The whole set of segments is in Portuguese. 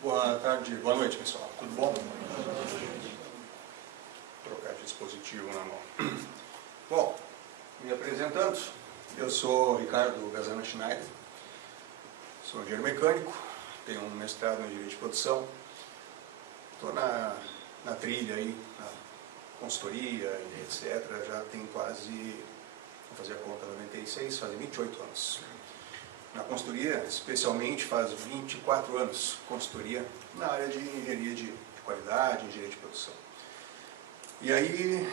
Boa tarde, boa noite, pessoal. Tudo bom? Vou trocar de dispositivo na mão. Bom, me apresentando, eu sou Ricardo Gazana Schneider, sou engenheiro mecânico, tenho um mestrado em Direito de Produção, estou na trilha aí, na consultoria, etc. Já tem quase, vou fazer a conta, 96, fazem 28 anos. Na consultoria, especialmente, faz 24 anos consultoria na área de engenharia de qualidade, engenharia de produção. E aí,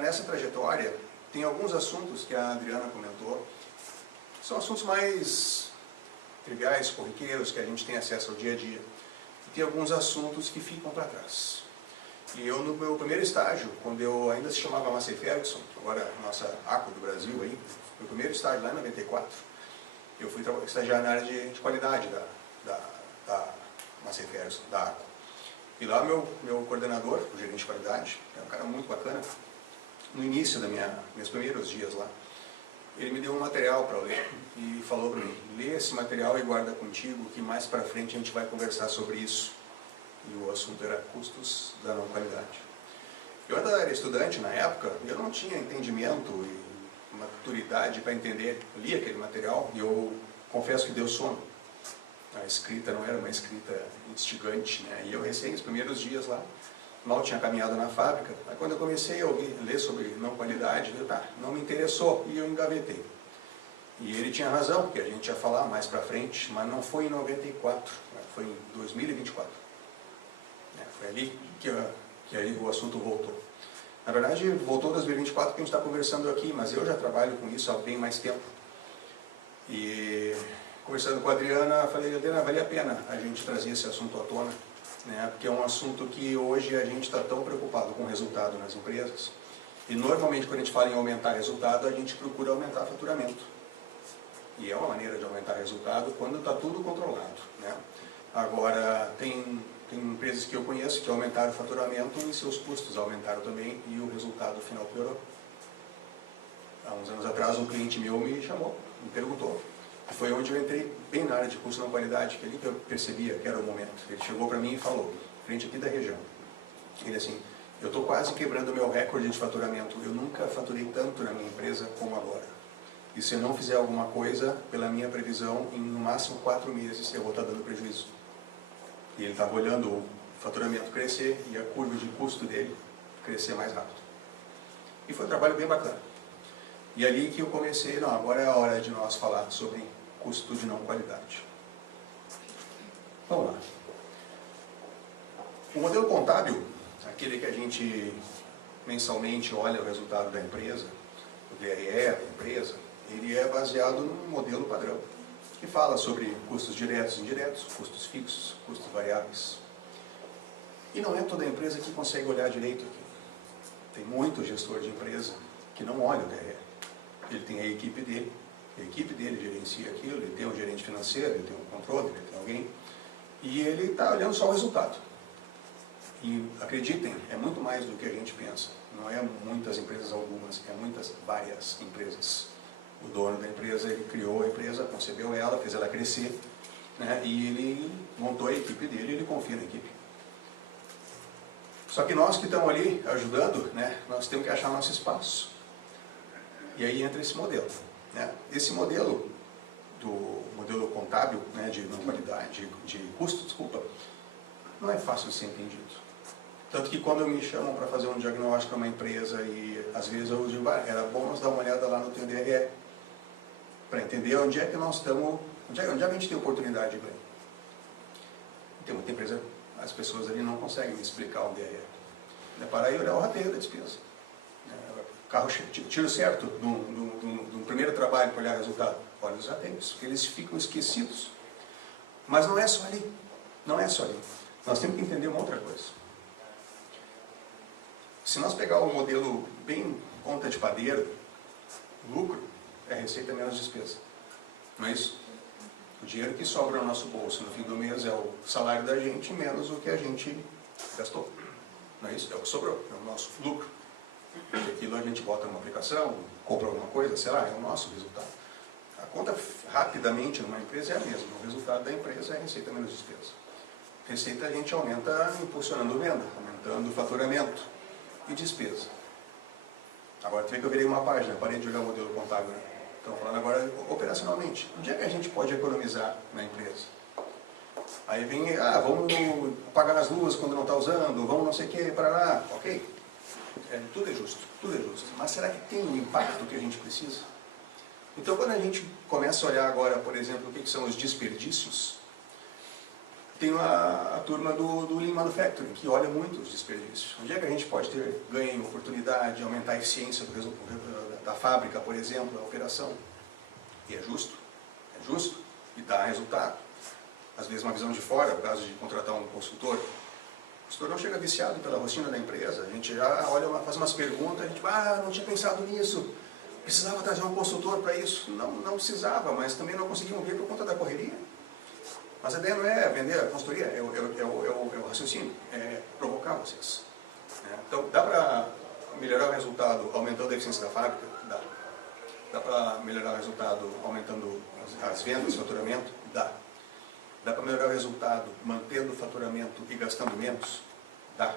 nessa trajetória, tem alguns assuntos que a Adriana comentou, são assuntos mais triviais, corriqueiros, que a gente tem acesso ao dia a dia. E tem alguns assuntos que ficam para trás. E eu, no meu primeiro estágio, quando eu ainda se chamava Massey Ferguson, agora a nossa ACO do Brasil, aí, meu primeiro estágio lá em 94, eu fui estagiar na área de qualidade da Massey Ferguson, da ACO. E lá meu coordenador, o gerente de qualidade, é um cara muito bacana, no início meus primeiros dias lá, ele me deu um material para ler e falou para mim: lê esse material e guarda contigo, que mais para frente a gente vai conversar sobre isso. E o assunto era custos da não qualidade. Eu ainda era estudante na época, e eu não tinha entendimento e maturidade para entender. Eu li aquele material e eu confesso que deu sono. A escrita não era uma escrita instigante, né? E eu recém, os primeiros dias lá, mal tinha caminhado na fábrica. Aí quando eu comecei a ler sobre não qualidade, não me interessou e eu engavetei. E ele tinha razão, porque a gente ia falar mais para frente, mas não foi em 94, foi em 2024. Foi ali que aí o assunto voltou. Na verdade, voltou em 2024 que a gente está conversando aqui, mas eu já trabalho com isso há bem mais tempo. E conversando com a Adriana, falei: Adriana, valia a pena a gente trazer esse assunto à tona, né? Porque é um assunto que hoje a gente está tão preocupado com o resultado nas empresas. E normalmente quando a gente fala em aumentar resultado, a gente procura aumentar faturamento. E é uma maneira de aumentar resultado quando está tudo controlado, né? Agora, tem empresas que eu conheço que aumentaram o faturamento e seus custos aumentaram também e o resultado final piorou. Há uns anos atrás, um cliente meu me chamou, me perguntou. E foi onde eu entrei bem na área de custo não qualidade, que ali que eu percebia que era o momento. Ele chegou para mim e falou, frente aqui da região, ele assim: eu estou quase quebrando o meu recorde de faturamento, eu nunca faturei tanto na minha empresa como agora. E se eu não fizer alguma coisa, pela minha previsão, em no máximo 4 meses eu vou estar dando prejuízo. E ele estava olhando o faturamento crescer e a curva de custo dele crescer mais rápido. E foi um trabalho bem bacana. E ali que eu comecei, agora é a hora de nós falar sobre custo de não qualidade. Vamos lá. O modelo contábil, aquele que a gente mensalmente olha o resultado da empresa, o DRE da empresa, ele é baseado num modelo padrão, que fala sobre custos diretos e indiretos, custos fixos, custos variáveis. E não é toda empresa que consegue olhar direito aqui. Tem muito gestor de empresa que não olha o DRE. Ele tem a equipe dele gerencia aquilo, ele tem um gerente financeiro, ele tem um controle, ele tem alguém, e ele está olhando só o resultado. E acreditem, é muito mais do que a gente pensa. Não é muitas empresas, algumas, é várias empresas. O dono da empresa, ele criou a empresa, concebeu ela, fez ela crescer, né? E ele montou a equipe dele, ele confia na equipe. Só que nós que estamos ali ajudando, né, nós temos que achar nosso espaço. E aí entra esse modelo, né? Esse modelo, do modelo contábil, né, de não qualidade, de custo, desculpa, não é fácil de ser entendido. Tanto que quando me chamam para fazer um diagnóstico a uma empresa, e às vezes eu digo: era bom nós dar uma olhada lá no teu DRE, para entender onde é que nós estamos, onde é que a gente tem oportunidade de ganho. Tem muita empresa, as pessoas ali não conseguem me explicar o DRE. Parar e olhar o rateio da despesa. Carro tiro certo do primeiro trabalho para olhar o resultado. Olha os rateios, porque eles ficam esquecidos. Mas não é só ali. Não é só ali. Nós temos que entender uma outra coisa. Se nós pegar o modelo bem ponta de padeiro, lucro é receita menos despesa. Não é isso? O dinheiro que sobra no nosso bolso no fim do mês é o salário da gente menos o que a gente gastou. Não é isso? É o que sobrou, é o nosso lucro. E aquilo a gente bota numa aplicação, compra alguma coisa, sei lá, é o nosso resultado. A conta rapidamente numa empresa é a mesma. O resultado da empresa é receita menos despesa. Receita a gente aumenta impulsionando venda, aumentando o faturamento e despesa. Agora, tu vê que eu virei uma página, parei de jogar o modelo contábil, né? Então, falando agora operacionalmente. Onde é que a gente pode economizar na empresa? Aí vem, vamos pagar as luzes quando não está usando, vamos não sei o que, para lá, ok? Tudo é justo, tudo é justo. Mas será que tem o impacto que a gente precisa? Então, quando a gente começa a olhar agora, por exemplo, o que são os desperdícios, tem a turma do Lean Manufacturing, que olha muito os desperdícios. Onde é que a gente pode ter ganho, oportunidade, aumentar a eficiência da fábrica, por exemplo, a operação? E é justo, e dá resultado. Às vezes uma visão de fora, no caso de contratar um consultor, o consultor não chega viciado pela rotina da empresa, a gente já olha, faz umas perguntas, a gente não tinha pensado nisso, precisava trazer um consultor para isso. Não precisava, mas também não conseguimos ver por conta da correria. Mas a ideia não é vender a consultoria, é o raciocínio, é provocar vocês. Então, dá para melhorar o resultado aumentando a eficiência da fábrica? Dá. Dá para melhorar o resultado aumentando as vendas, o faturamento? Dá. Dá para melhorar o resultado mantendo o faturamento e gastando menos? Dá.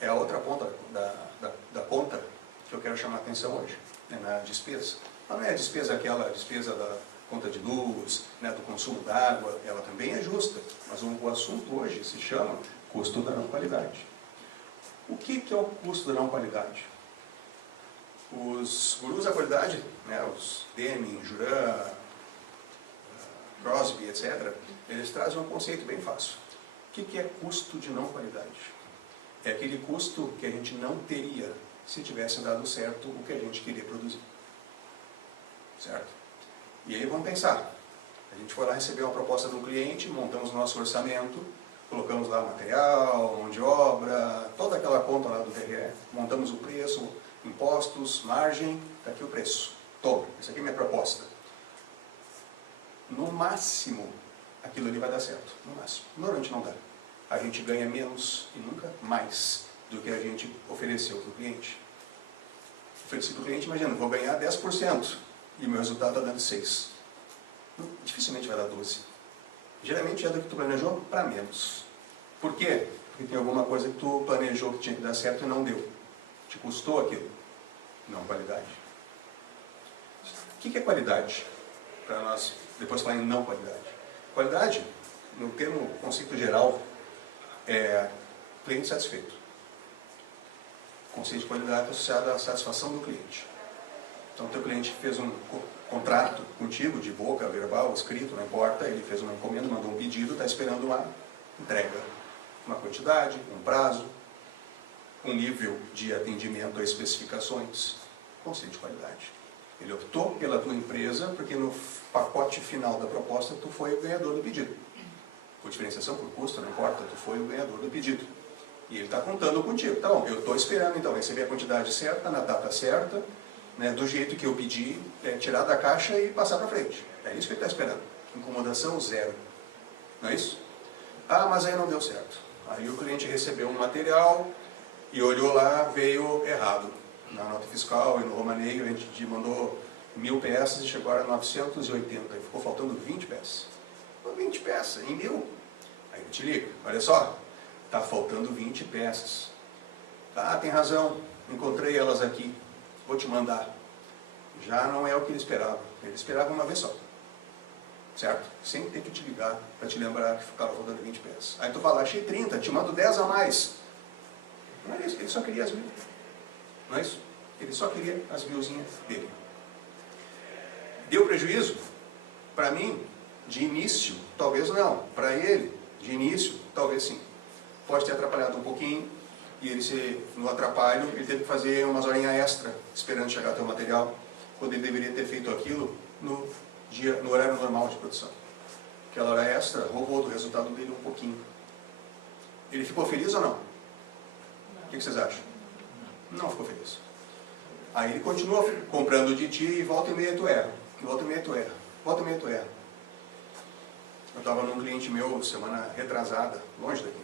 É a outra ponta da conta que eu quero chamar a atenção hoje, na despesa. Mas não é a despesa aquela despesa da conta de luz, do consumo d'água, ela também é justa, mas o assunto hoje se chama custo da não qualidade. O que é o custo da não qualidade? Os gurus da qualidade, os Deming, Juran, Crosby, etc., eles trazem um conceito bem fácil. O que é custo de não qualidade? É aquele custo que a gente não teria se tivesse dado certo o que a gente queria produzir. Certo? E aí vamos pensar. A gente foi lá receber uma proposta do cliente, montamos o nosso orçamento, colocamos lá material, mão de obra, toda aquela conta lá do DRE, montamos o preço, impostos, margem, está aqui o preço. Toma, essa aqui é a minha proposta. No máximo, aquilo ali vai dar certo. No máximo. Normalmente não dá. A gente ganha menos e nunca mais do que a gente ofereceu para o cliente. Ofereci para o cliente, imagina, vou ganhar 10% e o meu resultado está dando 6%. Dificilmente vai dar 12%. Geralmente é do que tu planejou para menos. Por quê? Porque tem alguma coisa que tu planejou que tinha que dar certo e não deu. Te custou aquilo. Não qualidade. O que é qualidade? Para nós depois falar em não qualidade. Qualidade, no termo, conceito geral, é cliente satisfeito. O conceito de qualidade é associado à satisfação do cliente. Então, o teu cliente fez um contrato contigo, de boca, verbal, escrito, não importa, ele fez uma encomenda, mandou um pedido, está esperando uma entrega. Uma quantidade, um prazo, um nível de atendimento a especificações. Conceito de qualidade. Ele optou pela tua empresa porque no pacote final da proposta tu foi o ganhador do pedido. Por diferenciação, por custo, não importa, tu foi o ganhador do pedido. E ele está contando contigo. Tá bom, eu estou esperando então receber a quantidade certa, na data certa, do jeito que eu pedi, tirar da caixa e passar para frente. É isso que ele está esperando. Incomodação zero. Não é isso? Mas aí não deu certo. Aí o cliente recebeu um material e olhou lá, veio errado. Na nota fiscal e no romaneio a gente mandou 1000 peças e chegou a 980. E ficou faltando 20 peças. 20 peças em 1000. Aí ele te liga, olha só, está faltando 20 peças. Tem razão, encontrei elas aqui, vou te mandar. Já não é o que ele esperava. Ele esperava uma vez só. Certo? Sem ter que te ligar para te lembrar que ficava faltando 20 peças. Aí tu fala, achei 30, te mando 10 a mais. Não é isso, ele só queria as 1000. Não é isso? Ele só queria as 1000zinhas dele. Deu prejuízo? Para mim, de início, talvez não. Para ele, de início, talvez sim. Pode ter atrapalhado um pouquinho, e ele no atrapalho, ele teve que fazer umas horinhas extra, esperando chegar até o material, quando ele deveria ter feito aquilo no horário normal de produção. Aquela hora extra roubou do resultado dele um pouquinho. Ele ficou feliz ou não? O que vocês acham? Não ficou feliz. Aí ele continua comprando de ti e volta e meia tu erra. Volta e meia tu erra. Volta e meia tu erra. Eu estava num cliente meu semana retrasada, longe daqui.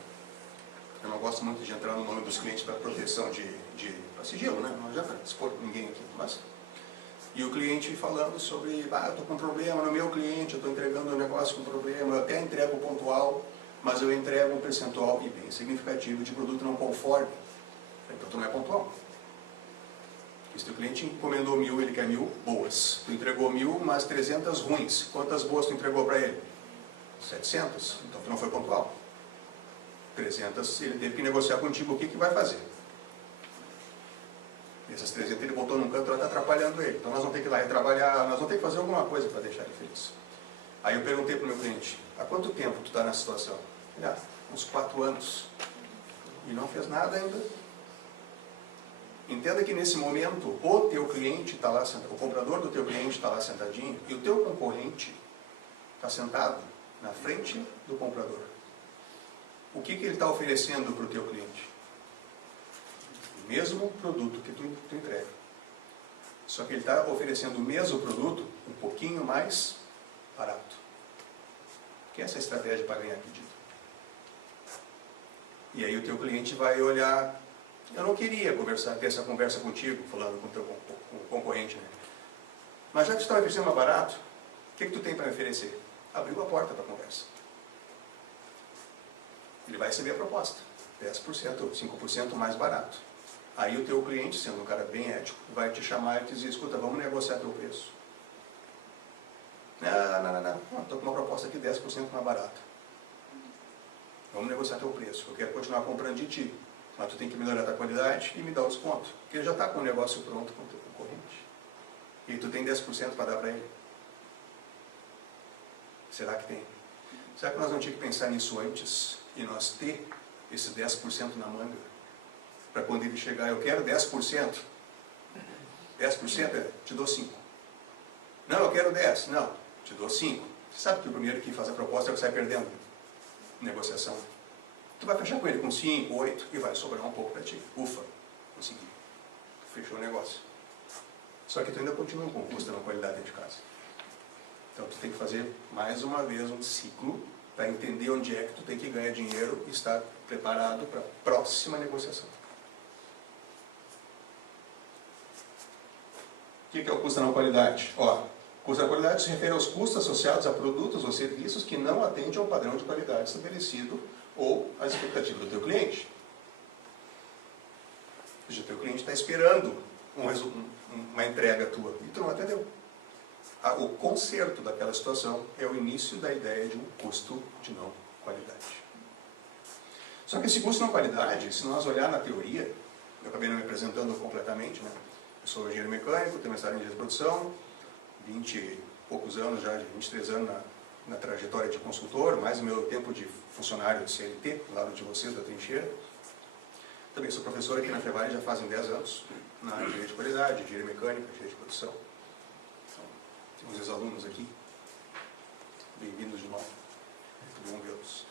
Eu não gosto muito de entrar no nome dos clientes para proteção para sigilo, né? Não adianta expor ninguém aqui. Mas... E o cliente falando sobre, eu estou com problema no meu cliente, eu estou entregando um negócio com problema, eu até entrego pontual, mas eu entrego um percentual e bem significativo de produto não conforme. Então tu não é pontual. Se o cliente encomendou 1000, ele quer 1000 boas. Tu entregou 1000, mas 300 ruins. Quantas boas tu entregou para ele? 700. Então tu não foi pontual. 300, ele teve que negociar contigo o que vai fazer. E essas 300 ele botou num canto, ela está atrapalhando ele. Então nós vamos ter que ir lá retrabalhar, nós vamos ter que fazer alguma coisa para deixar ele feliz. Aí eu perguntei para o meu cliente, há quanto tempo tu está nessa situação? Ele, uns 4 anos. E não fez nada ainda. Entenda que nesse momento, o teu cliente está lá sentado, o comprador do teu cliente está lá sentadinho, e o teu concorrente está sentado na frente do comprador. O que ele está oferecendo para o teu cliente? O mesmo produto que tu entrega. Só que ele está oferecendo o mesmo produto um pouquinho mais barato. Que essa é a estratégia para ganhar pedido. E aí o teu cliente vai olhar, eu não queria ter essa conversa contigo, falando com o concorrente, né? Mas já que tu está oferecendo mais barato, o que tu tem para me oferecer? Abriu a porta para a conversa. Ele vai receber a proposta, 10% ou 5% mais barato. Aí o teu cliente, sendo um cara bem ético, vai te chamar e te dizer, escuta, vamos negociar teu preço. Não, estou com uma proposta aqui 10% mais barata. Vamos negociar teu preço, eu quero continuar comprando de ti. Mas tu tem que melhorar a tua qualidade e me dar o desconto. Porque ele já está com o negócio pronto com o teu concorrente. E tu tem 10% para dar para ele. Será que tem? Será que nós não tínhamos que pensar nisso antes? E nós ter esse 10% na manga? Para quando ele chegar, eu quero 10%. 10% te dou 5%. Não, eu quero 10%. Não, te dou 5%. Você sabe que o primeiro que faz a proposta é o que sai perdendo. Negociação. Tu vai fechar com ele com 5, 8 e vai sobrar um pouco para ti. Ufa, consegui. Fechou o negócio. Só que tu ainda continua com custo na qualidade dentro de casa. Então tu tem que fazer mais uma vez um ciclo para entender onde é que tu tem que ganhar dinheiro e estar preparado para a próxima negociação. O que é o custo na qualidade? Custo da qualidade se refere aos custos associados a produtos ou serviços que não atendem ao padrão de qualidade estabelecido ou às expectativas do teu cliente. Ou seja, o teu cliente está esperando uma entrega tua e tu não atendeu. O conserto daquela situação é o início da ideia de um custo de não qualidade. Só que esse custo de não qualidade, se nós olhar na teoria, eu acabei não me apresentando completamente, né? Eu sou engenheiro mecânico, tenho mestrado em engenharia de produção, 20 e poucos anos já, de 23 anos na trajetória de consultor, mais o meu tempo de funcionário de CLT, do lado de vocês, da trincheira. Também sou professor aqui na Fevale já fazem 10 anos, na área de engenharia de qualidade, engenharia mecânica, engenharia de produção. Então, temos ex-alunos aqui. Bem-vindos de novo. Muito bom vê-los.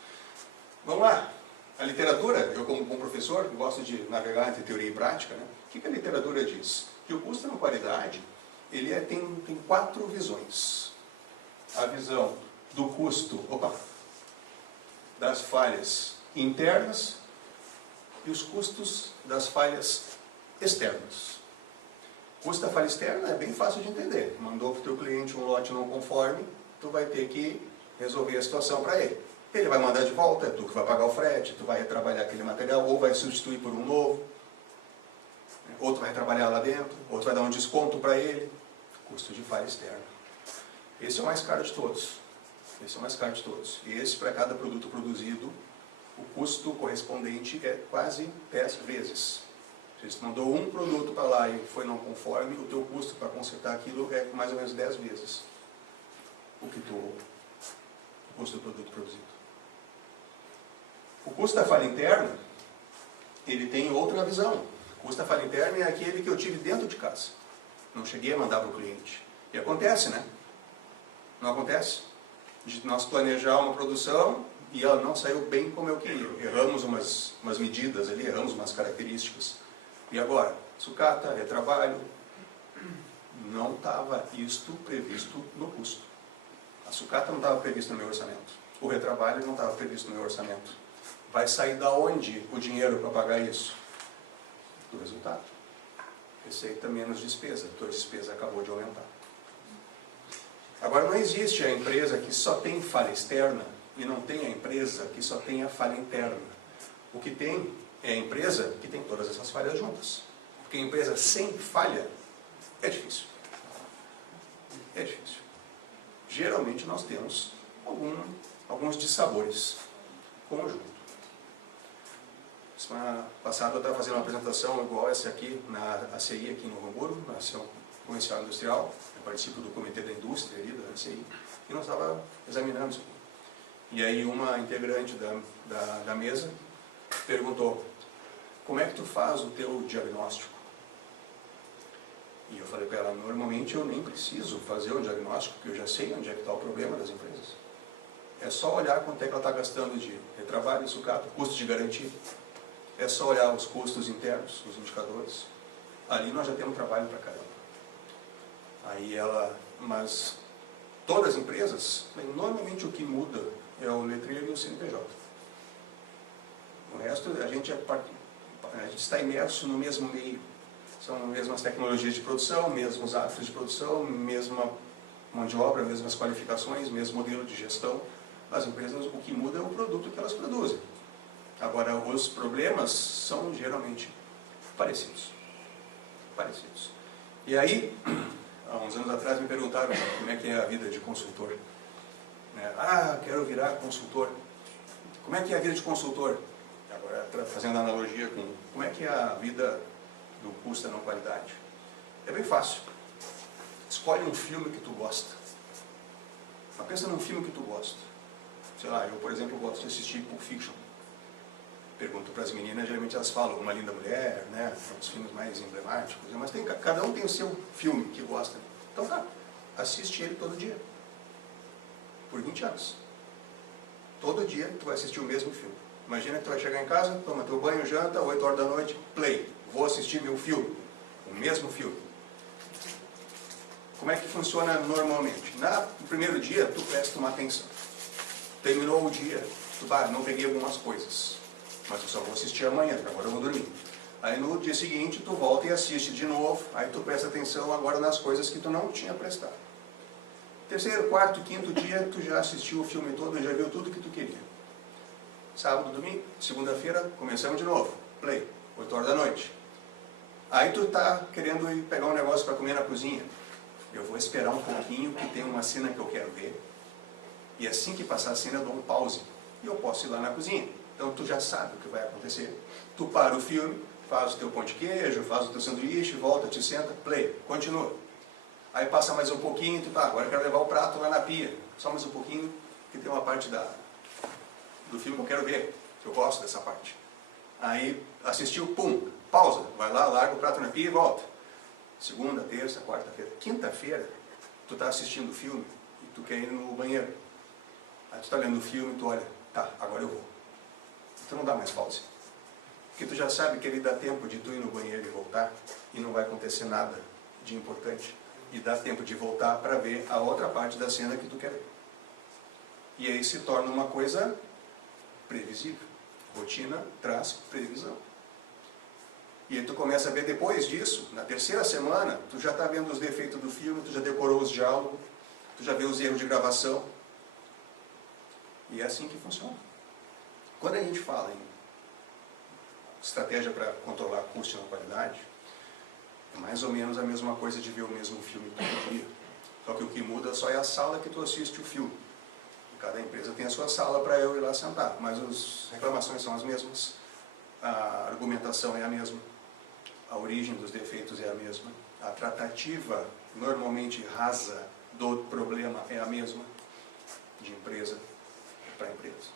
Vamos lá. A literatura, eu como bom professor, gosto de navegar entre teoria e prática, né? O que a literatura diz? Que o custo na qualidade, ele tem 4 visões. A visão do custo, das falhas internas e os custos das falhas externas. O custo da falha externa é bem fácil de entender. Mandou para o teu cliente um lote não conforme, tu vai ter que resolver a situação para ele. Ele vai mandar de volta, é tu que vai pagar o frete, tu vai retrabalhar aquele material, ou vai substituir por um novo, outro vai retrabalhar lá dentro, outro vai dar um desconto para ele. Custo de falha externa. Esse é o mais caro de todos. Esse é o mais caro de todos. E esse, para cada produto produzido, o custo correspondente é quase 10 vezes. Se você mandou um produto para lá e foi não conforme, o teu custo para consertar aquilo é mais ou menos 10 vezes o custo do produto produzido. O custo da falha interna, ele tem outra visão. O custo da falha interna é aquele que eu tive dentro de casa. Não cheguei a mandar para o cliente. E acontece, né? Não acontece? De nós planejar uma produção e ela não saiu bem como eu queria. Erramos umas medidas ali, erramos umas características. E agora? Sucata, retrabalho. Não estava isto previsto no custo. A sucata não estava prevista no meu orçamento. O retrabalho não estava previsto no meu orçamento. Vai sair da onde o dinheiro para pagar isso? Do resultado. Receita menos despesa. A tua despesa acabou de aumentar. Agora, não existe a empresa que só tem falha externa e não tem a empresa que só tem a falha interna. O que tem é a empresa que tem todas essas falhas juntas. Porque a empresa sem falha é difícil. É difícil. Geralmente nós temos alguns dissabores conjuntos. Semana passada eu estava fazendo uma apresentação igual essa aqui na ACI, aqui em Novo Hamburgo, na Ação Comercial Industrial. Eu participo do Comitê da Indústria ali, da ACI, e nós estávamos examinando isso aqui. E aí uma integrante da mesa perguntou: como é que tu faz o teu diagnóstico? E eu falei para ela: normalmente eu nem preciso fazer o diagnóstico, porque eu já sei onde é que está o problema das empresas. É só olhar quanto é que ela está gastando de retrabalho, sucata, custo de garantia. É só olhar os custos internos, os indicadores. Ali nós já temos trabalho para caramba. Aí ela, mas todas as empresas, normalmente o que muda é o letreiro e o CNPJ. O resto, a gente está imerso no mesmo meio. São as mesmas tecnologias de produção, mesmos hábitos de produção, mesma mão de obra, mesmas qualificações, mesmo modelo de gestão. As empresas, o que muda é o produto que elas produzem. Agora, os problemas são geralmente parecidos. E aí, há uns anos atrás me perguntaram como é que é a vida de consultor. Ah, quero virar consultor. Como é que é a vida de consultor? Agora, fazendo analogia com como é que é a vida do custo da não qualidade. É bem fácil. Escolhe um filme que tu gosta. Mas pensa num filme que tu gosta. Sei lá, eu, por exemplo, gosto de assistir Pulp Fiction. Pergunto para as meninas, geralmente elas falam Uma Linda Mulher, né, os filmes mais emblemáticos, mas cada um tem o seu filme que gosta. Então tá, assiste ele todo dia. Por 20 anos. Todo dia tu vai assistir o mesmo filme. Imagina que tu vai chegar em casa, toma teu banho, janta, 8 horas da noite, play. Vou assistir meu filme. O mesmo filme. Como é que funciona normalmente? No primeiro dia, tu presta uma atenção. Terminou o dia, tu não peguei algumas coisas. Mas eu só vou assistir amanhã, porque agora eu vou dormir. Aí no dia seguinte tu volta e assiste de novo, aí tu presta atenção agora nas coisas que tu não tinha prestado. Terceiro, quarto, quinto dia, tu já assistiu o filme todo, já viu tudo que tu queria. Sábado, domingo, segunda-feira, começamos de novo. Play, 8 horas da noite. Aí tu tá querendo ir pegar um negócio para comer na cozinha. Eu vou esperar um pouquinho, que tem uma cena que eu quero ver. E assim que passar a cena eu dou um pause. E eu posso ir lá na cozinha. Então tu já sabe o que vai acontecer. Tu para o filme, faz o teu pão de queijo, faz o teu sanduíche, volta, te senta, play, continua. Aí passa mais um pouquinho, tu agora eu quero levar o prato lá na pia. Só mais um pouquinho, que tem uma parte do filme que eu quero ver, que eu gosto dessa parte. Aí assistiu, pum, pausa, vai lá, larga o prato na pia e volta. Segunda, terça, quarta-feira, quinta-feira, tu está assistindo o filme e tu quer ir no banheiro. Aí tu está lendo o filme e tu olha, tá, agora eu vou. Tu não dá mais pause. Porque tu já sabe que ele dá tempo de tu ir no banheiro e voltar e não vai acontecer nada de importante. E dá tempo de voltar para ver a outra parte da cena que tu quer ver. E aí se torna uma coisa previsível. Rotina traz previsão. E aí tu começa a ver depois disso, na terceira semana, tu já está vendo os defeitos do filme, tu já decorou os diálogos, tu já vê os erros de gravação. E é assim que funciona. Quando a gente fala em estratégia para controlar custo e não qualidade, é mais ou menos a mesma coisa de ver o mesmo filme todo dia. Só que o que muda só é a sala que tu assiste o filme. Cada empresa tem a sua sala para eu ir lá sentar, mas as reclamações são as mesmas, a argumentação é a mesma, a origem dos defeitos é a mesma, a tratativa normalmente rasa do problema é a mesma, de empresa para empresa.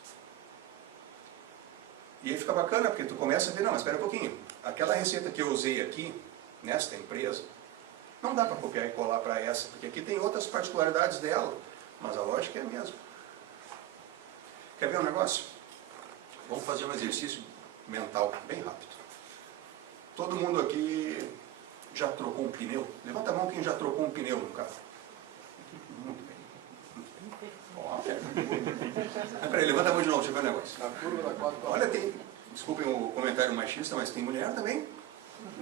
E aí fica bacana, porque tu começa a ver, não, mas espera um pouquinho, aquela receita que eu usei aqui, nesta empresa, não dá para copiar e colar para essa, porque aqui tem outras particularidades dela, mas a lógica é a mesma. Quer ver um negócio? Vamos fazer um exercício mental bem rápido. Todo mundo aqui já trocou um pneu? Levanta a mão quem já trocou um pneu no carro. Muito bem. Ó, peraí, levanta a mão de novo, deixa eu ver o negócio. Olha, tem, desculpem o comentário machista, mas tem mulher também.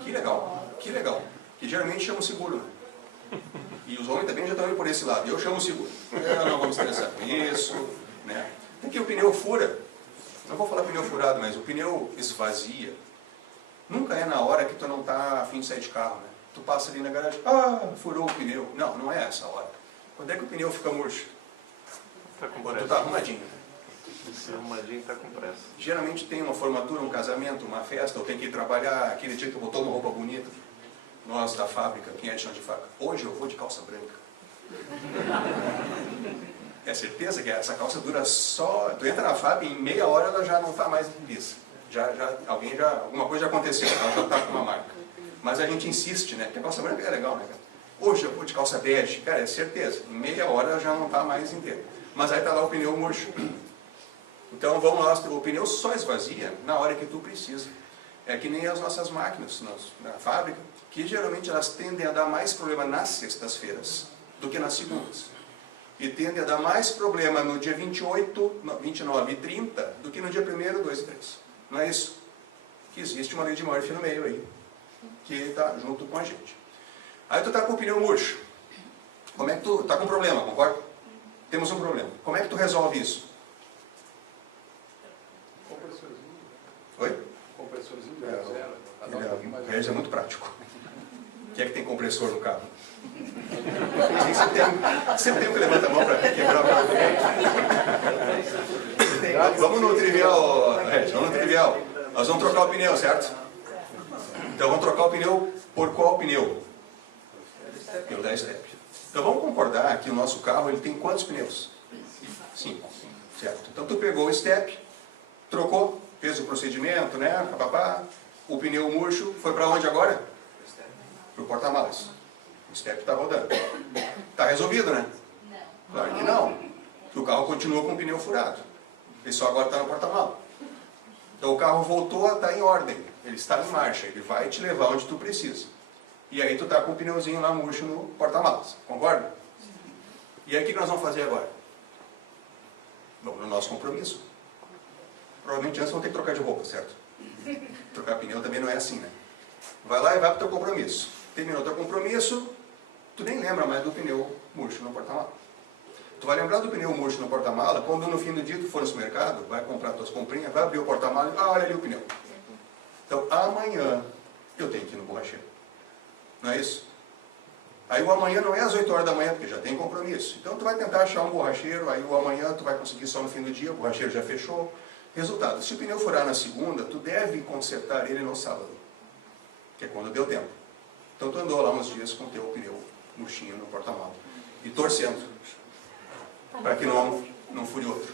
Que legal, que legal. Que geralmente chama o seguro, né? E os homens também já estão indo por esse lado. Eu chamo o seguro. Eu não vou me estressar com isso, né? Até que o pneu fura. Não vou falar pneu furado, mas o pneu esvazia. Nunca é na hora que tu não está a fim de sair de carro, né? Tu passa ali na garagem, furou o pneu. Não, não é essa hora. Quando é que o pneu fica murcho? Tá com Quando pressa. tu está arrumadinho. Se arrumadinho, tá com pressa. Geralmente tem uma formatura, um casamento, uma festa, ou tem que ir trabalhar, aquele dia que tu botou uma roupa bonita. Nós da fábrica, quem é de chão de fábrica? Hoje eu vou de calça branca. É certeza que essa calça dura só... Tu entra na fábrica e em meia hora ela já não está mais lisa. Alguma coisa já aconteceu, ela já está com uma marca. Mas a gente insiste, né? Porque a calça branca é legal, né, cara? Hoje eu vou de calça bege. Cara, é certeza. Em meia hora ela já não está mais inteira. Mas aí está lá o pneu murcho. Então vamos lá, o pneu só esvazia na hora que tu precisa. É que nem as nossas máquinas na fábrica, que geralmente elas tendem a dar mais problema nas sextas-feiras do que nas segundas. E tendem a dar mais problema no dia 28, 29 e 30 do que no dia 1º, 2 e 3. Não é isso? Que existe uma lei de Murphy no meio aí, que está junto com a gente. Aí tu está com o pneu murcho. Como é que tu está com um problema, concorda? Temos um problema. Como é que tu resolve isso? Compressorzinho. Oi? Compressorzinho de zero. O Regis é muito prático. Quem é que tem compressor no carro? Sempre tem um que levanta a mão para quebrar o carro. Vamos no trivial, Regis, vamos no trivial. Nós vamos trocar o pneu, certo? Então vamos trocar o pneu por qual pneu? Pelo da step. Então vamos concordar que o nosso carro ele tem quantos pneus? 5. Certo? Então tu pegou o step, trocou, fez o procedimento, né? O pneu murcho foi para onde agora? Para o porta-malas. O step está rodando. Está resolvido, né? Não. Claro que não. Porque o carro continua com o pneu furado. Ele só agora está no porta-malas. Então o carro voltou a estar em ordem. Ele está em marcha. Ele vai te levar onde tu precisa. E aí tu está com o pneuzinho lá murcho no porta-malas. Concorda? E aí o que nós vamos fazer agora? Vamos no nosso compromisso. Provavelmente antes vamos ter que trocar de roupa, certo? Trocar pneu também não é assim, né? Vai lá e vai para o teu compromisso. Terminou o teu compromisso, tu nem lembra mais do pneu murcho no porta-mala. Tu vai lembrar do pneu murcho no porta-mala quando no fim do dia tu for no supermercado, vai comprar tuas comprinhas, vai abrir o porta-mala e olha ali o pneu. Então amanhã eu tenho que ir no borracheiro. Não é isso? Aí o amanhã não é às 8 horas da manhã, porque já tem compromisso. Então tu vai tentar achar um borracheiro, aí o amanhã tu vai conseguir só no fim do dia, o borracheiro já fechou. Resultado, se o pneu furar na segunda, tu deve consertar ele no sábado, que é quando deu tempo. Então tu andou lá uns dias com o teu pneu murchinho no porta-malas e torcendo para que não fure outro.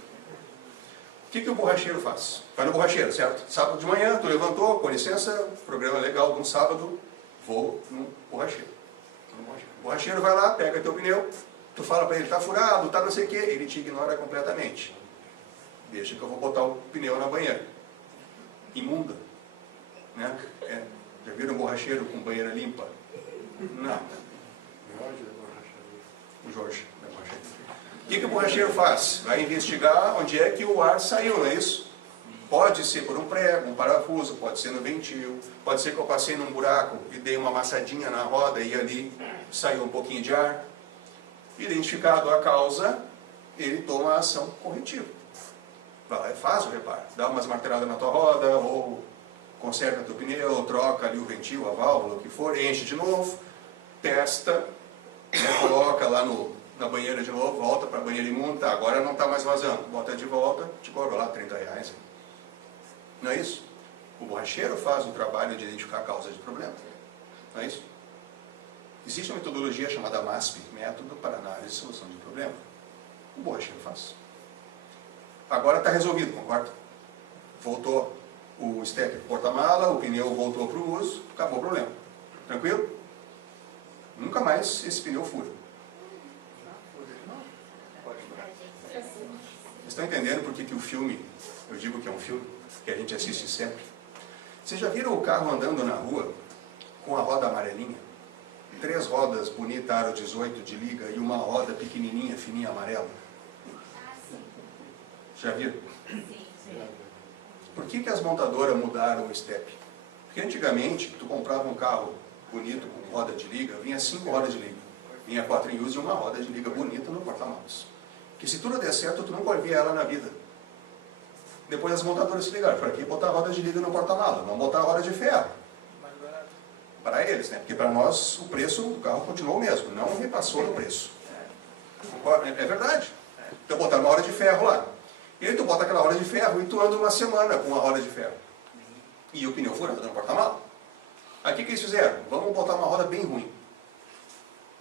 O que o borracheiro faz? Vai no borracheiro, certo? Sábado de manhã, tu levantou, com licença, programa legal de um sábado, vou no borracheiro. O borracheiro vai lá, pega teu pneu, tu fala para ele, está furado, está não sei o quê, ele te ignora completamente. Deixa que eu vou botar o pneu na banheira. Imunda. Né? Já viram um borracheiro com banheira limpa? Não. O Jorge da borracheira. O que o borracheiro faz? Vai investigar onde é que o ar saiu, não é isso? Pode ser por um prego, um parafuso, pode ser no ventil, pode ser que eu passei num buraco e dei uma amassadinha na roda e ali saiu um pouquinho de ar. Identificado a causa, ele toma a ação corretiva. Vai lá e faz o reparo. Dá umas marteladas na tua roda, ou conserta teu pneu, troca ali o ventil, a válvula, o que for, enche de novo, testa, né, coloca lá na banheira de novo, volta para a banheira imunda, tá, agora não está mais vazando, bota de volta, te cobra lá R$30. Não é isso? O borracheiro faz o trabalho de identificar a causa de problema. Não é isso? Existe uma metodologia chamada MASP, Método para Análise e Solução de Problema. O borracheiro faz. Agora está resolvido, concorda? Voltou o step para o porta-mala, o pneu voltou para o uso, acabou o problema. Tranquilo? Nunca mais esse pneu fura. Vocês estão entendendo por que o filme, eu digo que é um filme, que a gente assiste sempre? Vocês já viram o carro andando na rua com a roda amarelinha? 3 rodas bonitas, aro 18 de liga e uma roda pequenininha, fininha, amarela? Já viram? Por que as montadoras mudaram o step? Porque antigamente, tu comprava um carro bonito com roda de liga, vinha 5 rodas de liga. Vinha 4 em uso e uma roda de liga bonita no porta-malas. Que se tudo der certo, tu não vai ver ela na vida. Depois as montadoras se ligaram, para que botar a roda de liga no porta-mala? Vamos botar a roda de ferro. Para eles, né? Porque para nós o preço do carro continuou o mesmo, não repassou no preço. É verdade. Então botaram uma roda de ferro lá. E aí tu bota aquela roda de ferro e tu anda uma semana com a roda de ferro. E o pneu furado no porta-mala. Aí o que eles fizeram? Vamos botar uma roda bem ruim.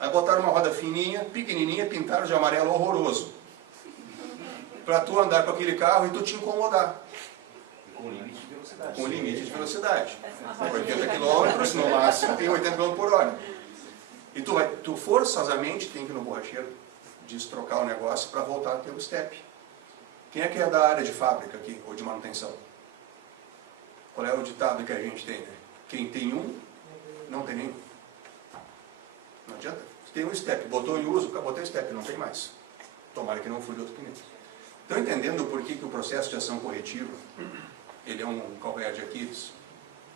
Aí botaram uma roda fininha, pequenininha, pintaram de amarelo horroroso. Para tu andar com aquele carro e tu te incomodar. Com limite de velocidade. Com limite de velocidade. 80 km no máximo tem 80 km por hora. E tu forçosamente tem que ir no borracheiro destrocar o negócio para voltar a ter o step. Quem é que é da área de fábrica aqui, ou de manutenção? Qual é o ditado que a gente tem, né? Quem tem um, não tem nenhum. Não adianta. Você tem um step, botou em uso, acabou teu step, não tem mais. Tomara que não fure outro pneu. Estão entendendo por que o processo de ação corretiva, ele é um calcanhar de Aquiles?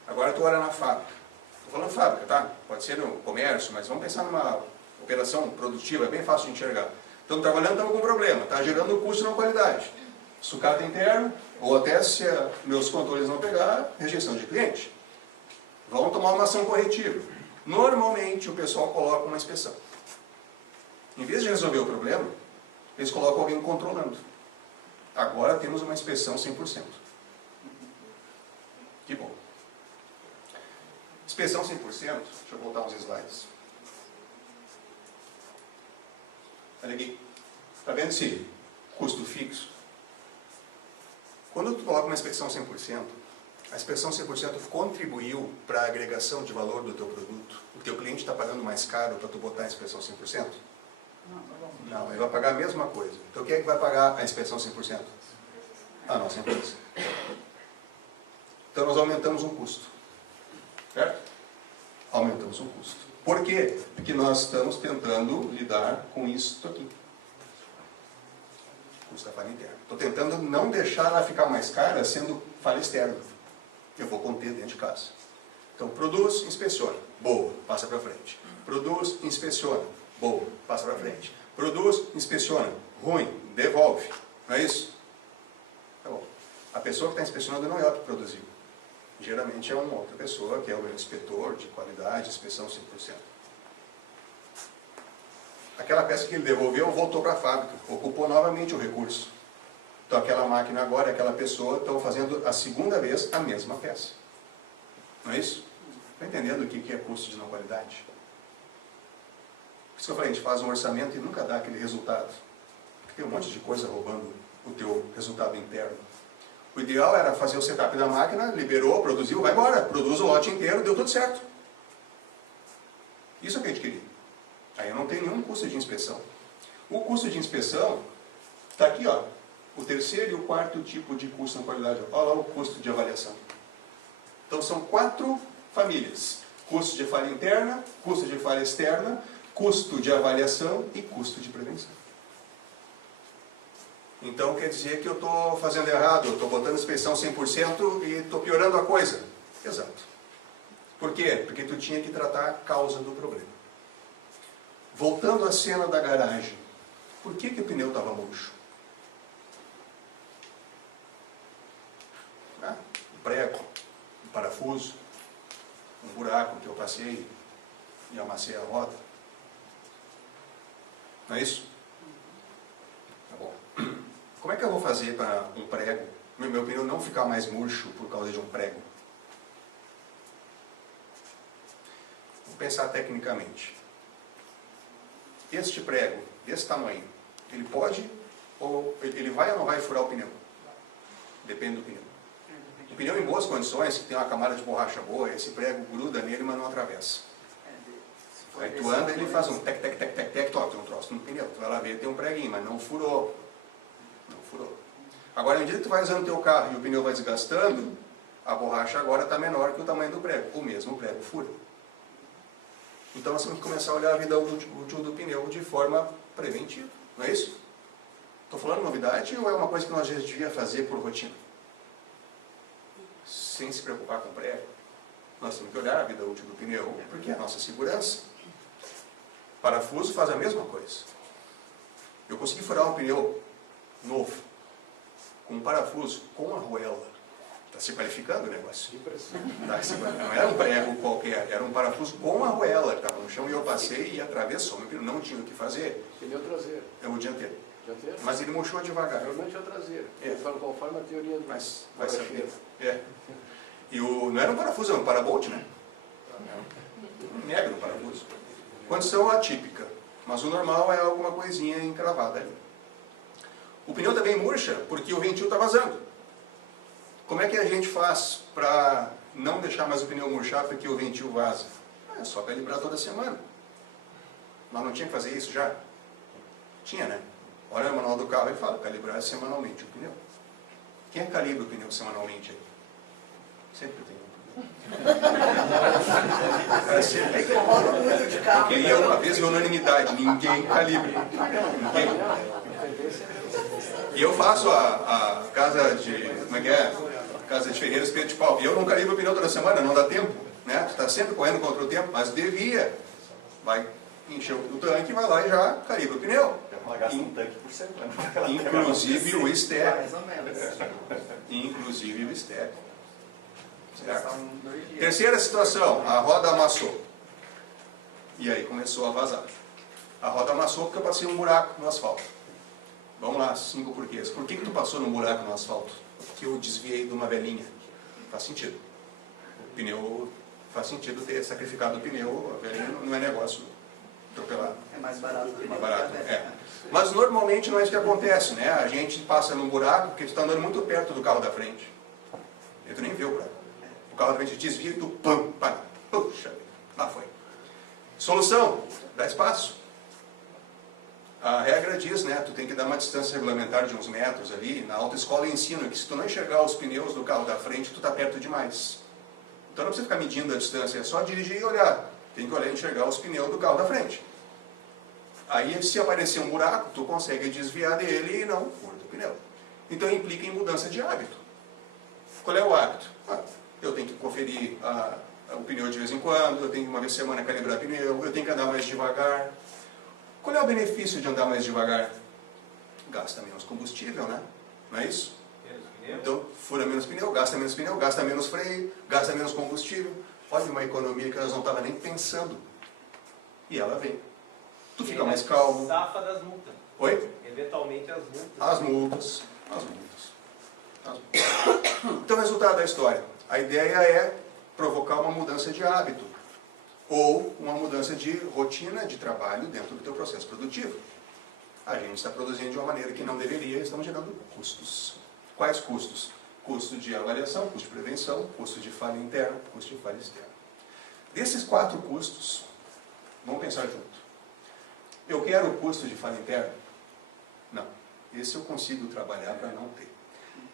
Agora tu olha na fábrica. Estou falando fábrica, tá? Pode ser no comércio, mas vamos pensar numa operação produtiva, é bem fácil de enxergar. Estamos trabalhando, estamos com um problema, está gerando custo na qualidade. Sucata interno, ou até se meus controles não pegar, rejeição de cliente. Vamos tomar uma ação corretiva. Normalmente o pessoal coloca uma inspeção. Em vez de resolver o problema, eles colocam alguém controlando. Agora temos uma inspeção 100%. Que bom. Inspeção 100%, deixa eu voltar uns slides. Olha aqui. Está vendo esse custo fixo? Quando tu coloca uma inspeção 100%, a inspeção 100% contribuiu para a agregação de valor do teu produto. O teu cliente está pagando mais caro para tu botar a inspeção 100%? Não, ele vai pagar a mesma coisa. Então quem é que vai pagar a inspeção 100%? A nossa empresa. Então nós aumentamos um custo. Certo? Aumentamos um custo. Por quê? Porque nós estamos tentando lidar com isso aqui. Custo da falha interna. Estou tentando não deixar ela ficar mais cara sendo falha externa. Eu vou conter dentro de casa. Então, produz, inspeciona. Boa, passa para frente. Produz, inspeciona. Boa, passa para frente. Produz, inspeciona. Ruim, devolve. Não é isso? Tá bom. A pessoa que está inspecionando não é a que produziu. Geralmente é uma outra pessoa, que é o inspetor de qualidade, inspeção 100%. Aquela peça que ele devolveu voltou para a fábrica, ocupou novamente o recurso. Então aquela máquina agora, aquela pessoa, estão fazendo a segunda vez a mesma peça. Não é isso? Está entendendo o que é custo de não qualidade? Por isso que eu falei, a gente faz um orçamento e nunca dá aquele resultado. Porque tem um monte de coisa roubando o teu resultado interno. O ideal era fazer o setup da máquina, liberou, produziu, vai embora. Produz o lote inteiro, deu tudo certo. Isso é o que a gente queria. Aí não tem nenhum custo de inspeção. O custo de inspeção está aqui, ó. O terceiro e o quarto tipo de custo na qualidade. Olha lá o custo de avaliação. Então são 4 famílias. Custo de falha interna, custo de falha externa, custo de avaliação e custo de prevenção. Então quer dizer que eu estou fazendo errado, eu estou botando inspeção 100% e estou piorando a coisa. Exato. Por quê? Porque tu tinha que tratar a causa do problema. Voltando à cena da garagem. Por que o pneu estava murcho? Um prego, um parafuso, um buraco que eu passei e amassei a roda. Não é isso? Tá bom. Como é que eu vou fazer para um prego, meu pneu não ficar mais murcho por causa de um prego? Vou pensar tecnicamente. Este prego, desse tamanho, ele pode, ou ele vai ou não vai furar o pneu? Depende do pneu. O pneu em boas condições, que tem uma camada de borracha boa, esse prego gruda nele, mas não atravessa. Aí tu anda, ele faz um tec, tec, tec, tec, tec, tem um troço no pneu. Tu vai lá ver, tem um preguinho, mas não furou. Não furou. Agora, à medida que tu vai usando o teu carro e o pneu vai desgastando, a borracha agora está menor que o tamanho do prego. O mesmo prego fura. Então nós temos que começar a olhar a vida útil do pneu de forma preventiva. Não é isso? Estou falando novidade ou é uma coisa que nós já devia fazer por rotina? Sem se preocupar com o prego. Nós temos que olhar a vida útil do pneu, porque é a nossa segurança. Parafuso faz a mesma coisa. Eu consegui furar um pneu novo. com um parafuso com arruela. Está se qualificando o negócio. Impressão. Não era um prego qualquer, era um parafuso com arruela que estava no chão e eu passei e atravessou. Não tinha o que fazer. Pneu traseiro. É o dianteiro. Dianteiro? Mas ele murchou devagar. Geralmente é o traseiro. É. Conforme a teoria do Mas vai saber. borracheiro. É. E não era um parafuso, era um parabolt, né? Um mega no parafuso. Condição atípica. Mas o normal é alguma coisinha encravada ali. O pneu também murcha porque o ventil está vazando. Como é que a gente faz para não deixar mais o pneu murchar porque o ventil vaza? É só calibrar toda semana. Nós não tinha que fazer isso já? Tinha, né? Olha o manual do carro e fala, calibrar semanalmente o pneu. Quem é que calibra o pneu semanalmente aí? Sempre tem. Eu queria uma vez em unanimidade, ninguém calibra. Ninguém. E eu faço a casa de, como é que é? Casa de Ferreira Espeto de Pau. E eu não calibro o pneu toda semana, não dá tempo. Né? Tu está sempre correndo contra o tempo, mas devia. Vai encher o tanque, vai lá e já calibra o pneu. Ela gasta um tanque por semana. Inclusive o step. Mais ou menos. Inclusive o step. Certo? São 2 dias. Terceira situação, a roda amassou. E aí começou a vazar. A roda amassou porque eu passei um buraco no asfalto. Vamos lá, 5 porquês. Por que tu passou num buraco no asfalto? Porque eu desviei de uma velhinha. Faz sentido. O pneu, faz sentido ter sacrificado o pneu, a velhinha não é negócio atropelar. É mais barato. Mais barato, é. Mas normalmente não é isso que acontece, né? A gente passa num buraco porque tu está andando muito perto do carro da frente. E tu nem viu, cara. O carro da frente desvia e tu pam, pá, puxa, lá foi. Solução, dá espaço. A regra diz, né, tu tem que dar uma distância regulamentar de uns metros ali. Na autoescola ensina que se tu não enxergar os pneus do carro da frente, tu está perto demais. Então não precisa ficar medindo a distância, é só dirigir e olhar. Tem que olhar e enxergar os pneus do carro da frente. Aí se aparecer um buraco, tu consegue desviar dele e não furta o pneu. Então implica em mudança de hábito. Qual é o hábito? Eu tenho que conferir o pneu de vez em quando, eu tenho que uma vez por semana calibrar pneu, eu tenho que andar mais devagar. Qual é o benefício de andar mais devagar? Gasta menos combustível, né? Não é isso? Então, fura menos pneu, gasta menos freio, gasta menos combustível. Olha uma economia que nós não estávamos nem pensando. E ela vem. Tu fica mais calmo. Safa das multas. Oi? Eventualmente as multas. As multas. As multas. Então, resultado da história. A ideia é provocar uma mudança de hábito. Ou uma mudança de rotina de trabalho dentro do teu processo produtivo. A gente está produzindo de uma maneira que não deveria e estamos gerando custos. Quais custos? Custo de avaliação, custo de prevenção, custo de falha interna, custo de falha externa. Desses 4 custos, vamos pensar junto. Eu quero o custo de falha interna? Não. Esse eu consigo trabalhar para não ter.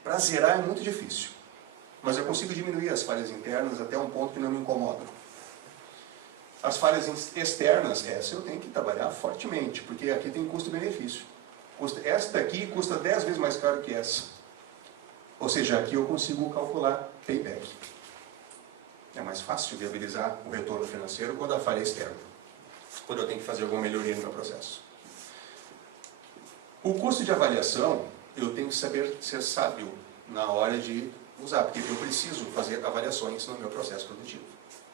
Para zerar é muito difícil. Mas eu consigo diminuir as falhas internas até um ponto que não me incomodam. As falhas externas, essa eu tenho que trabalhar fortemente, porque aqui tem custo-benefício. Esta aqui custa 10 vezes mais caro que essa. Ou seja, aqui eu consigo calcular payback. É mais fácil viabilizar o retorno financeiro quando a falha é externa. Quando eu tenho que fazer alguma melhoria no meu processo. O custo de avaliação, eu tenho que saber ser sábio na hora de usar, porque eu preciso fazer avaliações no meu processo produtivo.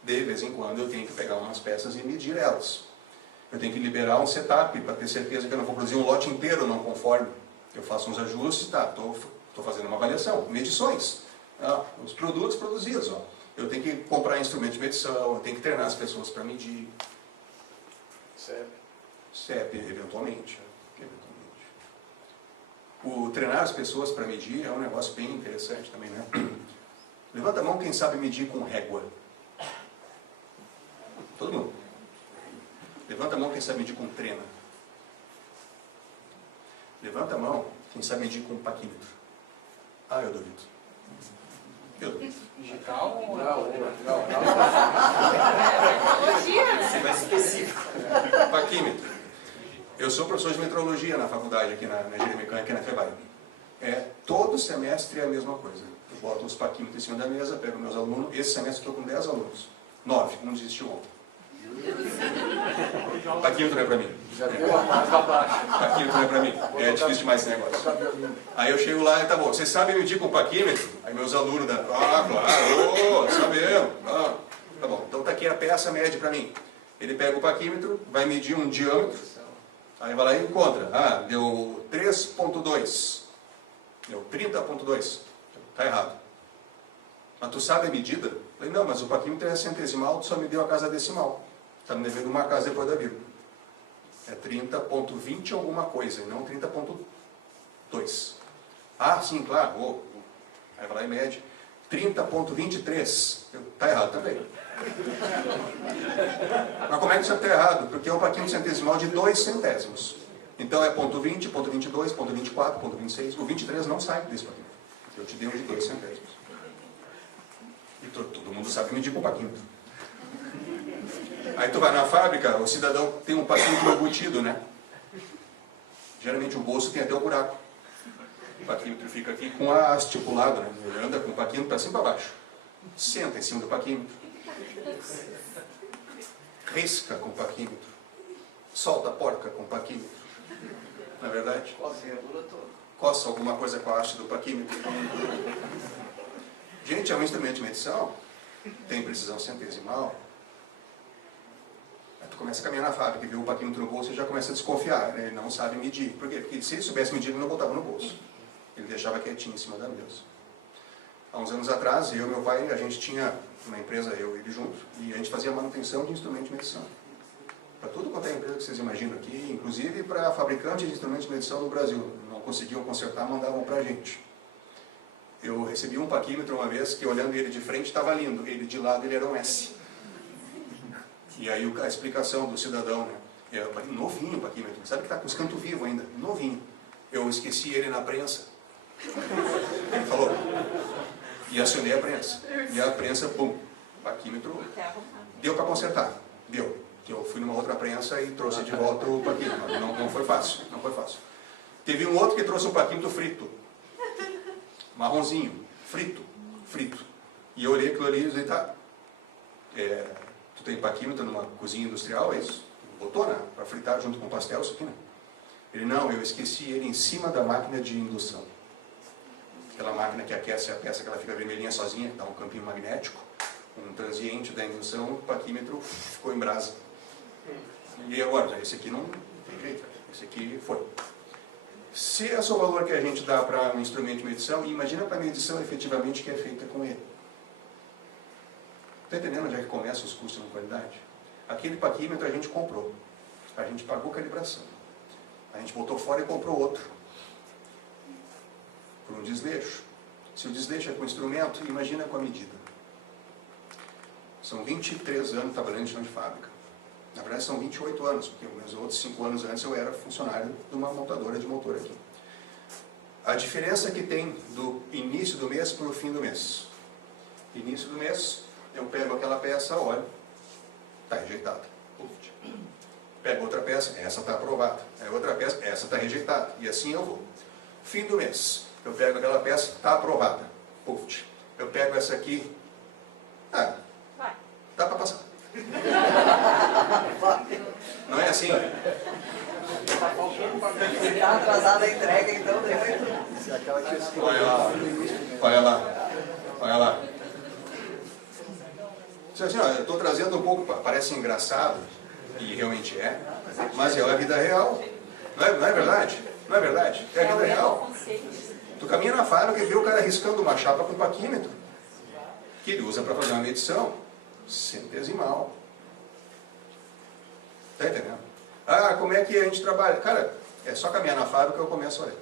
De vez em quando eu tenho que pegar umas peças e medir elas. Eu tenho que liberar um setup para ter certeza que eu não vou produzir um lote inteiro não conforme. Eu faço uns ajustes, tá, estou fazendo uma avaliação, medições. Os produtos produzidos, ó. Eu tenho que comprar instrumento de medição, eu tenho que treinar as pessoas para medir. CEP, eventualmente. O treinar as pessoas para medir é um negócio bem interessante também, né? Levanta a mão quem sabe medir com régua. Todo mundo. Levanta a mão quem sabe medir com trena. Levanta a mão quem sabe medir com paquímetro. Eu duvido. Eu duvido. Digital ou não? Você vai específico. Paquímetro. Eu sou professor de metrologia na faculdade, aqui na engenharia mecânica, na FEBAI. Todo semestre é a mesma coisa. Eu boto os paquímetros em cima da mesa, pego meus alunos. Esse semestre estou com 10 alunos. 9, um desistiu ontem. Paquímetro não é para mim. Já deu a mais abaixo. Paquímetro não é para mim. É difícil demais esse negócio. Tocar violino. Aí eu chego lá e tá bom, vocês sabem medir com paquímetro? Aí meus alunos da... Ah, claro, sabemos. Ah, tá bom, então tá aqui a peça média para mim. Ele pega o paquímetro, vai medir um diâmetro, aí vai lá e encontra. Ah, deu 3,2. Deu 30,2. Tá errado. Mas tu sabe a medida? Eu falei, não, mas o paquímetro é centesimal, tu só me deu a casa decimal. Está me devendo uma casa depois da vírgula. É 30,20 alguma coisa, e não 30,2. Ah, sim, claro. Aí vai lá e mede. 30,23. Está errado também. Mas como é que isso está errado? Porque é um paquímetro centesimal de 2 centésimos. Então é ponto 20, ponto 22, ponto 24, ponto 26. O 23 não sai desse paquímetro. Eu te dei um de 2 centésimos. E todo mundo sabe medir com paquímetro. Aí tu vai na fábrica, o cidadão tem um paquímetro embutido, né? Geralmente o bolso tem até o buraco. O paquímetro fica aqui com a haste pro lado, né? Ele anda com o paquímetro para cima e para baixo. Senta em cima do paquímetro. Risca com o paquímetro. Solta a porca com o paquímetro. Não é verdade? Coça alguma coisa com a haste do paquímetro. Gente, é um instrumento de medição. Tem precisão centesimal. Aí tu começa a caminhar na fábrica e vê o paquímetro no bolso e já começa a desconfiar, né? Ele não sabe medir. Por quê? Porque se ele soubesse medir, ele não botava no bolso. Ele deixava quietinho em cima da mesa. Há uns anos atrás, eu e meu pai, a gente tinha uma empresa, eu e ele juntos, e a gente fazia manutenção de instrumentos de medição. Para tudo quanto é empresa que vocês imaginam aqui, inclusive para fabricantes de instrumentos de medição no Brasil. Não conseguiam consertar, mandavam para a gente. Eu recebi um paquímetro uma vez, que olhando ele de frente estava lindo, ele de lado ele era um S. E aí a explicação do cidadão, né? É novinho o paquímetro, sabe que está com os cantos vivos ainda, novinho. Eu esqueci ele na prensa. Ele falou, e acionei a prensa. E a prensa, pum, paquímetro, deu para consertar, deu. Eu fui numa outra prensa e trouxe de volta o paquímetro, não foi fácil, não foi fácil. Teve um outro que trouxe um paquímetro frito, marronzinho, frito. E eu olhei aquilo ali e disse, tá, tu tem paquímetro numa cozinha industrial, é isso? Botou, né? Para fritar junto com o pastel, isso aqui, né? Ele, não, eu esqueci ele em cima da máquina de indução. Aquela máquina que aquece a peça, que ela fica vermelhinha sozinha, que dá um campinho magnético, um transiente da indução, o paquímetro ficou em brasa. E agora, esse aqui não tem jeito, esse aqui foi. Se esse é o valor que a gente dá para um instrumento de medição, imagina para a medição efetivamente que é feita com ele. Está entendendo onde é que começam os custos na qualidade? Aquele paquímetro a gente comprou, a gente pagou calibração, a gente botou fora e comprou outro, por um desleixo. Se o desleixo é com o instrumento, imagina com a medida. São 23 anos trabalhando em chão de fábrica. Na verdade são 28 anos, porque meus outros 5 anos antes eu era funcionário de uma montadora de motor aqui. A diferença que tem do início do mês para o fim do mês. Início do mês, eu pego aquela peça, olho, está rejeitada. Pego outra peça, essa está aprovada. Aí outra peça, essa está rejeitada. E assim eu vou. Fim do mês, eu pego aquela peça, está aprovada. Eu pego essa aqui, dá para passar. Não é assim? Se está atrasada a entrega, então deu. Se é aquela que eu Olha lá. Assim, eu estou trazendo um pouco, parece engraçado, e realmente é, mas é a vida real. Não é verdade? Não é verdade? É a vida real. Tu caminha na fábrica e vê o cara riscando uma chapa com paquímetro, que ele usa para fazer uma medição centesimal. Está entendendo? Ah, como é que a gente trabalha? Cara, é só caminhar na fábrica e eu começo a olhar.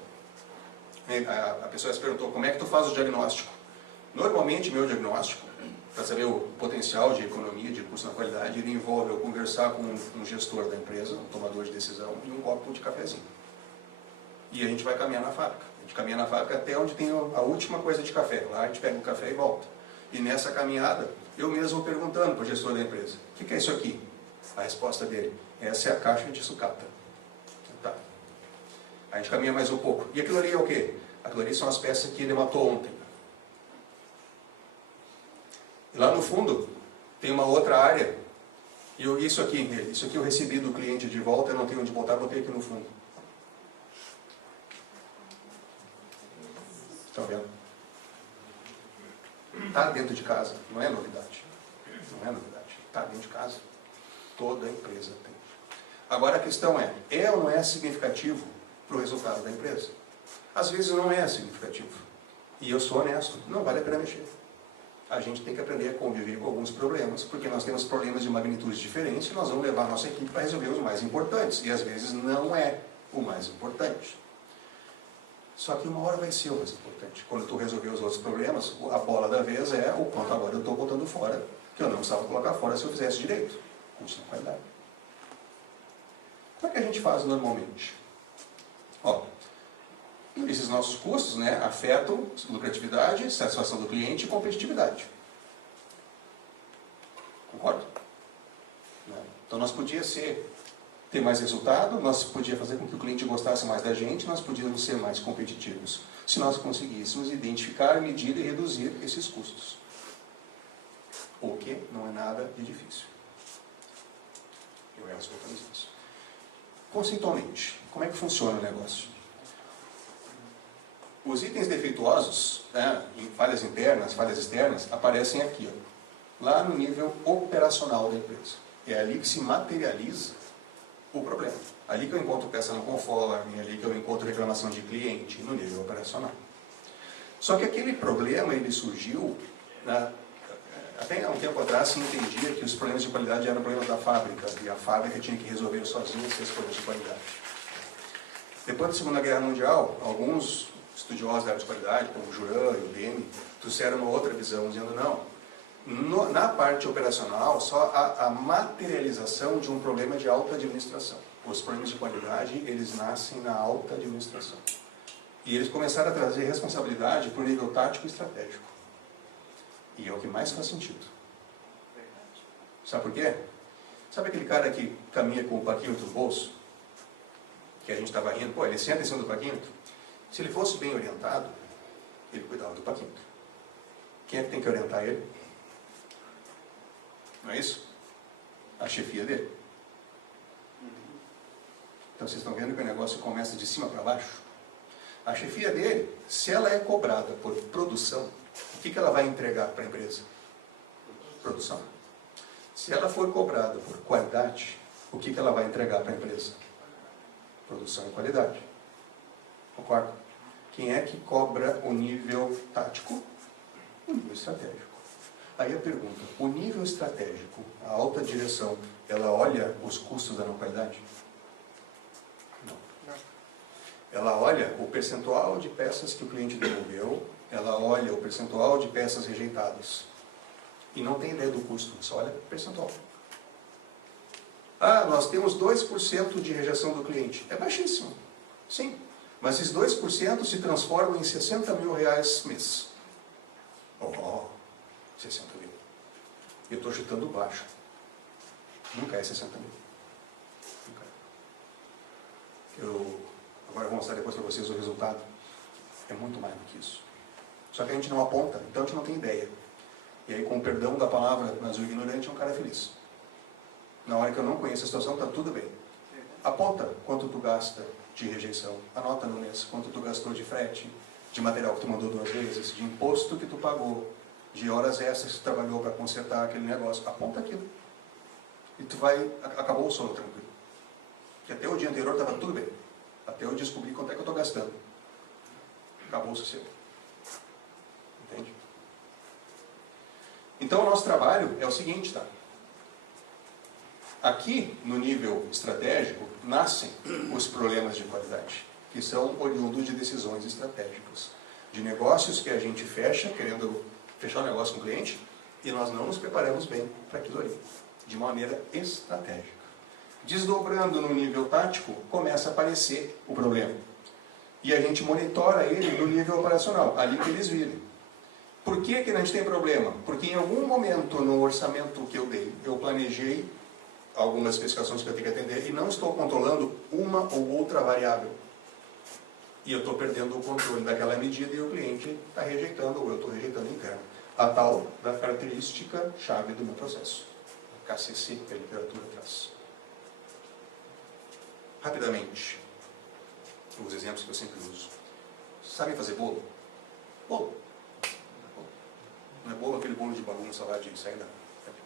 A pessoa se perguntou, como é que tu faz o diagnóstico? Normalmente, meu diagnóstico, para saber o potencial de economia, de custo na qualidade, ele envolve eu conversar com um gestor da empresa, um tomador de decisão, e um copo de cafezinho. E a gente vai caminhar na fábrica. A gente caminha na fábrica até onde tem a última coisa de café. Lá a gente pega o café e volta. E nessa caminhada, eu mesmo vou perguntando para o gestor da empresa, o que é isso aqui? A resposta dele, essa é a caixa de sucata. Tá. A gente caminha mais um pouco. E aquilo ali é o quê? Aquilo ali são as peças que ele matou ontem. E lá no fundo, tem uma outra área E isso aqui eu recebi do cliente de volta, eu não tenho onde botar, botei aqui no fundo. Estão vendo? Está dentro de casa, não é novidade. Não é novidade. Está dentro de casa. Toda empresa tem. Agora a questão é ou não é significativo para o resultado da empresa? Às vezes não é significativo. E eu sou honesto, não vale a pena mexer. A gente tem que aprender a conviver com alguns problemas, porque nós temos problemas de magnitudes diferentes e nós vamos levar a nossa equipe para resolver os mais importantes. E às vezes não é o mais importante. Só que uma hora vai ser o mais importante. Quando tu resolver os outros problemas, a bola da vez é o quanto agora eu estou botando fora, que eu não precisava colocar fora se eu fizesse direito. Custo na qualidade. Como é que a gente faz normalmente? Ó, esses nossos custos, né, afetam lucratividade, satisfação do cliente e competitividade. Concorda? Então nós podíamos ter mais resultado, nós podíamos fazer com que o cliente gostasse mais da gente, nós podíamos ser mais competitivos, se nós conseguíssemos identificar, medir e reduzir esses custos. O que não é nada de difícil. Eu elas voltamos isso. Conceitualmente, como é que funciona o negócio? Os itens defeituosos, né, em falhas internas, falhas externas, aparecem aqui, ó, lá no nível operacional da empresa. É ali que se materializa o problema. Ali que eu encontro peça não conforme, ali que eu encontro reclamação de cliente, no nível operacional. Só que aquele problema, ele surgiu, né, até há um tempo atrás se entendia que os problemas de qualidade eram problemas da fábrica, e a fábrica tinha que resolver sozinha esses problemas de qualidade. Depois da Segunda Guerra Mundial, alguns estudiosos da área de qualidade, como o Juran e o Demi, trouxeram uma outra visão, dizendo não, na parte operacional, só a materialização de um problema de alta administração. Os problemas de qualidade, eles nascem na alta administração. E eles começaram a trazer responsabilidade para o nível tático e estratégico. E é o que mais faz sentido. Sabe por quê? Sabe aquele cara que caminha com o paquímetro no bolso? Que a gente estava rindo, pô, ele senta em cima do paquímetro. Se ele fosse bem orientado, ele cuidava do paquímetro. Quem é que tem que orientar ele? Não é isso? A chefia dele. Então vocês estão vendo que o negócio começa de cima para baixo? A chefia dele, se ela é cobrada por produção, o que ela vai entregar para a empresa? Produção. Se ela for cobrada por qualidade, o que ela vai entregar para a empresa? Produção e qualidade. Concorda? Quem é que cobra o nível tático? O nível estratégico. Aí a pergunta, o nível estratégico, a alta direção, ela olha os custos da não qualidade? Não. Ela olha o percentual de peças que o cliente devolveu, ela olha o percentual de peças rejeitadas. E não tem ideia do custo, só olha o percentual. Ah, nós temos 2% de rejeição do cliente. É baixíssimo. Sim. Mas esses 2% se transformam em R$60 mil mês. Oh, 60 mil. Eu estou chutando baixo. Nunca é 60 mil. Nunca é. Agora vou mostrar depois para vocês o resultado. É muito mais do que isso. Só que a gente não aponta, então a gente não tem ideia. E aí, com o perdão da palavra, mas o ignorante é um cara feliz. Na hora que eu não conheço a situação, está tudo bem. Aponta quanto tu gasta de rejeição. Anota no mês quanto tu gastou de frete, de material que tu mandou 2 vezes, de imposto que tu pagou, de horas extras que tu trabalhou para consertar aquele negócio. Aponta aquilo. E tu vai... Acabou o sono tranquilo. Porque até o dia anterior estava tudo bem. Até eu descobrir quanto é que eu estou gastando. Acabou o sossego. Entende? Então o nosso trabalho é o seguinte, tá? Aqui, no nível estratégico, nascem os problemas de qualidade, que são oriundos de decisões estratégicas, de negócios que a gente fecha, querendo fechar o negócio com o cliente, e nós não nos preparamos bem para aquilo ali, de maneira estratégica. Desdobrando no nível tático, começa a aparecer o problema. E a gente monitora ele no nível operacional, ali que eles virem. Por que a gente tem problema? Porque em algum momento no orçamento que eu dei, eu planejei algumas especificações que eu tenho que atender e não estou controlando uma ou outra variável. E eu estou perdendo o controle daquela medida e o cliente está rejeitando ou eu estou rejeitando interno. A tal da característica chave do meu processo. KCC, que a literatura traz. Rapidamente, os exemplos que eu sempre uso. Sabem fazer bolo? Bolo. Não é bolo aquele bolo de bagunça lá de sair da...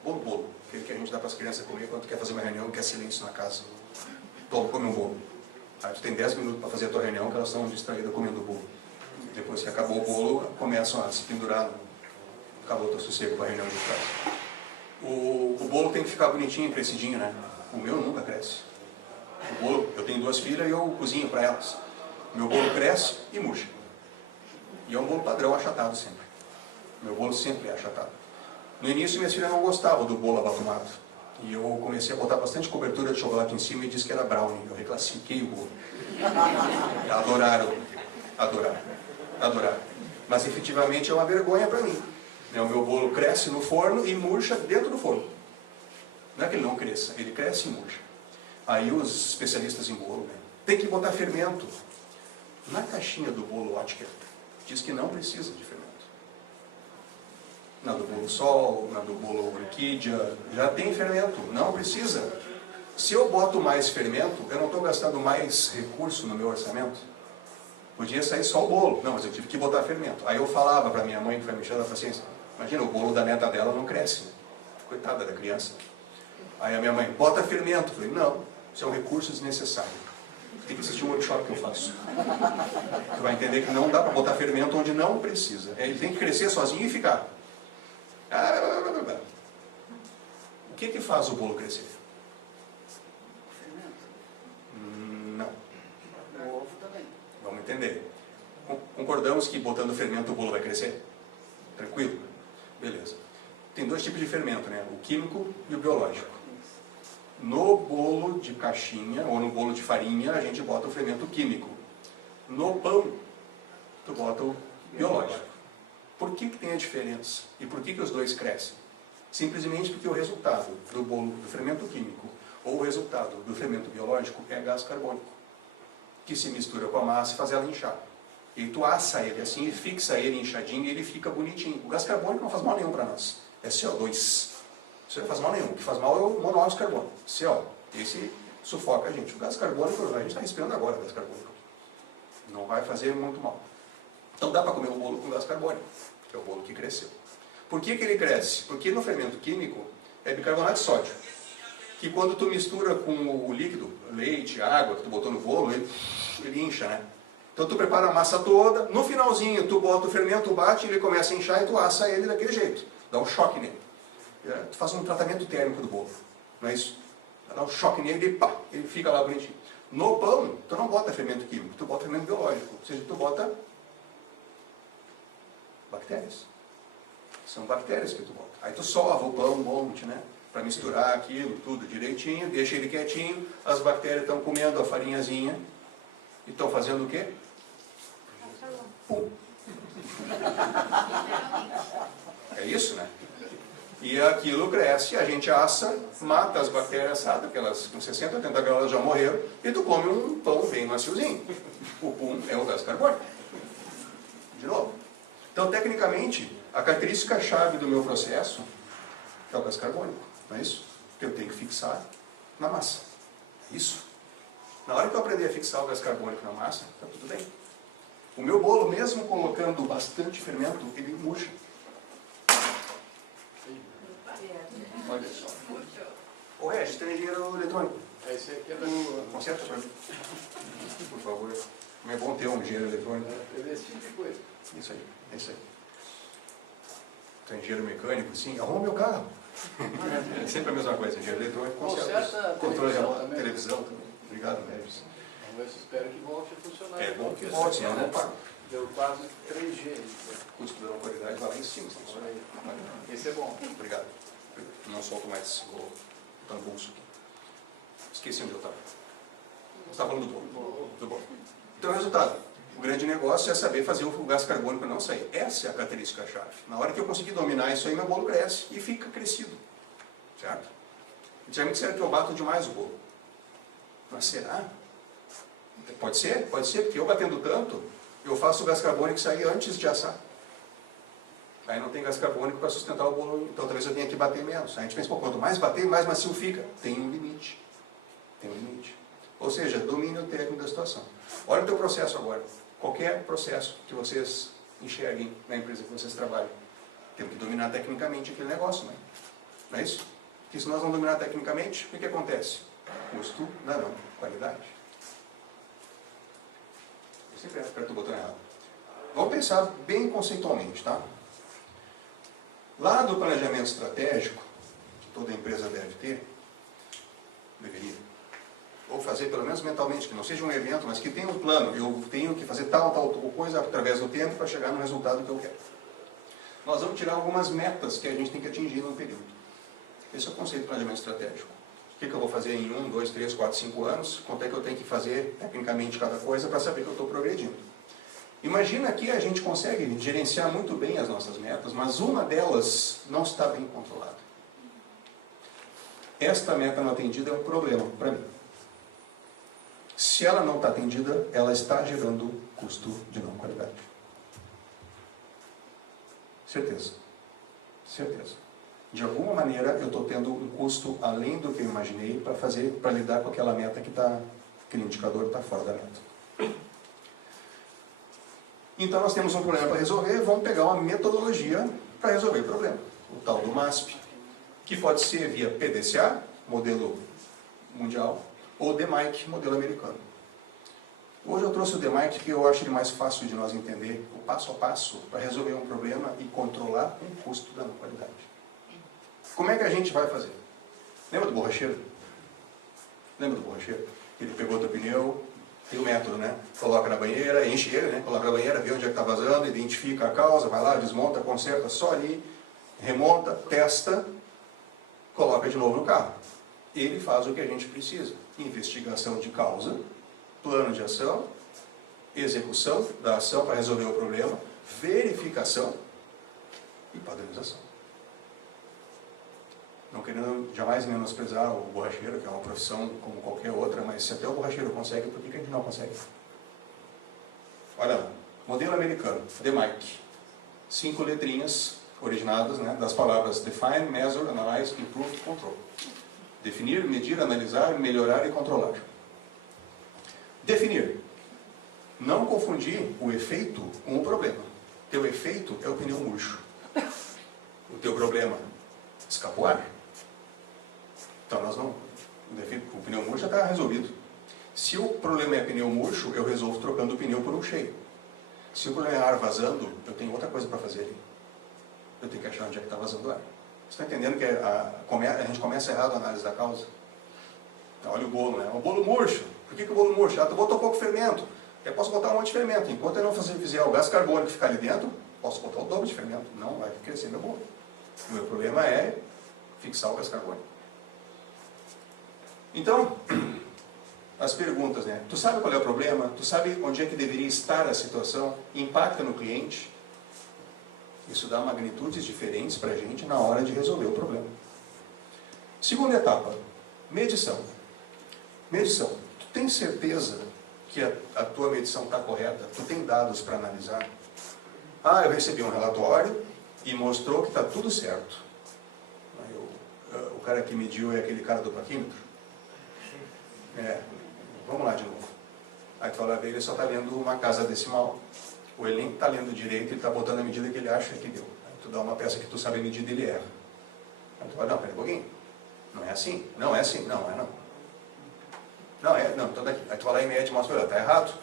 Bolo. Aquele que a gente dá para as crianças comer quando quer fazer uma reunião, quer silêncio na casa. Toma, come um bolo. Aí tu tem 10 minutos para fazer a tua reunião, que elas estão distraídas comendo o bolo. Depois que acabou o bolo, começam a se pendurar. Acabou o teu sossego para a reunião de casa. O bolo tem que ficar bonitinho, crescidinho, né? O meu nunca cresce. O bolo, eu tenho 2 filhas e eu cozinho para elas. O meu bolo cresce e murcha. E é um bolo padrão, achatado sempre. Meu bolo sempre é achatado. No início, minhas filhas não gostavam do bolo abatumado. E eu comecei a botar bastante cobertura de chocolate em cima e disse que era brownie. Eu reclassifiquei o bolo. Adoraram. Mas efetivamente é uma vergonha para mim. O meu bolo cresce no forno e murcha dentro do forno. Não é que ele não cresça, ele cresce e murcha. Aí os especialistas em bolo, né, tem que botar fermento. Na caixinha do bolo Otker, diz que não precisa de fermento. Na do bolo Sol, na do bolo Orquídea, já tem fermento, não precisa. Se eu boto mais fermento, eu não estou gastando mais recurso no meu orçamento. Podia sair só o bolo, não, mas eu tive que botar fermento. Aí eu falava para minha mãe, que foi mexendo na paciência, imagina, o bolo da neta dela não cresce, né? Coitada da criança. Aí a minha mãe, bota fermento. Eu falei, não, isso é um recurso desnecessário. Tem que assistir um workshop que eu faço. Tu vai entender que não dá para botar fermento onde não precisa. Ele tem que crescer sozinho e ficar. O que faz o bolo crescer? Não. O ovo também. Vamos entender. Concordamos que botando fermento o bolo vai crescer? Tranquilo? Beleza. Tem 2 tipos de fermento, né? O químico e o biológico. No bolo de caixinha, ou no bolo de farinha, a gente bota o fermento químico. No pão, tu bota o biológico. Por que tem a diferença? E por que os 2 crescem? Simplesmente porque o resultado do bolo do fermento químico ou o resultado do fermento biológico é gás carbônico, que se mistura com a massa e faz ela inchar. E tu assa ele assim e fixa ele inchadinho e ele fica bonitinho. O gás carbônico não faz mal nenhum para nós. É CO2. Isso não faz mal nenhum. O que faz mal é o monóxido de carbono. CO. Esse sufoca a gente. O gás carbônico, a gente está respirando agora o gás carbônico. Não vai fazer muito mal. Então dá para comer um bolo com gás carbônico, que é o bolo que cresceu. Por que ele cresce? Porque no fermento químico é bicarbonato de sódio, que quando tu mistura com o líquido, leite, água, que tu botou no bolo, ele incha, né? Então tu prepara a massa toda, no finalzinho tu bota o fermento, bate, ele começa a inchar e tu assa ele daquele jeito. Dá um choque nele. Tu faz um tratamento térmico do bolo, não é isso? Dá um choque nele e pá, ele fica lá bonitinho. No pão, tu não bota fermento químico, tu bota fermento biológico, ou seja, tu bota bactérias. São bactérias que tu bota. Aí tu sova o pão um monte, né? Para misturar aquilo tudo direitinho, deixa ele quietinho, as bactérias estão comendo a farinhazinha e estão fazendo o quê? Pum. É isso, né? E aquilo cresce, a gente assa, mata as bactérias assadas, porque elas com 60, 80 graus elas já morreram, e tu come um pão bem maciozinho. O pum é o gás carbônico. De novo. Então, tecnicamente, a característica-chave do meu processo é o gás carbônico, não é isso? Que eu tenho que fixar na massa. É isso. Na hora que eu aprender a fixar o gás carbônico na massa, está tudo bem. O meu bolo, mesmo colocando bastante fermento, ele murcha. Olha só. Ô Regis, tem dinheiro eletrônico? Esse aqui é do... Conserta para mim. Por favor. Como é bom ter um dinheiro eletrônico. É esse tipo de coisa. Isso aí, é isso aí. Tu é engenheiro mecânico, sim? Arruma meu carro. É sempre a mesma coisa, engenheiro eletrônico, Conserta controle televisão remoto, também. televisão também. Obrigado, Regis. Vamos ver se espero que volte a funcionar. É bom que Porque volte, esse senão aqui, não né, pago. deu quase 3G. O custo da qualidade vai lá em cima. Olha aí. Esse é bom. Obrigado. Eu não solto mais o tambulso aqui. Esqueci onde eu estava. Você estava falando do bolo. Do bolo. Então, o resultado. O grande negócio é saber fazer o gás carbônico não sair. Essa é a característica-chave. Na hora que eu conseguir dominar isso aí, meu bolo cresce e fica crescido. Certo? Já me disseram que eu bato demais o bolo. Mas será? Pode ser, porque eu batendo tanto, eu faço o gás carbônico sair antes de assar. Aí não tem gás carbônico para sustentar o bolo, então talvez eu tenha que bater menos. A gente pensa, pô, quanto mais bater, mais macio fica. Tem um limite. Tem um limite. Ou seja, domínio técnico da situação. Olha o teu processo agora. Qualquer processo que vocês enxerguem na empresa que vocês trabalham. Temos que dominar tecnicamente aquele negócio, né? Não é isso? Porque se nós não dominar tecnicamente, o que acontece? Custo, não, qualidade. Eu sempre aperto o botão errado. Vamos pensar bem conceitualmente, tá? Lá do planejamento estratégico, que toda empresa deve ter, deveria, ou fazer pelo menos mentalmente, que não seja um evento, mas que tenha um plano, eu tenho que fazer tal coisa através do tempo para chegar no resultado que eu quero. Nós vamos tirar algumas metas que a gente tem que atingir num período. Esse é o conceito de planejamento estratégico. O que eu vou fazer em 1, 2, 3, 4, 5 anos, quanto é que eu tenho que fazer tecnicamente cada coisa para saber que eu estou progredindo. Imagina que a gente consegue gerenciar muito bem as nossas metas, mas uma delas não está bem controlada. Esta meta não atendida é um problema para mim. Se ela não está atendida, ela está gerando custo de não qualidade. Certeza. Certeza. De alguma maneira eu estou tendo um custo além do que eu imaginei para lidar com aquela meta que aquele indicador está fora da meta. Então nós temos um problema para resolver, vamos pegar uma metodologia para resolver o problema. O tal do MASP, que pode ser via PDCA, modelo mundial, ou DMAIC, modelo americano. Hoje eu trouxe o DMAIC que eu acho ele mais fácil de nós entender, o passo a passo, para resolver um problema e controlar um custo da não qualidade. Como é que a gente vai fazer? Lembra do borracheiro? Lembra do borracheiro? Ele pegou o teu pneu, tem o método, né? Coloca na banheira, enche ele, né? Coloca na banheira, vê onde é que está vazando, identifica a causa, vai lá, desmonta, conserta só ali, remonta, testa, coloca de novo no carro. Ele faz o que a gente precisa. Investigação de causa, plano de ação, execução da ação para resolver o problema, verificação e padronização. Não querendo jamais menosprezar o borracheiro, que é uma profissão como qualquer outra, mas se até o borracheiro consegue, por que a gente não consegue? Olha lá, modelo americano, DMAIC. 5 letrinhas originadas, né, das palavras Define, Measure, Analyze, Improve e Control. Definir, medir, analisar, melhorar e controlar. Definir. Não confundir o efeito com o problema. Teu efeito é o pneu murcho. O teu problema, escapou ar. Então nós não... O pneu murcho já está resolvido. Se o problema é pneu murcho, eu resolvo trocando o pneu por um cheio. Se o problema é ar vazando, eu tenho outra coisa para fazer ali. Eu tenho que achar onde é que está vazando ar. Você está entendendo que a gente começa errado a análise da causa? Então, olha o bolo, né? O bolo murcho. Por que o bolo murcho? Tu botou pouco fermento. Eu posso botar um monte de fermento. Enquanto eu não fizer o gás carbônico ficar ali dentro, posso botar o dobro de fermento. Não vai crescer meu bolo. O meu problema é fixar o gás carbônico. Então, as perguntas, né? Tu sabe qual é o problema? Tu sabe onde é que deveria estar a situação? Impacta no cliente? Isso dá magnitudes diferentes para a gente na hora de resolver o problema. Segunda etapa, medição. Medição. Tu tem certeza que a tua medição está correta? Tu tem dados para analisar? Ah, eu recebi um relatório e mostrou que está tudo certo. O cara que mediu é aquele cara do paquímetro? Vamos lá de novo. Aí tu fala, ele só está lendo uma casa decimal. Ou ele nem está lendo direito, ele está botando a medida que ele acha que deu. Aí tu dá uma peça que tu sabe a medida e ele erra. Aí tu fala, não, pera um pouquinho. Não é assim? Não é assim? Não, é não. Não, então daqui. Aí tu vai lá e mede e mostra, olha, está errado.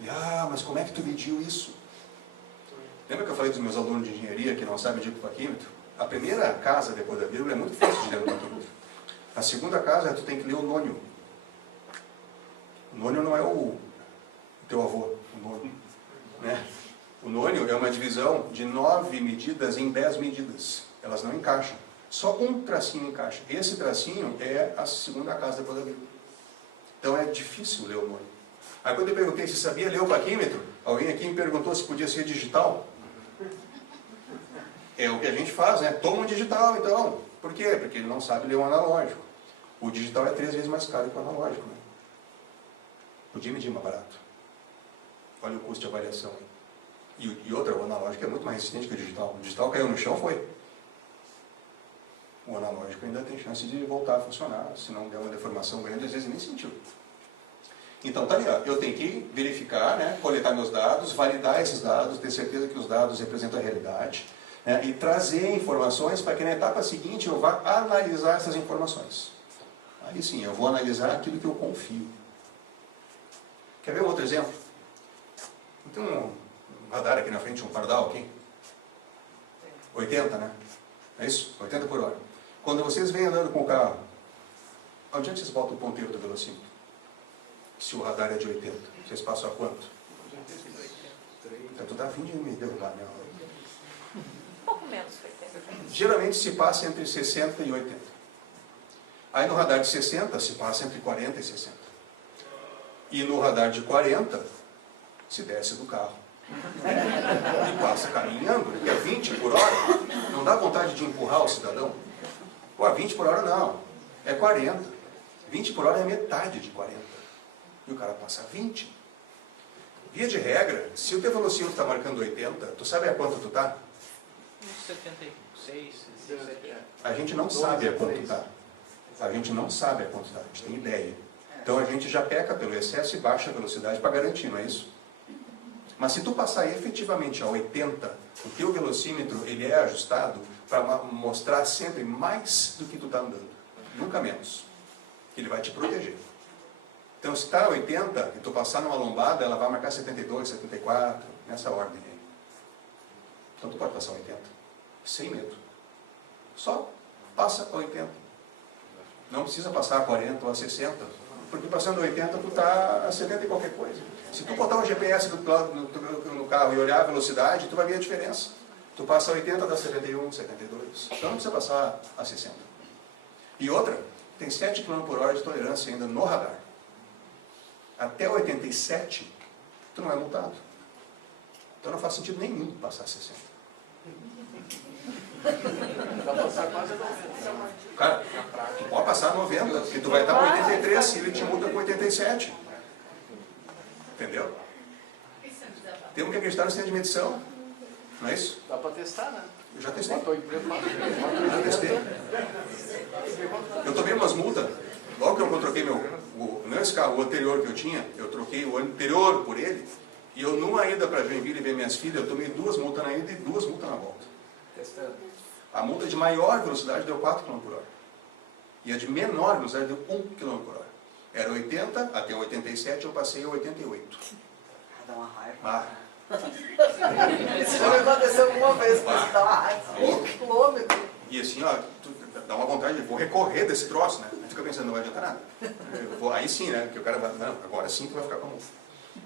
E, mas como é que tu mediu isso? Lembra que eu falei dos meus alunos de engenharia que não sabem medir com paquímetro? A primeira casa depois da vírgula é muito fácil de ler no paquímetro. A segunda casa tu tem que ler o nônio. O nônio não é o teu avô, o nônio. Né? O nônio é uma divisão de 9 medidas em 10 medidas. Elas não encaixam. Só um tracinho encaixa. Esse tracinho é a segunda casa depois da vírgula. Então é difícil ler o nônio. Aí quando eu perguntei se sabia ler o paquímetro, alguém aqui me perguntou se podia ser digital. É o que a gente faz, né? Toma um digital, então. Por quê? Porque ele não sabe ler o analógico. O digital é 3 vezes mais caro que o analógico, né? Podia medir mais barato. Olha o custo de avaliação aí. E outra, o analógico é muito mais resistente que o digital. O digital caiu no chão, foi. O analógico ainda tem chance de voltar a funcionar, se não der uma deformação grande, às vezes nem sentiu. Então tá ali, ó, eu tenho que verificar, né, coletar meus dados, validar esses dados, ter certeza que os dados representam a realidade, né, e trazer informações para que na etapa seguinte eu vá analisar essas informações. Aí sim, eu vou analisar aquilo que eu confio. Quer ver um outro exemplo? Tem um radar aqui na frente, um pardal aqui. 80, né? É isso? 80 por hora. Quando vocês vêm andando com o carro, onde é que vocês botam o ponteiro do velocímetro? Se o radar é de 80, vocês passam a quanto? Então tu tá a fim de me derrubar, né? Um pouco menos que 80. Geralmente se passa entre 60 e 80. Aí no radar de 60 se passa entre 40 e 60. E no radar de 40 se desce do carro. E passa caminhando, porque é 20 por hora. Não dá vontade de empurrar o cidadão? Pô, 20 por hora não, é 40. 20 por hora é metade de 40. E o cara passa 20. Via de regra, se o teu velocímetro está marcando 80, tu sabe a quanto tu está? Uns 76, 77. A gente não sabe a quanto está. A gente não sabe a quanto está, a gente tem ideia. Então a gente já peca pelo excesso e baixa a velocidade para garantir, não é isso? Mas se tu passar efetivamente a 80, o teu velocímetro ele é ajustado para mostrar sempre mais do que tu está andando, nunca menos. Ele vai te proteger. Então se está a 80 e tu passar numa lombada, ela vai marcar 72, 74, nessa ordem aí. Então tu pode passar a 80, sem medo. Só passa a 80. Não precisa passar a 40 ou a 60, porque passando a 80 tu está a 70 e qualquer coisa. Se tu botar um GPS no carro e olhar a velocidade, tu vai ver a diferença. Tu passa a 80, dá 71, 72. Então não precisa passar a 60. E outra, tem 7 km por hora de tolerância ainda no radar. Até 87, tu não é multado. Então não faz sentido nenhum passar a 60. Vai passar quase 90. Cara, tu pode passar a 90, porque tu vai estar com 83 se ele te multa com 87. Entendeu? Temos que acreditar no sistema de medição. Não é isso? Dá para testar, né? Eu já testei. Bota 80, Já testei. Eu tomei umas multas. Logo que eu troquei não esse carro, o anterior que eu tinha, eu troquei o anterior por ele. E eu, numa ida para Joinville ver minhas filhas, eu tomei 2 multas na ida e 2 multas na volta. testando. A multa de maior velocidade deu 4 km por hora. E a de menor velocidade deu 1 km por hora. Era 80, até 87 eu passei a 88. Dá uma raiva. Ah, Isso já me aconteceu uma vez, mas dá uma raiva. 1 quilômetro. e assim, ó, dá uma vontade de vou recorrer desse troço, né? Fica pensando, não vai adiantar nada. Aí sim, né? Porque o cara vai, não, agora sim tu vai ficar como.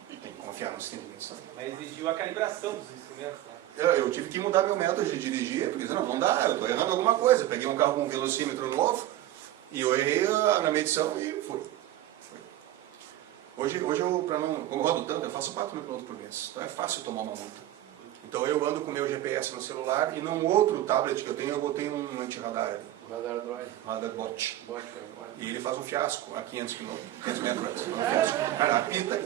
Tem que confiar no sistema de medição. Mas exigiu a calibração dos instrumentos, né? Eu tive que mudar meu método de dirigir, porque não dá, eu estou errando alguma coisa. Eu peguei um carro com um velocímetro novo e eu errei na medição e fui. Hoje eu, como eu rodo tanto, eu faço 4 mil km por mês. Então é fácil tomar uma multa. Então eu ando com o meu GPS no celular e num outro tablet que eu botei um anti-radar ali. Radar Droid. Radar bot. Bot. E ele faz um fiasco a 500 metros antes. Um fiasco. Cara, apita,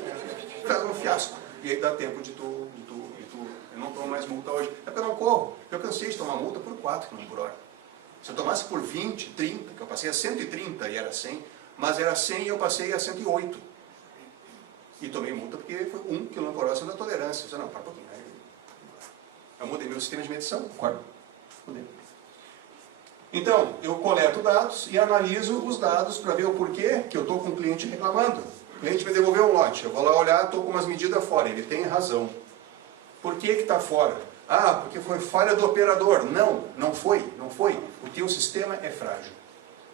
faz um fiasco. E aí dá tempo de tu eu não tomo mais multa hoje. É porque eu não corro. Eu cansei de tomar multa por 4 km por hora. Se eu tomasse por 20, 30, que eu passei a 130 e era 100, mas era 100 e eu passei a 108. E tomei multa porque foi 1 km por hora acima da tolerância. Eu disse, não, para um pouquinho. Aí eu mudei meu sistema de medição. Concordo? Mudei. Então, eu coleto dados e analiso os dados para ver o porquê que eu estou com o cliente reclamando. O cliente me devolveu um lote. Eu vou lá olhar, estou com umas medidas fora. Ele tem razão. Por que está fora? Ah, porque foi falha do operador. Não, não foi. O teu sistema é frágil.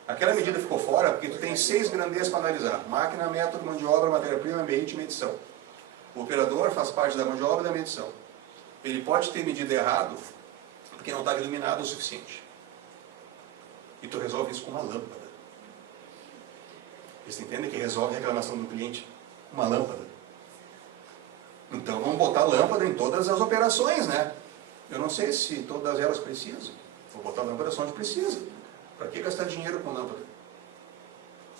Aquela medida ficou fora porque tu tem 6 grandezas para analisar. Máquina, método, mão de obra, matéria-prima, ambiente e medição. O operador faz parte da mão de obra e da medição. Ele pode ter medido errado porque não estava iluminado o suficiente. E tu resolve isso com uma lâmpada. Você entende que resolve a reclamação do cliente? Uma lâmpada. Então vamos botar lâmpada em todas as operações, né? Eu não sei se todas elas precisam. Vou botar lâmpada só onde precisa. Para que gastar dinheiro com lâmpada?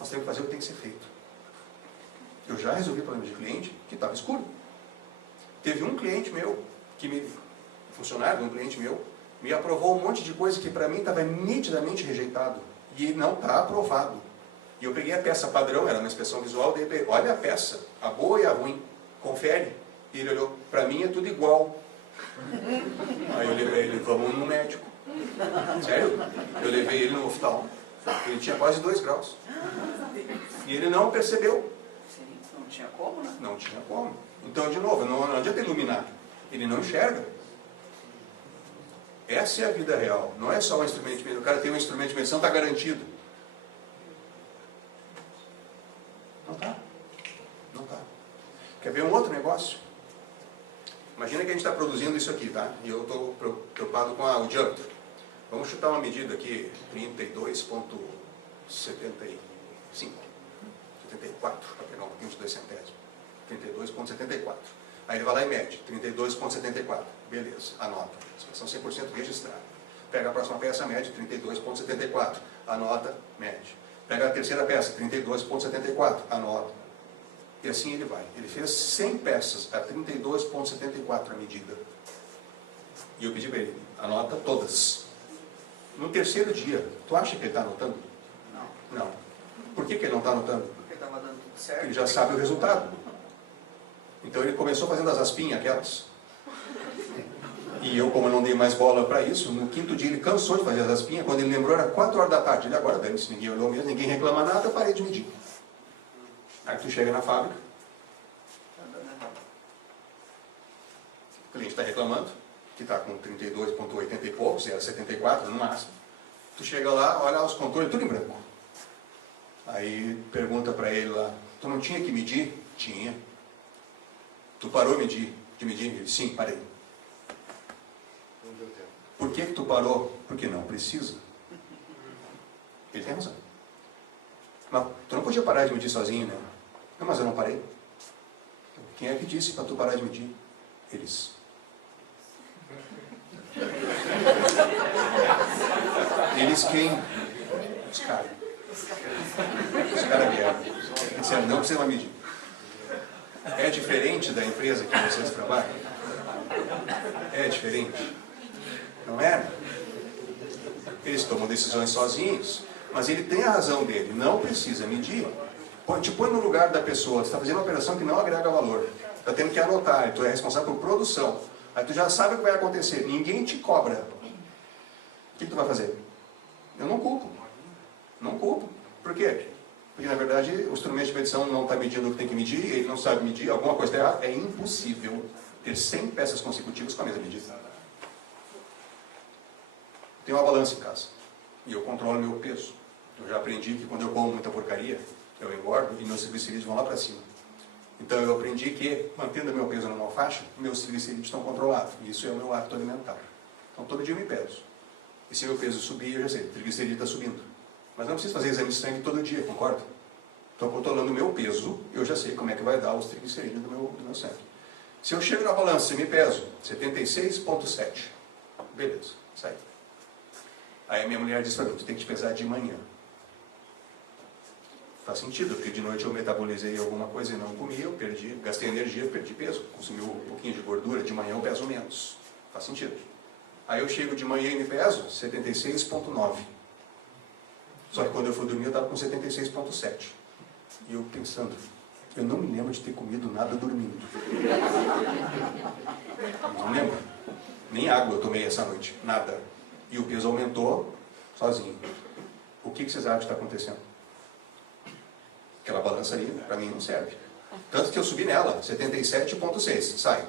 Nós temos que fazer o que tem que ser feito. Eu já resolvi o problema de cliente que estava escuro. Teve um cliente meu funcionário de um cliente meu, me aprovou um monte de coisa que para mim estava nitidamente rejeitado. E não está aprovado. E eu peguei a peça padrão, era uma inspeção visual, daí eu peguei, olha a peça, a boa e a ruim, confere. E ele olhou, para mim é tudo igual. Aí eu levei ele, vamos no médico. Sério? Eu levei ele no oftalmo. Ele tinha quase 2 graus. E ele não percebeu. Sim, não tinha como, né? Não tinha como. Então, de novo, não adianta iluminar. Ele não enxerga. Essa é a vida real. Não é só um instrumento de medição. O cara tem um instrumento de medição, está garantido. Não está. Não está. Quer ver um outro negócio? Imagina que a gente está produzindo isso aqui, tá? E eu estou preocupado com o diâmetro. Vamos chutar uma medida aqui, 32,75. 74, para pegar um pouquinho de 2 centésimos. 32,74. Aí ele vai lá e mede, 32,74. Beleza, anota. São 100% registrada. Pega a próxima peça, mede, 32,74. Anota, mede. Pega a terceira peça, 32,74. Anota. E assim ele vai. Ele fez 100 peças a 32,74 a medida. E eu pedi para ele, anota todas. No terceiro dia, tu acha que ele está anotando? Não. Não. Por que ele não está anotando? Porque estava dando tudo Porque certo. ele já sabe o resultado. Então ele começou fazendo as aspinhas, aquelas. E eu, como não dei mais bola para isso, no 5º dia ele cansou de fazer as aspinhas. Quando ele lembrou, era 4 horas da tarde. Ele, agora dane-se, ninguém olhou mesmo, ninguém reclama nada, eu parei de medir. Aí tu chega na fábrica, Tá dando errado. o cliente está reclamando, que está com 32,80 e poucos, era 74 no máximo. Tu chega lá, olha os controles, tudo em branco. Aí pergunta para ele lá, tu não tinha que medir? Tinha. Tu parou de medir? Ele, sim, parei. Não deu tempo. Por que tu parou? Porque não precisa. Ele tem razão. Mas tu não podia parar de medir sozinho, né? Não, mas eu não parei. Quem é que disse para tu parar de medir? Eles. Eles quem? Os caras. Os caras vieram. Disseram, não precisa medir. É diferente da empresa que vocês trabalham? É diferente? Não é? Eles tomam decisões sozinhos, mas ele tem a razão dele, não precisa medir. Te põe no lugar da pessoa, você está fazendo uma operação que não agrega valor, está tendo que anotar, tu é responsável por produção, aí tu já sabe o que vai acontecer, ninguém te cobra. O que tu vai fazer? Eu não culpo. Não culpo. Por quê? Porque na verdade o instrumento de medição não está medindo o que tem que medir, ele não sabe medir, alguma coisa está errada. É impossível ter 100 peças consecutivas com a mesma medida. Tenho uma balança em casa e eu controlo meu peso. Eu já aprendi que quando eu como muita porcaria, eu engordo e meus triglicerídeos vão lá para cima. Então eu aprendi que, mantendo meu peso numa faixa, meus triglicerídeos estão controlados. E isso é o meu hábito alimentar. Então todo dia eu me peso. E se meu peso subir, eu já sei, o triglicerídeo está subindo. Mas não preciso fazer exame de sangue todo dia, concorda? Estou controlando o meu peso, eu já sei como é que vai dar os triglicerídeos do meu sangue. Se eu chego na balança e me peso 76,7, beleza, sai. Aí a minha mulher diz para mim, tu tem que te pesar de manhã. Faz sentido, porque de noite eu metabolizei alguma coisa e não comi, eu gastei energia, perdi peso, consumi um pouquinho de gordura, de manhã eu peso menos. Faz sentido. Aí eu chego de manhã e me peso 76,9. Só que quando eu fui dormir eu estava com 76,7. E eu pensando, eu não me lembro de ter comido nada dormindo. Não lembro. Nem água eu tomei essa noite, nada. E o peso aumentou sozinho. O que vocês acham que está acontecendo? Aquela balança ali, para mim, não serve. Tanto que eu subi nela, 77,6, sai.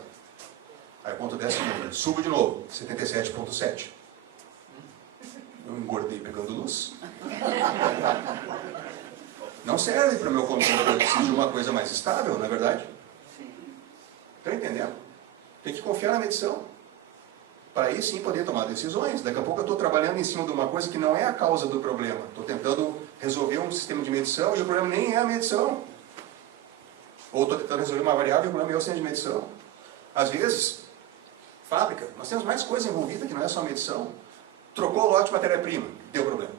Aí ponto 10 segundos, subo de novo, 77,7. Eu engordei pegando luz. Não serve para o meu controle, eu preciso de uma coisa mais estável, não é verdade? Estão entendendo? Tem que confiar na medição. Para aí sim poder tomar decisões. Daqui a pouco eu estou trabalhando em cima de uma coisa que não é a causa do problema. Estou tentando resolver um sistema de medição e o problema nem é a medição. Ou estou tentando resolver uma variável e o problema é o sistema de medição. Às vezes, fábrica, nós temos mais coisa envolvida que não é só a medição. Trocou o lote de matéria-prima, deu problema.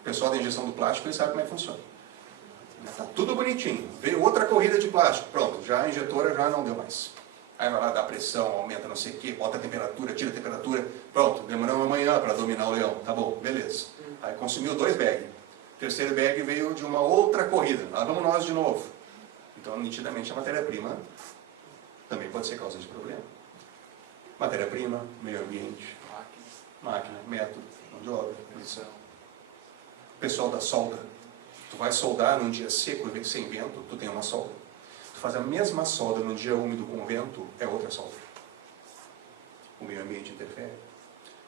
O pessoal da injeção do plástico, ele sabe como é que funciona. Está tudo bonitinho. Veio outra corrida de plástico, pronto, já a injetora já não deu mais. Aí vai lá, dá pressão, aumenta não sei o quê, bota a temperatura, tira a temperatura. Pronto, demoramos amanhã para dominar o leão. Tá bom, beleza. Aí consumiu 2 bags. O terceiro bag veio de uma outra corrida. Lá vamos nós de novo. Então, nitidamente, a matéria-prima também pode ser causa de problema. Matéria-prima, meio ambiente, máquina, método, mão de obra, missão. Pessoal da solda. Tu vai soldar num dia seco e sem vento, tu tem uma solda. Tu faz a mesma solda num dia úmido com vento, é outra solda. O meio ambiente interfere.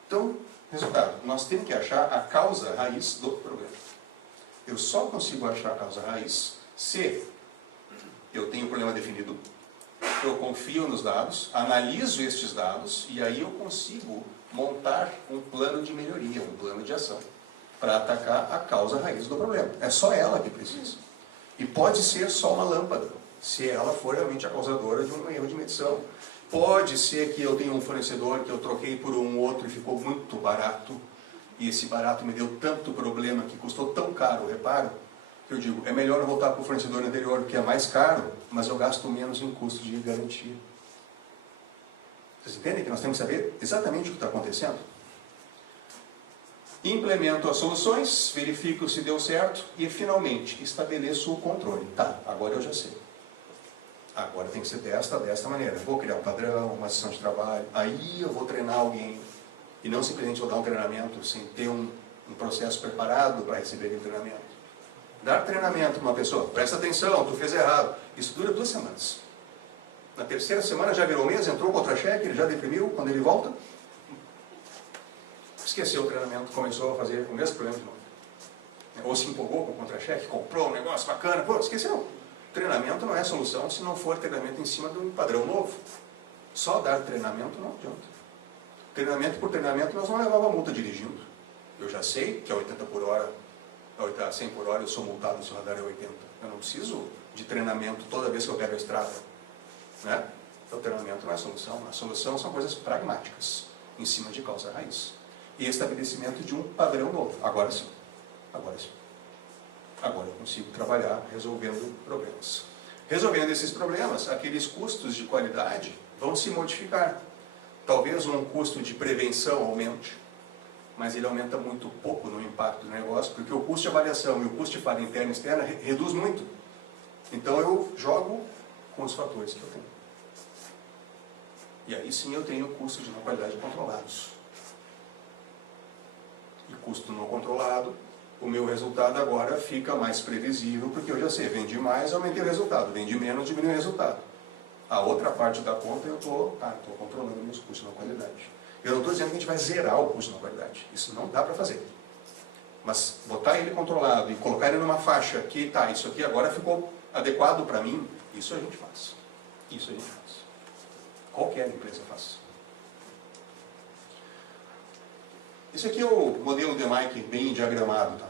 Então, resultado, nós temos que achar a causa raiz do problema. Eu só consigo achar a causa raiz se eu tenho o problema definido, eu confio nos dados, analiso estes dados e aí eu consigo montar um plano de melhoria, um plano de ação para atacar a causa raiz do problema. É só ela que precisa. E pode ser só uma lâmpada, se ela for realmente a causadora de um erro de medição. Pode ser que eu tenha um fornecedor que eu troquei por um outro e ficou muito barato, e esse barato me deu tanto problema que custou tão caro o reparo, que eu digo, é melhor eu voltar para o fornecedor anterior, que é mais caro, mas eu gasto menos em custo de garantia. Vocês entendem que nós temos que saber exatamente o que está acontecendo? Implemento as soluções, verifico se deu certo e, finalmente, estabeleço o controle. Tá, agora eu já sei. Agora tem que ser desta maneira. Vou criar um padrão, uma sessão de trabalho, aí eu vou treinar alguém. E não simplesmente vou dar um treinamento sem ter um processo preparado para receber aquele treinamento. Dar treinamento para uma pessoa, presta atenção, tu fez errado. Isso dura 2 semanas. Na terceira semana já virou mês, entrou contra-cheque, ele já deprimiu, quando ele volta, esqueceu o treinamento, começou a fazer o mesmo problema de novo. Ou se empolgou com o contra-cheque, comprou um negócio bacana, pô, esqueceu. Treinamento não é solução se não for treinamento em cima de um padrão novo. Só dar treinamento não adianta. Treinamento por treinamento nós não levávamos multa dirigindo. Eu já sei que a 80 por hora, a 100 por hora eu sou multado se o radar é 80. Eu não preciso de treinamento toda vez que eu pego a estrada. Né? Então, o treinamento não é solução. A solução são coisas pragmáticas, em cima de causa raiz. E estabelecimento de um padrão novo. Agora sim. Agora sim. Agora eu consigo trabalhar resolvendo problemas. Resolvendo esses problemas, aqueles custos de qualidade vão se modificar. Talvez um custo de prevenção aumente, mas ele aumenta muito pouco no impacto do negócio, porque o custo de avaliação e o custo de falha interna e externa reduz muito. Então eu jogo com os fatores que eu tenho. E aí sim eu tenho custo de não qualidade controlados. E custo não controlado, o meu resultado agora fica mais previsível, porque eu já sei, vendi mais, aumentei o resultado, vendi menos, diminui o resultado. A outra parte da conta eu estou controlando meus custos na qualidade. Eu não estou dizendo que a gente vai zerar o custo na qualidade, isso não dá para fazer. Mas botar ele controlado e colocar ele numa faixa que, tá, isso aqui agora ficou adequado para mim, isso a gente faz. Isso a gente faz. Qualquer empresa faz. Esse aqui é o modelo de Mike bem diagramado, tá?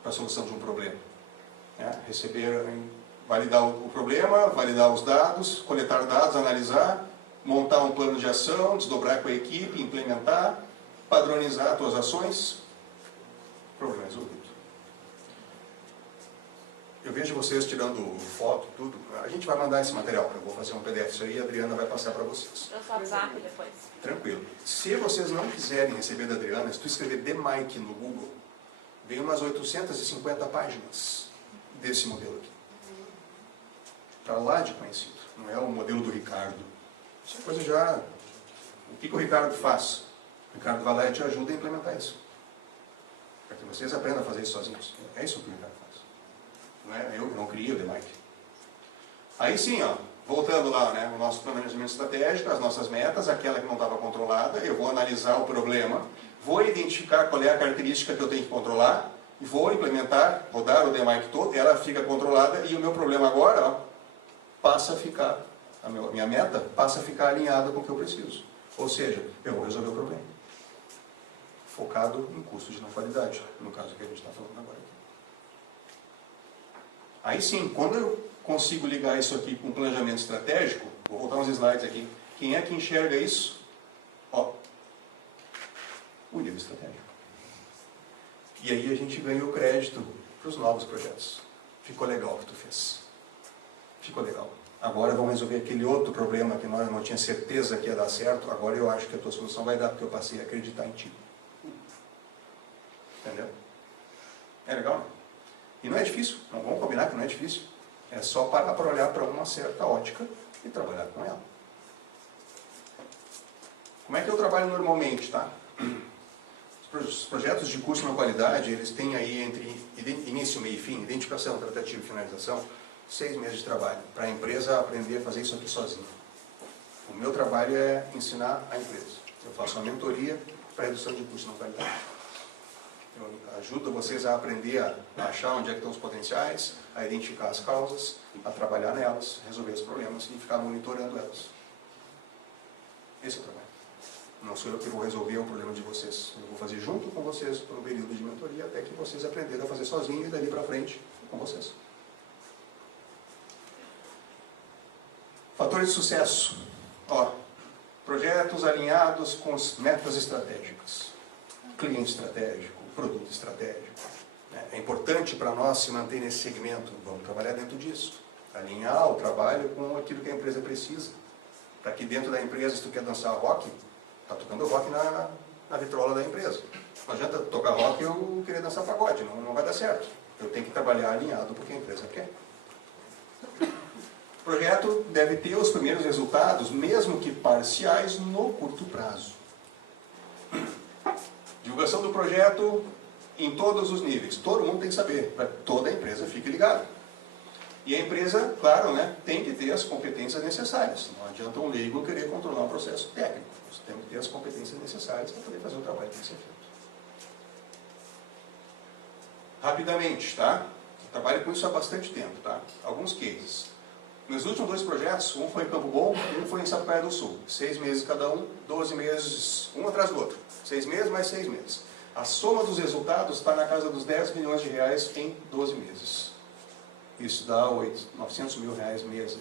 Para a solução de um problema. Validar o problema, validar os dados, coletar dados, analisar, montar um plano de ação, desdobrar com a equipe, implementar, padronizar as tuas ações, problema resolvido. Eu vejo vocês tirando foto, tudo. A gente vai mandar esse material, eu vou fazer um PDF isso aí e a Adriana vai passar para vocês. Eu só WhatsApp depois. Tranquilo. Se vocês não quiserem receber da Adriana, se tu escrever DMike no Google, vem umas 850 páginas desse modelo aqui. Para lá de conhecido. Não é o modelo do Ricardo. Isso é coisa já... O que o Ricardo faz? O Ricardo vai lá e te ajuda a implementar isso. Para que vocês aprendam a fazer isso sozinhos. É isso que o Ricardo faz. Não é? Eu não criei o DMike. Aí sim, ó, voltando lá, né, o nosso planejamento estratégico, as nossas metas, aquela que não estava controlada, eu vou analisar o problema, vou identificar qual é a característica que eu tenho que controlar, e vou implementar, vou dar o DMike todo, ela fica controlada, e o meu problema agora, ó, passa a ficar, a minha meta passa a ficar alinhada com o que eu preciso. Ou seja, eu vou resolver o problema. Focado em custo de não qualidade, no caso que a gente está falando agora. Aí sim, quando eu consigo ligar isso aqui com um planejamento estratégico, vou voltar uns slides aqui, quem é que enxerga isso? Ó, o nível estratégico. E aí a gente ganha o crédito para os novos projetos. Ficou legal o que tu fez. Ficou legal. Agora vamos resolver aquele outro problema que nós não tinha certeza que ia dar certo, agora eu acho que a tua solução vai dar, porque eu passei a acreditar em ti. Entendeu? É legal, né? E não é difícil, não vamos combinar que não é difícil. É só parar para olhar para uma certa ótica e trabalhar com ela. Como é que eu trabalho normalmente, tá? Os projetos de curso na qualidade, eles têm aí entre início, meio e fim, identificação, tratativa e finalização, 6 meses de trabalho, para a empresa aprender a fazer isso aqui sozinha. O meu trabalho é ensinar a empresa. Eu faço uma mentoria para redução de custo na qualidade. Eu ajudo vocês a aprender a achar onde é que estão os potenciais, a identificar as causas, a trabalhar nelas, resolver os problemas e ficar monitorando elas. Esse é o trabalho. Não sou eu que vou resolver o problema de vocês. Eu vou fazer junto com vocês por um período de mentoria até que vocês aprenderem a fazer sozinhos e dali para frente com vocês. Fatores de sucesso. Ó, projetos alinhados com as metas estratégicas. Cliente estratégico, produto estratégico. É importante para nós se manter nesse segmento. Vamos trabalhar dentro disso. Alinhar o trabalho com aquilo que a empresa precisa. Para que dentro da empresa, se tu quer dançar rock, está tocando rock na vitrola da empresa. Não adianta tocar rock e eu querer dançar pagode, não vai dar certo. Eu tenho que trabalhar alinhado porque a empresa quer. O projeto deve ter os primeiros resultados, mesmo que parciais, no curto prazo. Divulgação do projeto em todos os níveis. Todo mundo tem que saber, para que toda a empresa fique ligada. E a empresa, claro, né, tem que ter as competências necessárias. Não adianta um leigo querer controlar um processo técnico. Você tem que ter as competências necessárias para poder fazer o trabalho que tem que ser feito. Rapidamente, tá? Eu trabalho com isso há bastante tempo, tá? Alguns cases. Meus últimos 2 projetos, um foi em Campo Bom e um foi em Sapucaia do Sul. 6 meses cada um, 12 meses, um atrás do outro. 6 meses mais 6 meses. A soma dos resultados está na casa dos 10 milhões de reais em 12 meses. Isso dá 900 mil reais mês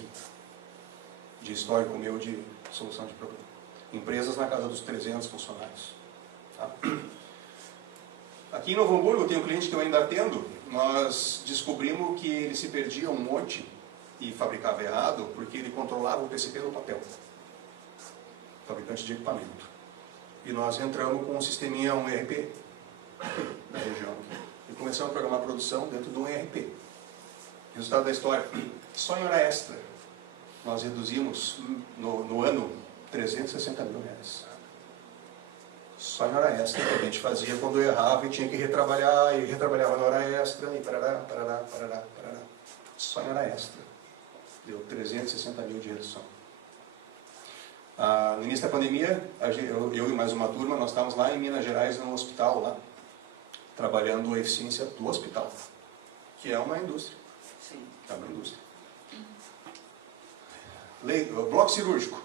de histórico meu de solução de problema. Empresas na casa dos 300 funcionários. Tá? Aqui em Novo Hamburgo, eu tenho um cliente que eu ainda atendo, nós descobrimos que ele se perdia um monte e fabricava errado porque ele controlava o PCP no papel. Fabricante de equipamento. E nós entramos com um sisteminha, um ERP da região. E começamos a programar a produção dentro de um ERP. Resultado da história, só em hora extra, nós reduzimos no ano 360 mil reais. Só em hora extra que a gente fazia quando eu errava e tinha que retrabalhar, e retrabalhava na hora extra, e parará. Só em hora extra. Deu 360 mil de redução. No início da pandemia, eu e mais uma turma, nós estávamos lá em Minas Gerais, num hospital lá, trabalhando a eficiência do hospital, que é uma indústria. Sim. É uma indústria. Bloco cirúrgico.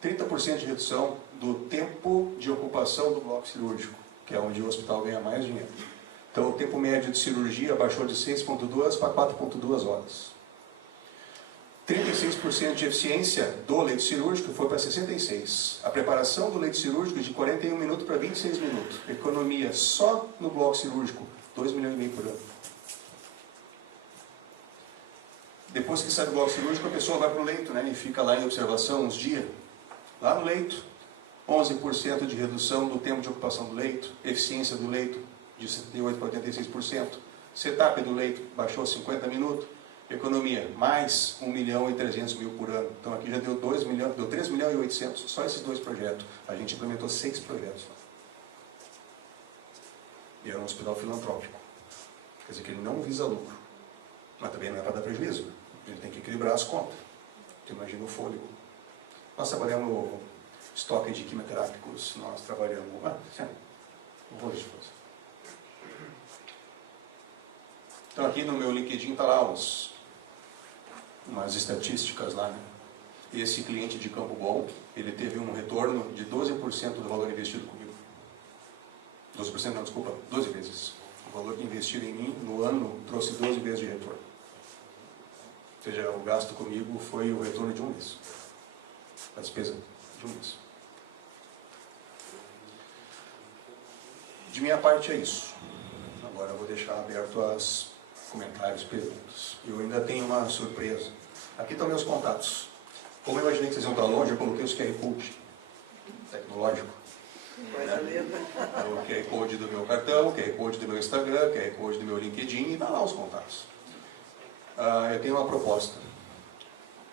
30% de redução do tempo de ocupação do bloco cirúrgico, que é onde o hospital ganha mais dinheiro. Então, o tempo médio de cirurgia baixou de 6,2 para 4,2 horas. 36% de eficiência do leito cirúrgico foi para 66%. A preparação do leito cirúrgico de 41 minutos para 26 minutos. Economia só no bloco cirúrgico, 2,5 milhões por ano. Depois que sai do bloco cirúrgico, a pessoa vai para o leito, né, e fica lá em observação uns dias. Lá no leito, 11% de redução do tempo de ocupação do leito, eficiência do leito de 78% para 86%, setup do leito baixou 50 minutos, economia mais 1.300.000 por ano. Então aqui já deu 2 milhões, deu 3 milhões e 800, só esses 2 projetos. A gente implementou 6 projetos. E era um hospital filantrópico. Quer dizer que ele não visa lucro, mas também não é para dar prejuízo. Ele tem que equilibrar as contas. Tu imagina o fôlego. Nós trabalhamos no estoque de quimioterápicos, nós trabalhamos... Então aqui no meu LinkedIn está lá umas estatísticas lá, né? Esse cliente de Campo Bom, ele teve um retorno de 12% do valor investido comigo. 12% não, desculpa, 12 vezes. O valor que investiu em mim no ano trouxe 12 vezes de retorno. Ou seja, o gasto comigo foi o retorno de um mês. A despesa de um mês. De minha parte é isso. Agora eu vou deixar aberto aos comentários, perguntas. Eu ainda tenho uma surpresa. Aqui estão meus contatos. Como eu imaginei que vocês iam estar longe, eu coloquei os QR Code tecnológico. Coisa linda. O QR Code do meu cartão, o QR Code do meu Instagram, o QR Code do meu LinkedIn, e dá lá os contatos. Eu tenho uma proposta.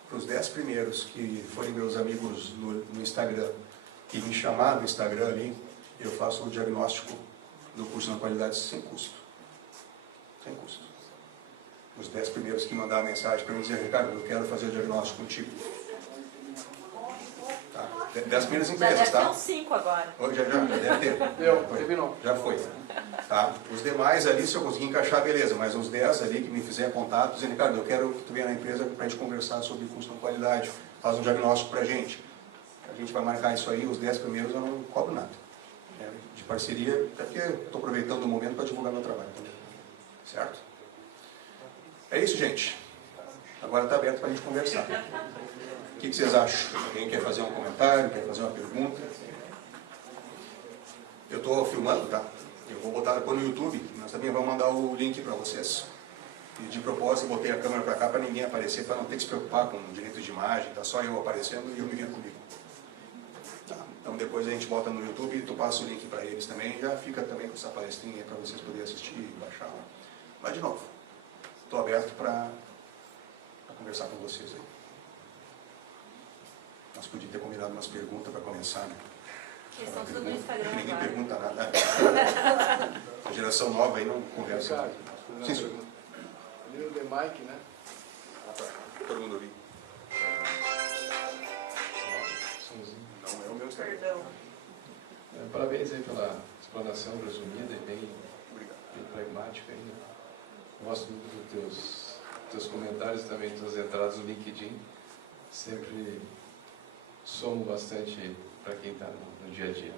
Para os 10 primeiros que forem meus amigos no Instagram, e me chamar no Instagram ali, eu faço o diagnóstico do curso na qualidade sem custo. Sem custo. Os 10 primeiros que mandar mensagem para mim dizer, Ricardo, eu quero fazer o diagnóstico contigo. Tá? 10 primeiras Já empresas, deve ter tá? uns 5 agora. Já deve ter. Terminou. Já foi. Tá? Os demais ali, se eu conseguir encaixar, beleza, mas os 10 ali que me fizer contato, dizendo, Ricardo, eu quero que tu venha na empresa para a gente conversar sobre custo na qualidade, faz um diagnóstico para a gente. A gente vai marcar isso aí, os 10 primeiros eu não cobro nada. De parceria, até porque estou aproveitando o momento para divulgar meu trabalho também. Certo? É isso, gente. Agora está aberto para a gente conversar. O que vocês acham? Alguém quer fazer um comentário, quer fazer uma pergunta? Eu estou filmando, tá? Eu vou botar depois no YouTube, nós também vamos mandar o link para vocês. E de propósito, eu botei a câmera para cá para ninguém aparecer, para não ter que se preocupar com direito de imagem, tá só eu aparecendo e eu me vendo comigo. Tá? Então depois a gente bota no YouTube e tu passa o link para eles também, já fica também com essa palestrinha para vocês poderem assistir e baixar lá. Mas de novo, estou aberto para conversar com vocês aí. Nós podíamos ter combinado umas perguntas para começar, né? Eles estão tudo no Instagram Ninguém agora. pergunta nada. A geração nova aí não conversa. Ricardo, Sim, senhor. ali no The Mic, né? Todo mundo ouviu. Não é o meu Instagram. Perdão. Parabéns aí pela explanação resumida e bem Obrigado. pragmática. Aí, né? Gosto muito dos teus comentários também, das entradas no LinkedIn. Sempre somo bastante para quem está no dia a dia.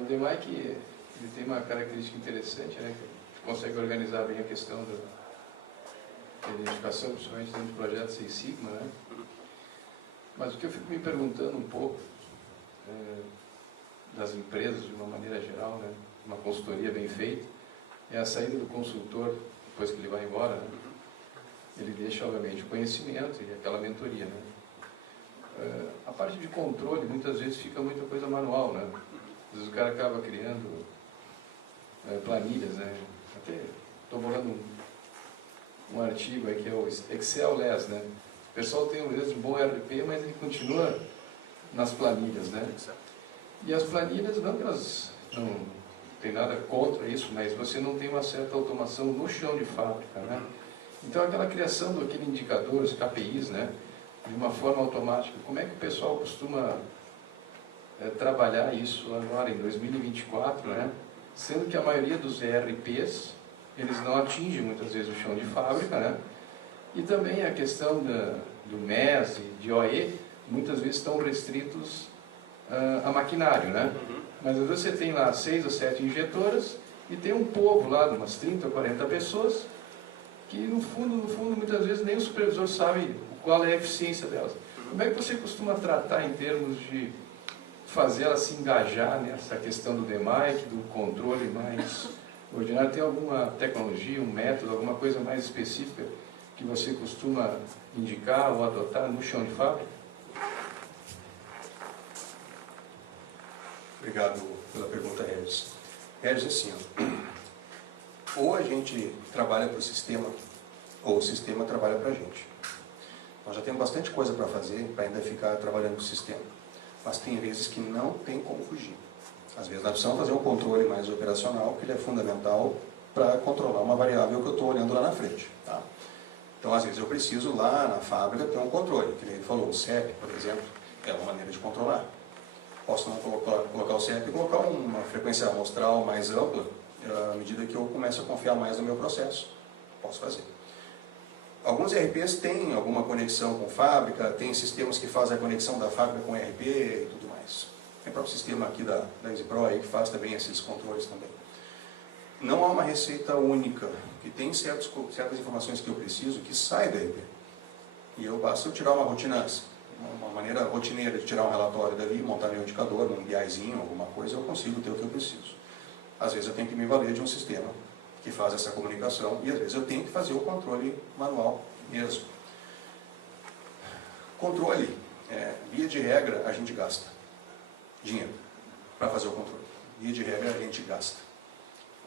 O DMAIC, ele tem uma característica interessante, né? Que consegue organizar bem a questão da identificação, principalmente dentro de projetos Six Sigma, né? Mas o que eu fico me perguntando um pouco das empresas, de uma maneira geral, né? Uma consultoria bem feita, é a saída do consultor, depois que ele vai embora, né? Ele deixa, obviamente, o conhecimento e aquela mentoria, né? A parte de controle, muitas vezes, fica muita coisa manual, né? Às vezes o cara acaba criando planilhas, né? Até estou bolando um artigo aí que é o Excel-less, né? O pessoal tem, às vezes, um bom ERP, mas ele continua nas planilhas, né? E as planilhas, não que elas não tem nada contra isso, mas você não tem uma certa automação no chão de fábrica, né? Então, aquela criação daquele indicador, os KPIs, né? De uma forma automática, como é que o pessoal costuma trabalhar isso agora em 2024, né? Sendo que a maioria dos ERPs, eles não atingem muitas vezes o chão de fábrica, né? E também a questão do MES e de OE, muitas vezes estão restritos a maquinário, né? Mas às vezes você tem lá 6 ou 7 injetoras e tem um povo lá de umas 30 ou 40 pessoas que no fundo, muitas vezes nem o supervisor sabe qual é a eficiência delas. Como é que você costuma tratar em termos de fazer ela se engajar nessa questão do DMAIC, do controle mais ordinário? Tem alguma tecnologia, um método, alguma coisa mais específica que você costuma indicar ou adotar no chão de fábrica? Obrigado pela pergunta, Regis. Regis, assim, ó, ou a gente trabalha para o sistema, ou o sistema trabalha para a gente. Nós já temos bastante coisa para fazer, para ainda ficar trabalhando com o sistema. Mas tem vezes que não tem como fugir. Às vezes nós precisamos fazer um controle mais operacional, que ele é fundamental para controlar uma variável que eu estou olhando lá na frente. Tá? Então, às vezes eu preciso lá na fábrica ter um controle. Que ele falou, o CEP, por exemplo, é uma maneira de controlar. Posso não colocar o CEP e colocar uma frequência amostral mais ampla, à medida que eu começo a confiar mais no meu processo. Posso fazer. Alguns ERPs têm alguma conexão com fábrica, tem sistemas que fazem a conexão da fábrica com ERP e tudo mais. Tem o próprio sistema aqui da EasyPro aí que faz também esses controles também. Não há uma receita única, que tem certas informações que eu preciso que saem da ERP. E basta eu tirar uma rotina, uma maneira rotineira de tirar um relatório dali, montar meu indicador, um BIzinho, alguma coisa, eu consigo ter o que eu preciso. Às vezes eu tenho que me valer de um sistema que faz essa comunicação e às vezes eu tenho que fazer o controle manual mesmo. Controle, via de regra, a gente gasta dinheiro para fazer o controle. Via de regra, a gente gasta.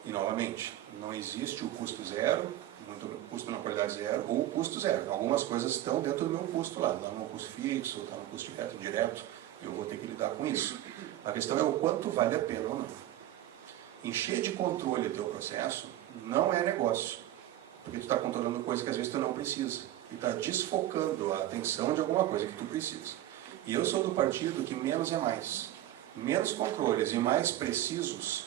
E, novamente, não existe o custo zero, muito custo na qualidade zero, ou o custo zero. Algumas coisas estão dentro do meu custo lá no custo fixo, está no custo direto, eu vou ter que lidar com isso. A questão é o quanto vale a pena ou não. Encher de controle o teu processo não é negócio, porque tu está controlando coisa que às vezes tu não precisa, e está desfocando a atenção de alguma coisa que tu precisa. E eu sou do partido que menos é mais. Menos controles e mais precisos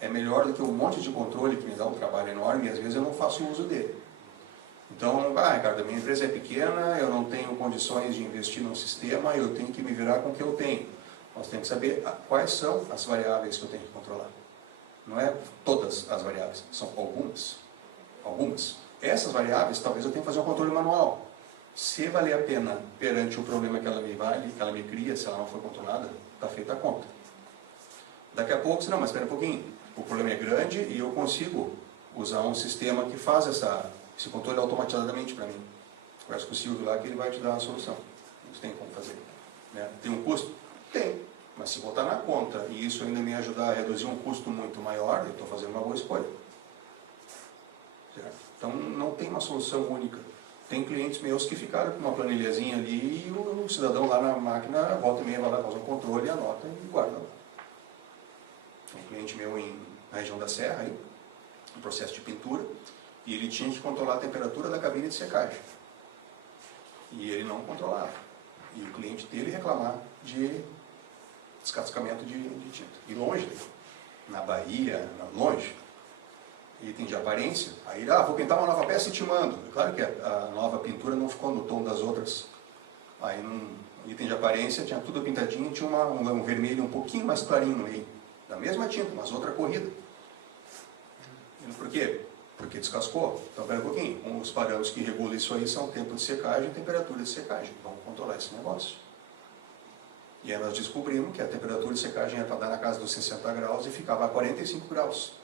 é melhor do que um monte de controle que me dá um trabalho enorme e às vezes eu não faço uso dele. Então, Ricardo, a minha empresa é pequena, eu não tenho condições de investir num sistema, eu tenho que me virar com o que eu tenho. Nós temos que saber quais são as variáveis que eu tenho que controlar. Não é todas as variáveis, são algumas. Algumas. Essas variáveis, talvez eu tenha que fazer um controle manual. Se valer a pena perante o problema que ela me cria, se ela não for controlada, está feita a conta. Daqui a pouco, não, mas espera um pouquinho, o problema é grande e eu consigo usar um sistema que faz esse controle automatizadamente para mim. Conversa com o Silvio lá que ele vai te dar uma solução. Não tem como fazer. Né? Tem um custo? Tem. Mas se botar na conta e isso ainda me ajudar a reduzir um custo muito maior, eu estou fazendo uma boa escolha. Certo? Então não tem uma solução única. Tem clientes meus que ficaram com uma planilhazinha ali e o cidadão lá na máquina, volta e meia, vai lá, faz um controle, anota e guarda lá. Tem um cliente meu na região da Serra, aí, um processo de pintura, e ele tinha que controlar a temperatura da cabine de secagem. E ele não controlava. E o cliente dele reclamar de descascamento de tinta. E longe dele, na Bahia, longe. Item de aparência, aí vou pintar uma nova peça e te mando. Claro que a nova pintura não ficou no tom das outras. Aí num item de aparência tinha tudo pintadinho, tinha um vermelho um pouquinho mais clarinho no meio. Da mesma tinta, mas outra corrida. Por quê? Porque descascou. Então, espera um pouquinho. Os parâmetros que regulam isso aí são tempo de secagem e temperatura de secagem. Vamos controlar esse negócio. E aí nós descobrimos que a temperatura de secagem era para dar na casa dos 60 graus e ficava a 45 graus.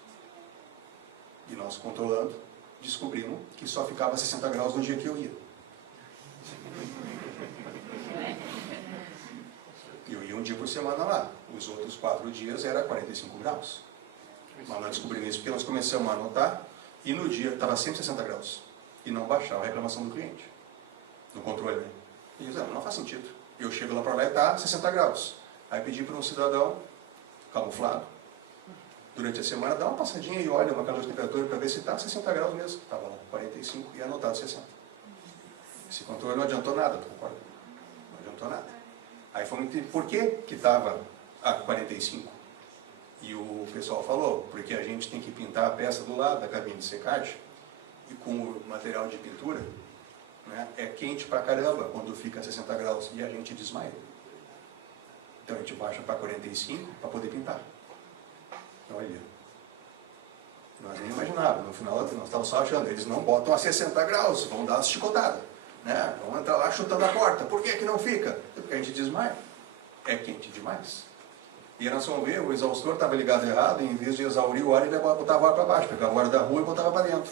E nós controlando, descobrimos que só ficava a 60 graus no dia que eu ia. Eu ia um dia por semana lá. Os outros 4 dias era 45 graus. Mas nós descobrimos isso porque nós começamos a anotar e no dia estava 160 graus. E não baixava a reclamação do cliente. No controle, né? E eu disse, não faz sentido. Eu chego lá para lá e está 60 graus. Aí pedi para um cidadão camuflado, durante a semana, dá uma passadinha e olha uma calor de temperatura para ver se está 60 graus mesmo. Estava lá, 45 e anotado 60. Esse controle não adiantou nada, tu concorda? Não adiantou nada. Aí fomos entender por que estava a 45. E o pessoal falou, porque a gente tem que pintar a peça do lado da cabine de secagem e com o material de pintura, né, é quente pra caramba quando fica a 60 graus e a gente desmaia. Então a gente baixa para 45 para poder pintar. Olha, nós nem imaginávamos, no final nós estávamos só achando, eles não botam a 60 graus, vão dar as chicotadas, né? Vão entrar lá chutando a porta, por que não fica? Porque a gente desmaia, é quente demais. E nós vamos ver, o exaustor estava ligado errado, e em vez de exaurir o ar, ele botava o ar para baixo, pegava o ar da rua e botava para dentro.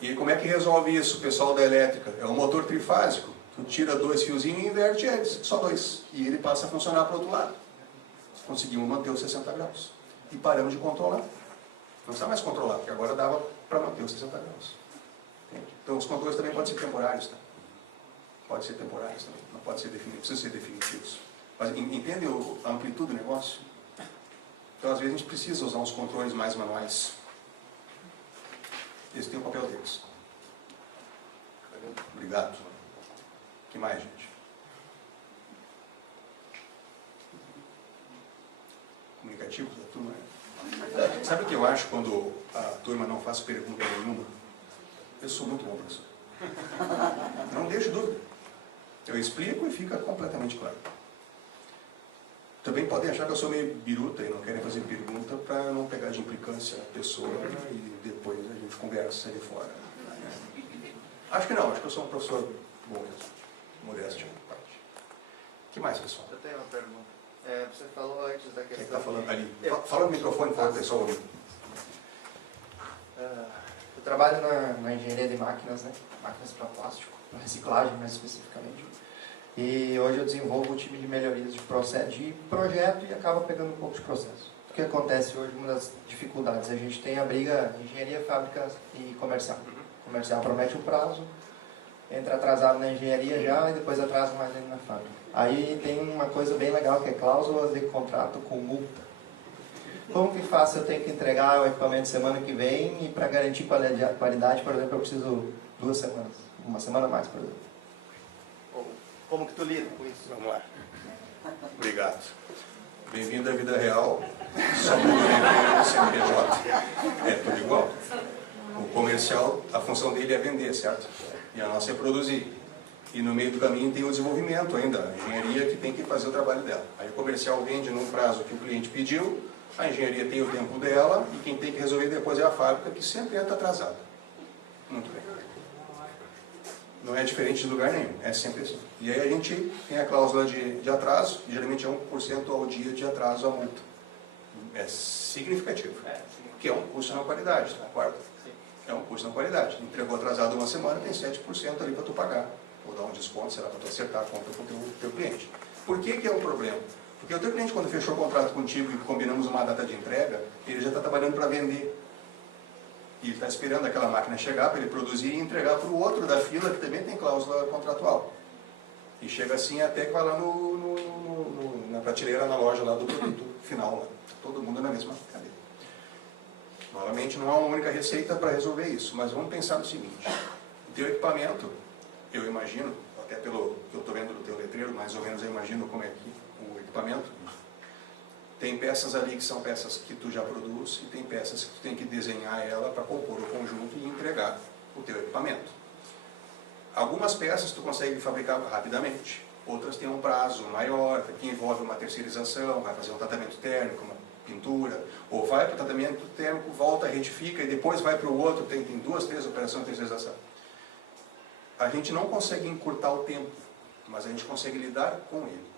E como é que resolve isso o pessoal da elétrica? É um motor trifásico, tu tira 2 fiozinhos e inverte eles, só 2, e ele passa a funcionar para o outro lado. Conseguimos manter os 60 graus. E paramos de controlar. Não está mais controlado, porque agora dava para manter os 60 graus. Entende? Então os controles também podem ser temporários. Tá? Pode ser temporários também. Não pode ser definitivos, precisa ser definitivos. Mas entende a amplitude do negócio? Então às vezes a gente precisa usar uns controles mais manuais. Esse tem o papel deles. Obrigado. O que mais, gente? Comunicativo da turma. Sabe o que eu acho quando a turma não faz pergunta nenhuma? Eu sou muito bom, professor. Não deixo dúvida. Eu explico e fica completamente claro. Também podem achar que eu sou meio biruta e não querem fazer pergunta para não pegar de implicância a pessoa e depois a gente conversa ali fora. Acho que não, acho que eu sou um professor bom mesmo. Modéstia à parte. O que mais, pessoal? Eu tenho uma pergunta. Você falou antes da questão... Quem está falando ali? Fala no microfone para o pessoal ouvir. Eu trabalho na engenharia de máquinas, né? Máquinas para plástico. reciclagem mais especificamente. E hoje eu desenvolvo o time de melhorias de processo, de projeto, e acaba pegando um pouco de processo. O que acontece hoje, uma das dificuldades, a gente tem a briga engenharia, fábrica e comercial. O comercial promete um prazo, entra atrasado na engenharia já e depois atrasa mais ainda na fábrica. Aí tem uma coisa bem legal que é cláusulas de contrato com multa. Como que faço? Eu tenho que entregar o equipamento semana que vem e para garantir qualidade, por exemplo, eu preciso 2 semanas. Uma semana a mais, por exemplo. Como que tu lida com isso? Vamos lá. Obrigado. Bem-vindo à vida real. Só no CNPJ. É tudo igual. O comercial, a função dele é vender, certo? E a nossa é produzir. E no meio do caminho tem o desenvolvimento ainda, a engenharia que tem que fazer o trabalho dela. Aí o comercial vende num prazo que o cliente pediu, a engenharia tem o tempo dela e quem tem que resolver depois é a fábrica, que sempre entra atrasada. Muito bem. Não é diferente de lugar nenhum, é sempre assim. E aí a gente tem a cláusula de atraso, geralmente é 1% ao dia de atraso a multa. É significativo, porque é um custo na qualidade, concorda? É um custo na qualidade. Entregou atrasado uma semana, tem 7% ali para tu pagar. Ou dar um desconto, será para tu acertar a conta com o teu cliente. Por que que é um problema? Porque o teu cliente, quando fechou o contrato contigo e combinamos uma data de entrega, ele já está trabalhando para vender. E está esperando aquela máquina chegar para ele produzir e entregar para o outro da fila que também tem cláusula contratual. E chega assim até que vai lá na prateleira, na loja lá do produto final. Lá. Todo mundo na mesma cadeia. Novamente, não há uma única receita para resolver isso, mas vamos pensar no seguinte. O teu equipamento, eu imagino, até pelo que eu estou vendo do teu letreiro, mais ou menos eu imagino como é que o equipamento. Tem peças ali que são peças que tu já produz e tem peças que tu tem que desenhar ela para compor o conjunto e entregar o teu equipamento. Algumas peças tu consegue fabricar rapidamente, outras têm um prazo maior, que envolve uma terceirização, vai fazer um tratamento térmico, uma pintura, ou vai para o tratamento térmico, volta, retifica e depois vai para o outro, tem 2, 3 operações de terceirização. A gente não consegue encurtar o tempo, mas a gente consegue lidar com ele.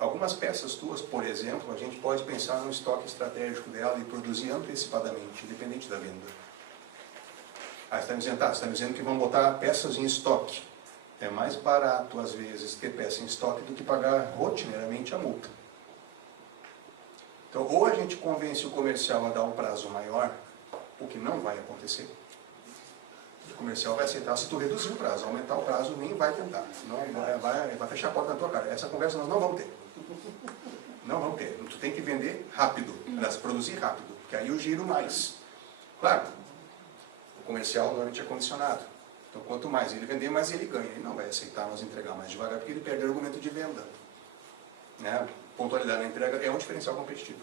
Algumas peças tuas, por exemplo, a gente pode pensar no estoque estratégico dela e produzir antecipadamente, independente da venda. Aí você está me dizendo que vão botar peças em estoque. É mais barato, às vezes, ter peça em estoque do que pagar rotineiramente a multa. Então, ou a gente convence o comercial a dar um prazo maior, o que não vai acontecer. O comercial vai aceitar se tu reduzir o prazo, aumentar o prazo, nem vai tentar. Não vai fechar a porta na tua cara. Essa conversa nós não vamos ter. Não vamos ter. Tu tem que vender rápido, produzir rápido, porque aí eu giro mais. Claro, o comercial normalmente é condicionado. Então, quanto mais ele vender, mais ele ganha. Ele não vai aceitar nós entregar mais devagar, porque ele perde o argumento de venda. Né? Pontualidade na entrega é um diferencial competitivo.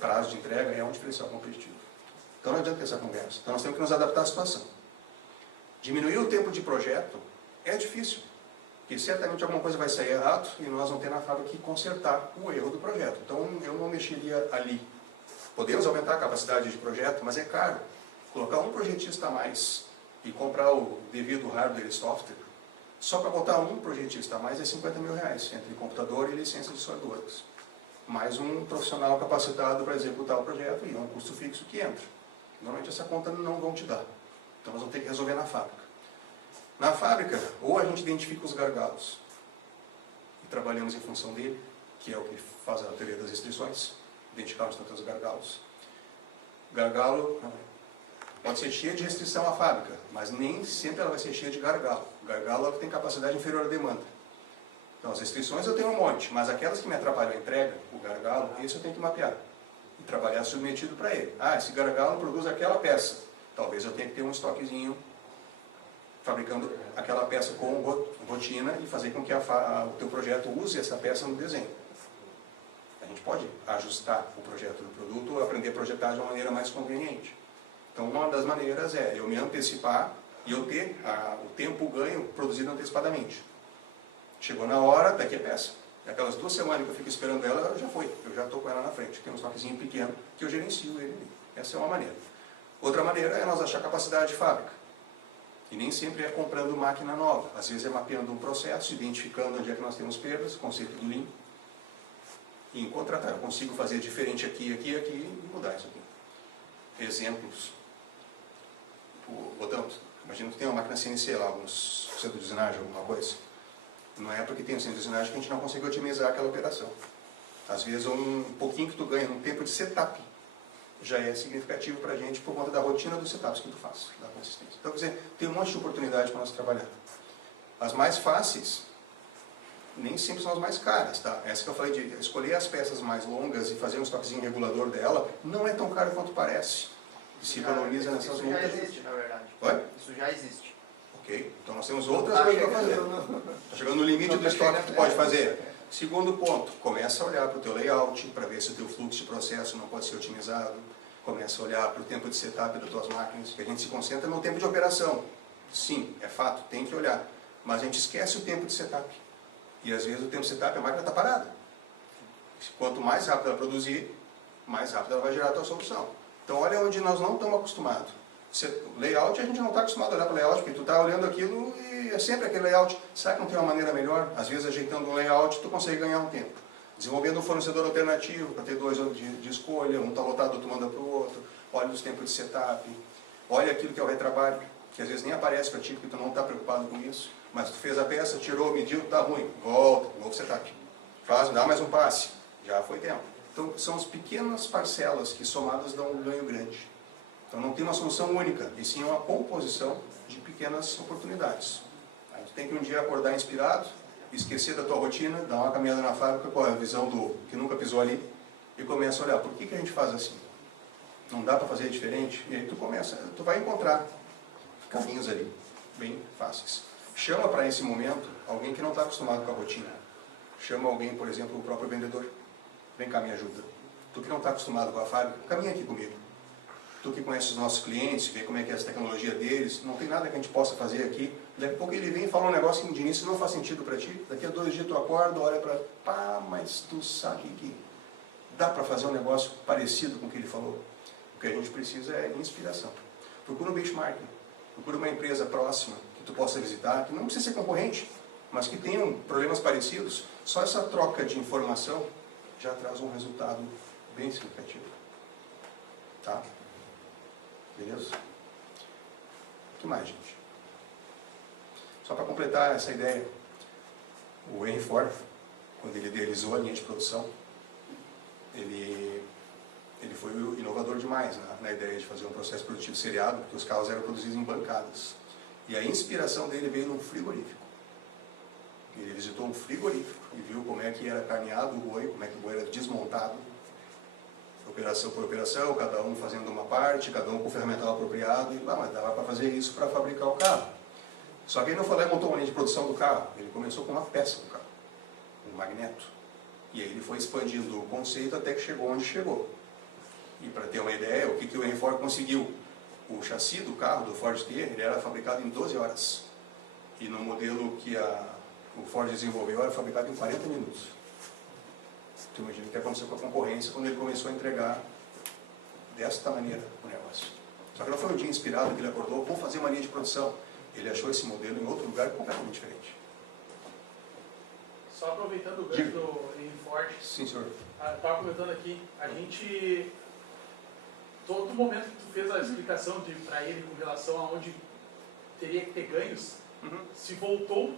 Prazo de entrega é um diferencial competitivo. Então, não adianta ter essa conversa. Então, nós temos que nos adaptar à situação. Diminuir o tempo de projeto é difícil, porque certamente alguma coisa vai sair errado e nós vamos ter na fábrica que consertar o erro do projeto. Então, eu não mexeria ali. Podemos aumentar a capacidade de projeto, mas é caro. Colocar um projetista a mais e comprar o devido hardware e software, só para botar um projetista a mais é 50 mil reais, entre computador e licença de SolidWorks. Mais um profissional capacitado para executar o projeto e é um custo fixo que entra. Normalmente essa conta não vão te dar. Então nós vamos ter que resolver na fábrica. Na fábrica, ou a gente identifica os gargalos e trabalhamos em função dele, que é o que faz a teoria das restrições, identificarmos tantos gargalos. Gargalo pode ser cheia de restrição à fábrica, mas nem sempre ela vai ser cheia de gargalo. Gargalo é o que tem capacidade inferior à demanda. Então as restrições eu tenho um monte, mas aquelas que me atrapalham a entrega, o gargalo, esse eu tenho que mapear e trabalhar submetido para ele. Ah, esse gargalo produz aquela peça. Talvez eu tenha que ter um estoquezinho fabricando aquela peça com rotina e fazer com que o teu projeto use essa peça no desenho. A gente pode ajustar o projeto do produto ou aprender a projetar de uma maneira mais conveniente. Então, uma das maneiras é eu me antecipar e eu ter o tempo ganho produzido antecipadamente. Chegou na hora, daqui a peça. Aquelas 2 semanas que eu fico esperando ela, já foi. Eu já estou com ela na frente. Tem um estoquezinho pequeno que eu gerencio ele ali. Essa é uma maneira. Outra maneira é nós achar capacidade de fábrica. E nem sempre é comprando máquina nova. Às vezes é mapeando um processo, identificando onde é que nós temos perdas, conceito do Lean. E em contratar, eu consigo fazer diferente aqui, aqui, aqui e mudar isso aqui. Exemplos. Botando Imagina que tu tem uma máquina CNC lá, alguns centro de usinagem, alguma coisa. Não é porque tem um centro de usinagem que a gente não consegue otimizar aquela operação. Às vezes um pouquinho que tu ganha no tempo de setup já é significativo para a gente por conta da rotina dos setups que tu faz, da consistência. Então, quer dizer, tem um monte de oportunidade para nós trabalhar. As mais fáceis nem sempre são as mais caras, tá? Essa que eu falei de escolher as peças mais longas e fazer um estoquezinho regulador dela, não é tão caro quanto parece. Se economiza nessas Isso multas. já existe, na verdade. Oi? Isso já existe. Ok, então nós temos outras coisas para fazer. Está chegando no limite do estoque que tu pode fazer. Segundo ponto, começa a olhar para o teu layout, para ver se o teu fluxo de processo não pode ser otimizado. Começa a olhar para o tempo de setup das tuas máquinas, que a gente se concentra no tempo de operação. Sim, é fato, tem que olhar. Mas a gente esquece o tempo de setup. E às vezes o tempo de setup, a máquina está parada. Quanto mais rápido ela produzir, mais rápido ela vai gerar a tua solução. Então olha onde nós não estamos acostumados. Layout, a gente não está acostumado a olhar para o layout, porque tu está olhando aquilo e é sempre aquele layout. Será que não tem uma maneira melhor? Às vezes, ajeitando um layout, tu consegue ganhar um tempo. Desenvolvendo um fornecedor alternativo, para ter dois de escolha, um está lotado, outro manda para o outro. Olha os tempos de setup. Olha aquilo que é o retrabalho, que às vezes nem aparece para ti, porque tu não está preocupado com isso. Mas tu fez a peça, tirou, mediu, está ruim. Volta, novo setup. Faz, dá mais um passe. Já foi tempo. Então, são as pequenas parcelas que somadas dão um ganho grande. Então não tem uma solução única, e sim uma composição de pequenas oportunidades. Aí tu tem que um dia acordar inspirado, esquecer da tua rotina, dar uma caminhada na fábrica com a visão do que nunca pisou ali, e começa a olhar, por que a gente faz assim? Não dá para fazer diferente? E aí tu vai encontrar caminhos ali, bem fáceis. Chama para esse momento alguém que não está acostumado com a rotina. Chama alguém, por exemplo, o próprio vendedor. Vem cá, me ajuda. Tu que não está acostumado com a fábrica, caminha aqui comigo. Tu que conhece os nossos clientes, vê como é que é essa tecnologia deles, não tem nada que a gente possa fazer aqui. Daqui a pouco ele vem e fala um negócio que de início não faz sentido para ti. Daqui a 2 dias tu acorda, olha para... Pá, mas tu sabe que dá para fazer um negócio parecido com o que ele falou. O que a gente precisa é inspiração. Procura um benchmarking. Procura uma empresa próxima que tu possa visitar, que não precisa ser concorrente, mas que tenham problemas parecidos. Só essa troca de informação já traz um resultado bem significativo. Tá? Beleza? O que mais, gente? Só para completar essa ideia, o Henry Ford, quando ele idealizou a linha de produção, ele foi inovador demais na ideia de fazer um processo produtivo seriado, porque os carros eram produzidos em bancadas. E a inspiração dele veio num frigorífico. Ele visitou um frigorífico e viu como é que era carneado o boi, como é que o boi era desmontado, operação por operação, cada um fazendo uma parte, cada um com o ferramental apropriado, e mas dava para fazer isso para fabricar o carro. Só que ele não foi lá e montou uma linha de produção do carro, ele começou com uma peça do carro, um magneto. E aí ele foi expandindo o conceito até que chegou onde chegou. E para ter uma ideia, o que o Henry Ford conseguiu? O chassi do carro, do Ford T, ele era fabricado em 12 horas. E no modelo que o Ford desenvolveu, era fabricado em 40 minutos. Tu imagina o que aconteceu com a concorrência quando ele começou a entregar desta maneira o negócio. Só que não foi um dia inspirado que ele acordou, vamos fazer uma linha de produção. Ele achou esse modelo em outro lugar completamente diferente. Só aproveitando o gancho do Henry Ford, Sim, senhor. estava comentando aqui, a gente, todo momento que tu fez a explicação para ele com relação a onde teria que ter ganhos, se voltou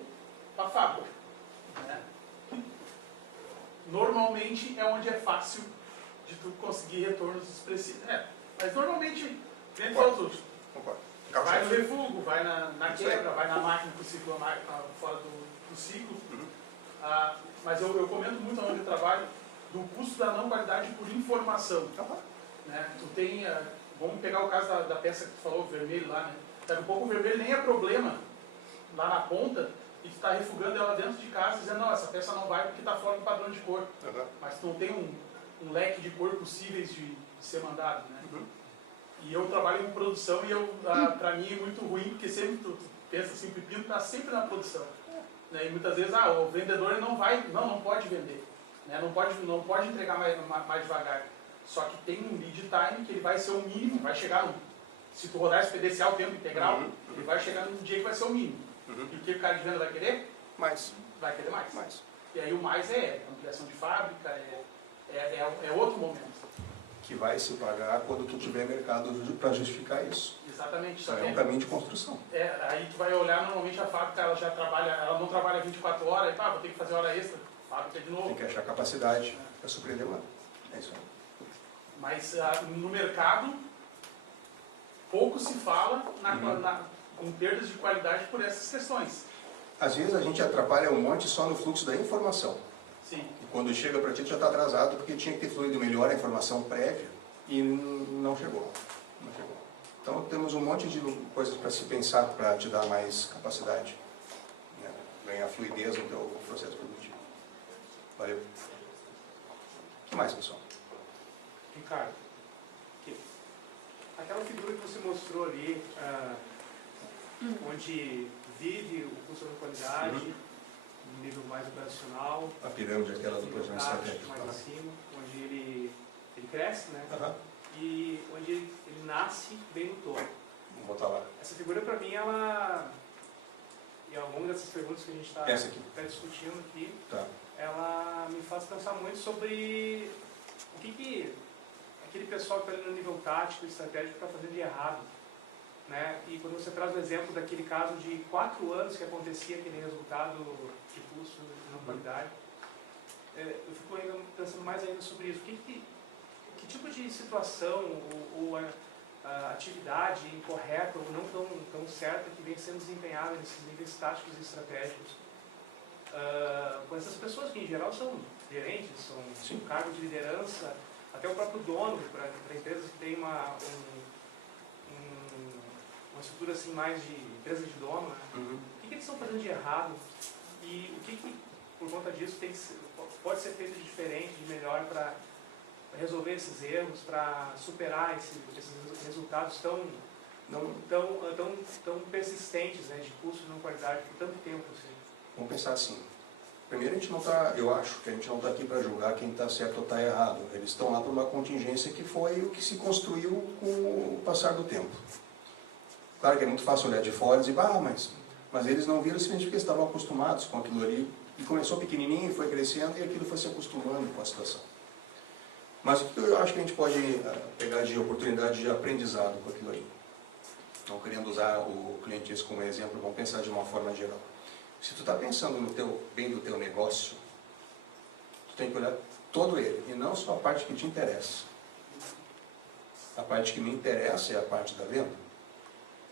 para a fábrica. Né? Normalmente é onde é fácil de tu conseguir retornos expressivos. Mas normalmente, dentro do auto, vai no refúgio, vai na quebra, vai na máquina com o ciclo fora do ciclo. Mas eu comento muito onde eu trabalho do custo da não qualidade por informação. Né? Tu tem, vamos pegar o caso da peça que tu falou, o vermelho lá, né? Daqui a pouco o vermelho nem é problema lá na ponta, e tu está refugando ela dentro de casa dizendo, não, essa peça não vai porque está fora do padrão de cor. Mas tu não tem um leque de cor possíveis de ser mandado, né? E eu trabalho com produção e para mim é muito ruim, porque sempre tu pensa assim, o pepino está sempre na produção. Né? E muitas vezes, o vendedor não pode vender. Né? Não pode entregar mais devagar. Só que tem um lead time que ele vai ser o mínimo, vai chegar se tu rodar esse PDCA o tempo integral, ele vai chegar no dia que vai ser o mínimo. E o que o cara de venda vai querer? Mais. Vai querer mais. E aí o mais é ampliação de fábrica, é outro momento. que vai se pagar quando tu tiver mercado para justificar isso. Exatamente. Isso é um caminho de construção. Aí tu vai olhar, normalmente a fábrica ela já trabalha, ela não trabalha 24 horas, e pá, vou ter que fazer hora extra, fábrica de novo. Tem que achar capacidade para suprir a demanda. É isso aí. Mas no mercado, pouco se fala em perdas de qualidade por essas questões. Às vezes a gente atrapalha um monte só no fluxo da informação. Sim. E quando chega para ti, tu já está atrasado, porque tinha que ter fluído melhor a informação prévia e não chegou. Não chegou. Então temos um monte de coisas para se pensar para te dar mais capacidade, né? Ganhar fluidez no teu processo produtivo. Valeu. O que mais, pessoal? Ricardo, aquela figura que você mostrou ali, onde vive o custo da qualidade, no nível mais operacional, A pirâmide aquela do planejamento estratégico. mais acima, onde ele cresce, né? Aham. E onde ele nasce bem no topo. Vamos botar lá. Essa figura, para mim, ela, e ao longo dessas perguntas que a gente está Essa aqui. discutindo aqui, Tá. ela me faz pensar muito sobre o que aquele pessoal que está ali no nível tático e estratégico está fazendo de errado. Né? E quando você traz o exemplo daquele caso de 4 anos que acontecia aquele resultado de custo e não qualidade, eu fico ainda pensando mais ainda sobre isso. Que tipo de situação ou a atividade incorreta ou não tão certa que vem sendo desempenhada nesses níveis táticos e estratégicos com essas pessoas que em geral são gerentes, são cargos de liderança, até o próprio dono para empresas que tem uma estrutura assim mais de empresa de dono, né? O que eles estão fazendo de errado e o que por conta disso pode ser feito de diferente, de melhor para resolver esses erros, para superar esses resultados tão persistentes, né, de custo e não qualidade por tanto tempo assim. Vamos pensar assim. Primeiro, a gente não está, eu acho que a gente não está aqui para julgar quem está certo ou está errado. Eles estão lá por uma contingência que foi o que se construiu com o passar do tempo. Claro que é muito fácil olhar de fora e dizer, mas eles não viram simplesmente porque estavam acostumados com aquilo ali. E começou pequenininho, foi crescendo e aquilo foi se acostumando com a situação. Mas o que eu acho que a gente pode pegar de oportunidade de aprendizado com aquilo ali? Não querendo usar o cliente como exemplo, vamos pensar de uma forma geral. Se tu está pensando no bem do teu negócio, tu tem que olhar todo ele, e não só a parte que te interessa. A parte que me interessa é a parte da venda,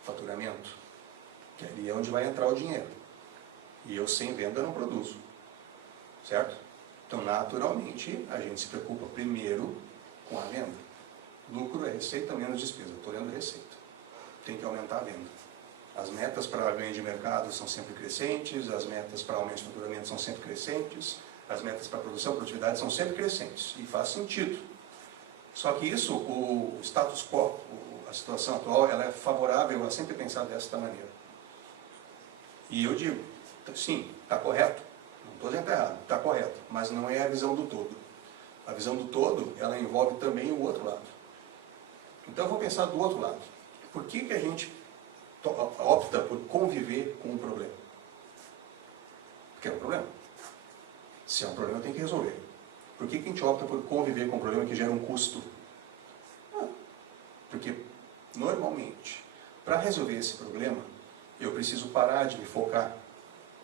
faturamento, que ali é onde vai entrar o dinheiro. E eu sem venda não produzo, certo? Então, naturalmente, a gente se preocupa primeiro com a venda. Lucro é receita menos despesa. Estou olhando receita. Tem que aumentar a venda. As metas para ganho de mercado são sempre crescentes, as metas para aumento de faturamento são sempre crescentes, as metas para produção e produtividade são sempre crescentes. E faz sentido. Só que isso, o status quo, a situação atual, ela é favorável a sempre pensar desta maneira. E eu digo, sim, está correto. Não estou dizendo que está errado, está correto. Mas não é a visão do todo. A visão do todo, ela envolve também o outro lado. Então eu vou pensar do outro lado. Por que a gente opta por conviver com um problema? Porque é um problema. Se é um problema, tem que resolver. Por que a gente opta por conviver com um problema que gera um custo? Porque, normalmente, para resolver esse problema, eu preciso parar de me focar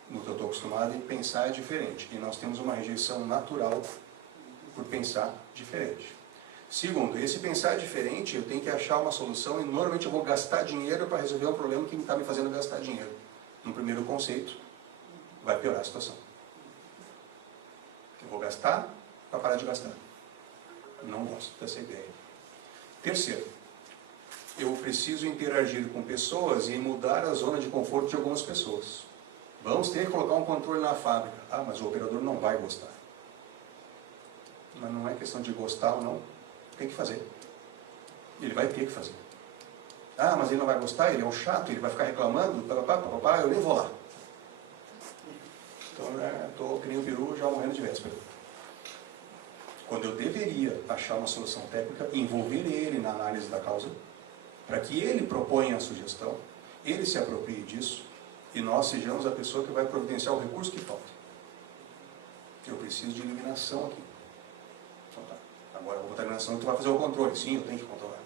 no que eu estou acostumado e pensar diferente. E nós temos uma rejeição natural por pensar diferente. Segundo, esse pensar diferente, eu tenho que achar uma solução e normalmente eu vou gastar dinheiro para resolver um problema que está me fazendo gastar dinheiro. No primeiro conceito, vai piorar a situação. Eu vou gastar para parar de gastar. Não gosto dessa ideia. Terceiro, eu preciso interagir com pessoas e mudar a zona de conforto de algumas pessoas. Vamos ter que colocar um controle na fábrica. Mas o operador não vai gostar. Mas não é questão de gostar ou não. Tem que fazer. Ele vai ter que fazer. Mas ele não vai gostar, ele é um chato, ele vai ficar reclamando, papapá, eu nem vou lá. Então, estou que nem o peru já morrendo de véspera. Quando eu deveria achar uma solução técnica, envolver ele na análise da causa, para que ele proponha a sugestão, ele se aproprie disso, e nós sejamos a pessoa que vai providenciar o recurso que falta. Eu preciso de iluminação aqui. Então, tá. Agora eu vou botar a iluminação e tu vai fazer o controle. Sim, eu tenho que controlar.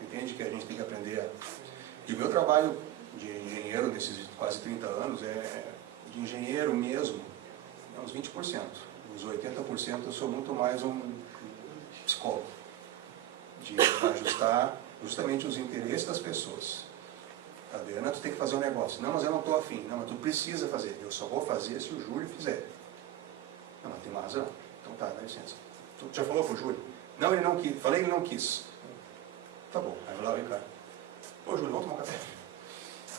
Entende que a gente tem que aprender a... E o meu trabalho de engenheiro nesses quase 30 anos é de engenheiro mesmo, é uns 20%. Os 80% eu sou muito mais um psicólogo, de ajustar justamente os interesses das pessoas. Adriana, tu tem que fazer um negócio. Não, mas eu não estou afim. Não, mas tu precisa fazer. Eu só vou fazer se o Júlio fizer. Não, mas tem uma razão. Então tá, dá licença. Tu já falou com o Júlio? Não, ele não quis. Falei, ele não quis. Tá bom. Aí vai lá o Ricardo. Ô, Júlio, vamos tomar um café?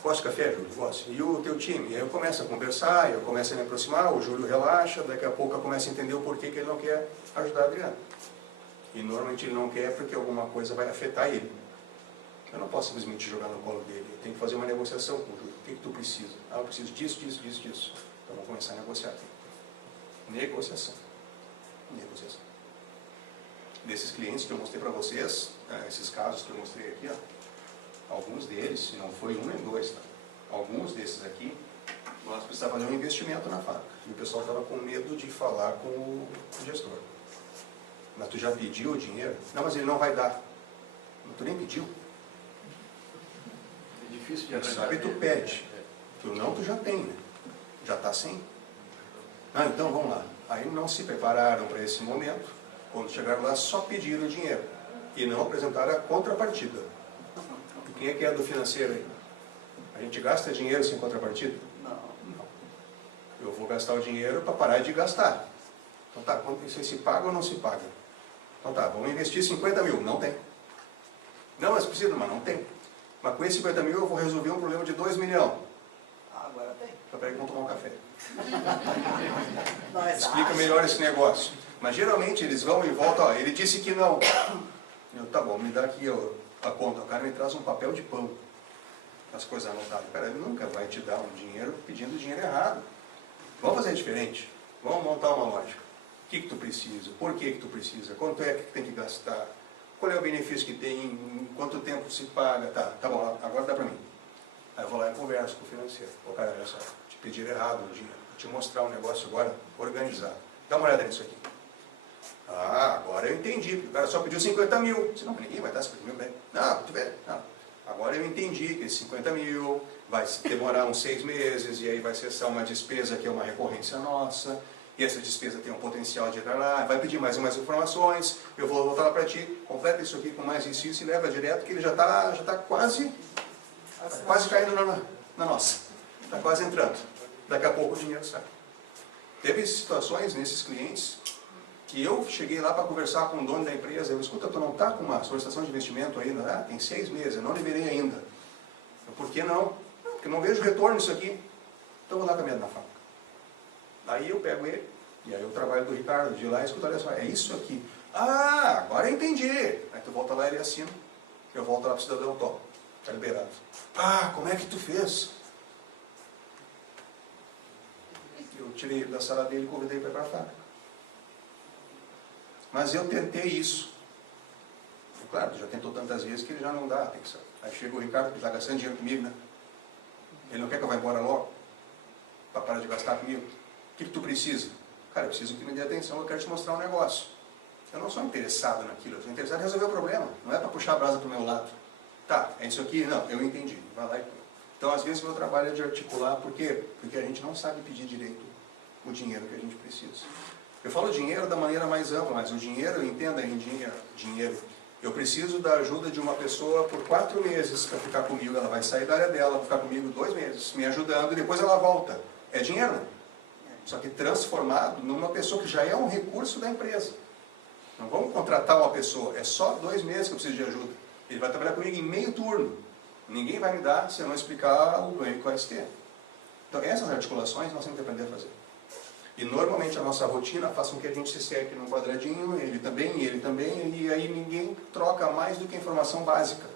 Gosta de café, Júlio? Gosta. E o teu time? E aí eu começo a conversar, eu começo a me aproximar, o Júlio relaxa, daqui a pouco eu começo a entender o porquê que ele não quer ajudar a Adriana. E normalmente ele não quer porque alguma coisa vai afetar ele. Eu não posso simplesmente jogar no colo dele. Eu tenho que fazer uma negociação com o Júlio. O que tu precisa? Ah, eu preciso disso, disso, disso, disso. Então vamos começar a negociar aqui. Negociação. Negociação. Desses clientes que eu mostrei para vocês, esses casos que eu mostrei aqui, ó, alguns deles, se não foi um nem dois, tá? Alguns desses aqui, nós precisávamos fazer um investimento na fábrica. E o pessoal estava com medo de falar com o gestor. Mas tu já pediu o dinheiro? Não, mas ele não vai dar. Mas tu nem pediu. É difícil de Tu sabe, tu pede. Tu não, tu já tem, né? Já está sem. Ah, então vamos lá. Aí não se prepararam para esse momento. Quando chegaram lá, só pediram o dinheiro. E não apresentaram a contrapartida. Quem é que é do financeiro aí? A gente gasta dinheiro sem contrapartida? Não. Não. Eu vou gastar o dinheiro para parar de gastar. Então tá, isso se paga ou não se paga? Então tá, vamos investir 50 mil. Não tem. Não, mas precisa, mas não tem. Mas com esses 50 mil eu vou resolver um problema de 2 milhões. Ah, agora tem. Então peraí, vamos tomar um café. Nós Explica acha. melhor esse negócio. Mas geralmente eles vão e voltam, ó, ele disse que não. Eu, tá bom, me dá aqui a conta. O cara me traz um papel de pão. As coisas anotadas. Cara, ele nunca vai te dar um dinheiro pedindo dinheiro errado. Vamos fazer diferente. Vamos montar uma lógica. O que tu precisa? Por que tu precisa? Quanto é que tem que gastar? Qual é o benefício que tem? Em quanto tempo se paga? Tá bom, agora dá para mim. Aí eu vou lá e converso com o financeiro. Ô cara, olha só, te pedir errado o dinheiro. Vou te mostrar um negócio agora organizado. Dá uma olhada nisso aqui. Ah, agora eu entendi. O cara só pediu 50 mil. Disse, não, ninguém vai dar 50 mil, bem. Não, tu vê. Não. Agora eu entendi que esses 50 mil vai demorar uns 6 meses e aí vai cessar uma despesa que é uma recorrência nossa. E essa despesa tem um potencial de entrar lá, vai pedir mais umas informações, eu vou voltar lá para ti, completa isso aqui com mais isso e leva direto, que ele já tá quase caindo na nossa. Está quase entrando. Daqui a pouco o dinheiro sai. Teve situações nesses clientes que eu cheguei lá para conversar com o dono da empresa, eu escuta, tu não está com uma solicitação de investimento ainda? Ah, tem 6 meses, eu não liberei ainda. Eu, por que não? Não, porque não vejo retorno nisso aqui. Então eu vou dar com a minha na fábrica. Aí eu pego ele, e aí eu trabalho do Ricardo, de lá e escuto, olha só, é isso aqui. Ah, agora eu entendi. Aí tu volta lá e ele assina, eu volto lá para o cidadão, top, está liberado. Ah, como é que tu fez? Eu tirei ele da sala dele e convidei para ir para a fábrica. Mas eu tentei isso. E, claro, já tentou tantas vezes que ele já não dá. Tem que saber. Aí chega o Ricardo, que está gastando dinheiro comigo, né? Ele não quer que eu vá embora logo, para parar de gastar comigo. O que tu precisa? Cara, eu preciso que me dê atenção, eu quero te mostrar um negócio. Eu não sou interessado naquilo, eu sou interessado em resolver o problema. Não é para puxar a brasa para o meu lado. Tá, é isso aqui? Não, eu entendi. Vai lá e... Então, às vezes, o meu trabalho é de articular. Por quê? Porque a gente não sabe pedir direito o dinheiro que a gente precisa. Eu falo dinheiro da maneira mais ampla, mas o dinheiro, entenda em dinheiro. Eu preciso da ajuda de uma pessoa por 4 meses para ficar comigo. Ela vai sair da área dela, vai ficar comigo 2 meses, me ajudando, e depois ela volta. É dinheiro, né? Só que transformado numa pessoa que já é um recurso da empresa. Não vamos contratar uma pessoa, é só 2 meses que eu preciso de ajuda. Ele vai trabalhar comigo em meio turno. Ninguém vai me dar se eu não explicar o ganho que vai ter. Então essas articulações nós temos que aprender a fazer. E normalmente a nossa rotina faz com que a gente se seque num quadradinho, ele também, e aí ninguém troca mais do que a informação básica.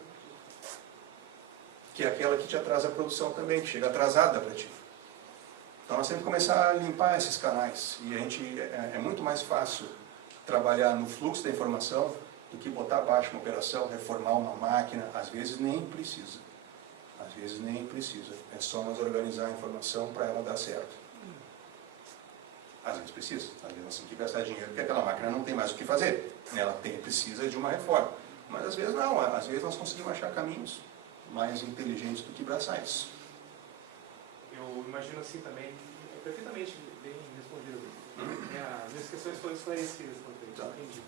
Que é aquela que te atrasa a produção também, que chega atrasada para ti. Então nós temos que começar a limpar esses canais. E a gente, é muito mais fácil trabalhar no fluxo da informação do que botar abaixo uma operação, reformar uma máquina. Às vezes nem precisa. Às vezes nem precisa. É só nós organizar a informação para ela dar certo. Às vezes precisa, às vezes nós temos que gastar dinheiro porque aquela máquina não tem mais o que fazer. Ela precisa de uma reforma. Mas às vezes não, às vezes nós conseguimos achar caminhos mais inteligentes do que braçais. Eu imagino assim também, é perfeitamente bem respondido. As minhas questões foram esclarecidas quanto a isso, entendi.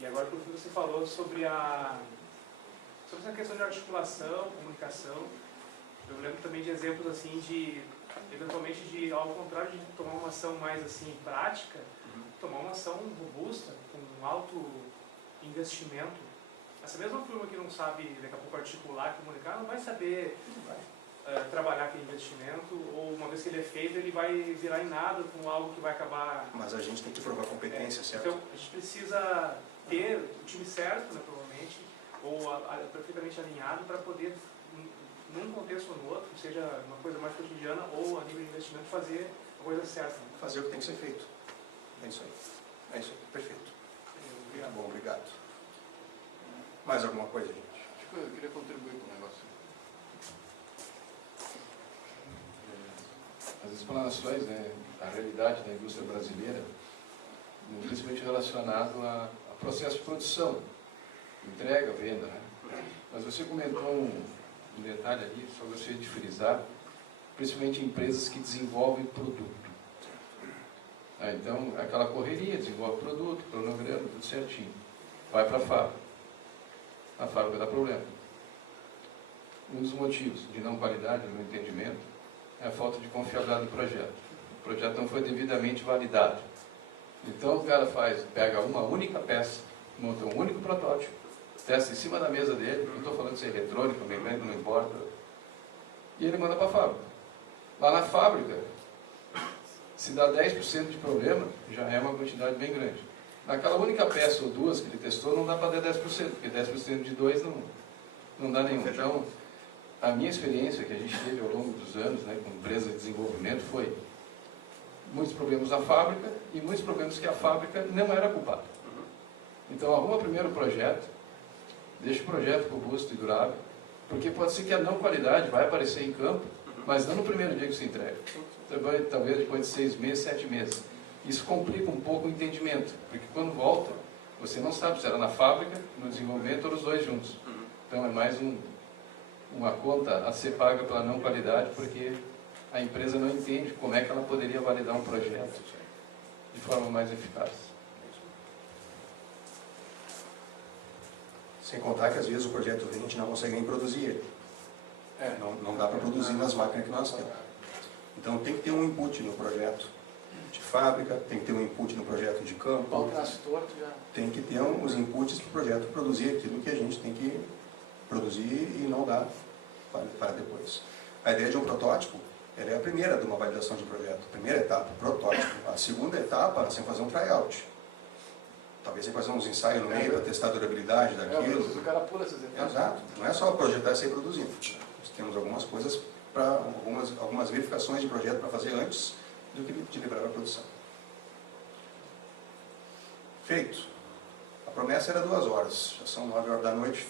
E agora, por fim, você falou sobre essa questão de articulação, comunicação. Eu lembro também de exemplos assim de, eventualmente, de, ao contrário de tomar uma ação mais assim prática, tomar uma ação robusta, com um alto investimento. Essa mesma turma que não sabe, daqui a pouco, articular, comunicar, não vai saber trabalhar aquele investimento, ou uma vez que ele é feito, ele vai virar em nada com algo que vai acabar... Mas a gente tem que provar competência, certo? Então, a gente precisa ter o time certo, né, provavelmente, ou perfeitamente alinhado para poder, num contexto ou no outro, seja uma coisa mais cotidiana ou a nível de investimento, fazer a coisa certa. Né? Fazer o que tem que ser feito. É isso aí. É isso aí. Perfeito. Bom, obrigado. Mais alguma coisa, gente? Acho que eu queria contribuir com o negócio. As explanações, né, a realidade da indústria brasileira, principalmente relacionado a processo de produção, entrega, venda, né? Mas você comentou um detalhe ali, só gostaria de frisar, principalmente empresas que desenvolvem produto. Então, aquela correria, desenvolve produto, cronograma, tudo certinho. Vai para a fábrica. A fábrica dá problema. Um dos motivos de não qualidade, no meu entendimento, é a falta de confiabilidade do projeto. O projeto não foi devidamente validado. Então, o cara pega uma única peça, monta um único protótipo, testa em cima da mesa dele, não estou falando se é eletrônico, mecânico, não importa, e ele manda para a fábrica. Lá na fábrica, se dá 10% de problema, já é uma quantidade bem grande. Naquela única peça ou duas que ele testou, não dá para dar 10%, porque 10% de 2 não dá nenhum. Então, a minha experiência que a gente teve ao longo dos anos, né, com empresa de desenvolvimento, foi muitos problemas na fábrica e muitos problemas que a fábrica não era culpada. Então, arruma primeiro o projeto, deixa o projeto robusto e durável, porque pode ser que a não qualidade vai aparecer em campo, mas não no primeiro dia que se entrega. Talvez depois de 6 meses, 7 meses. Isso complica um pouco o entendimento, porque quando volta, você não sabe se era na fábrica, no desenvolvimento ou os dois juntos. Então é mais uma conta a ser paga pela não qualidade, porque a empresa não entende como é que ela poderia validar um projeto de forma mais eficaz. Sem contar que às vezes o projeto vem e a gente não consegue nem produzir ele. Não dá para produzir nas máquinas que nós temos. Então tem que ter um input no projeto de fábrica, tem que ter um input no projeto de campo, tem que ter os inputs para o projeto produzir aquilo que a gente tem que produzir e não dar para depois. A ideia de um protótipo, ela é a primeira de uma validação de projeto. A primeira etapa, protótipo. A segunda etapa, você vai fazer um tryout. Talvez você fazer uns ensaios no meio para testar a durabilidade daquilo. O cara pula essas etapas. Exato. Não é só projetar e sair produzindo. Nós temos algumas coisas, algumas verificações de projeto para fazer antes do que de liberar a produção. Feito. A promessa era 2 horas. Já são 9 horas da noite.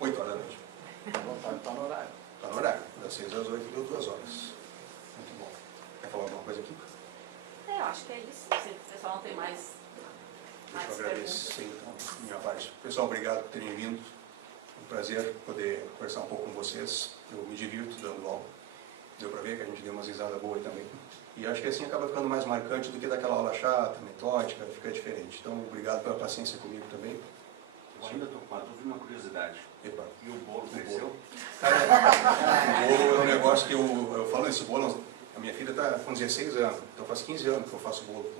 8 horas da noite. Está no horário. Está no horário. Das 6 às 8 deu 2 horas. Muito bom. Quer falar alguma coisa aqui? Eu acho que é isso. Se o pessoal não tem mais Deixa eu perguntas. agradecer, então, minha parte. Pessoal, obrigado por terem vindo. Um prazer poder conversar um pouco com vocês. Eu me divirto dando aula. Deu para ver que a gente deu umas risadas boas também. E acho que assim acaba ficando mais marcante do que daquela aula chata, metódica, fica diferente. Então, obrigado pela paciência comigo também. Eu ainda estou com uma curiosidade. Epa. E o bolo cresceu? Cara, o bolo é um negócio que eu falo desse bolo, a minha filha está com 16 anos, então faz 15 anos que eu faço bolo.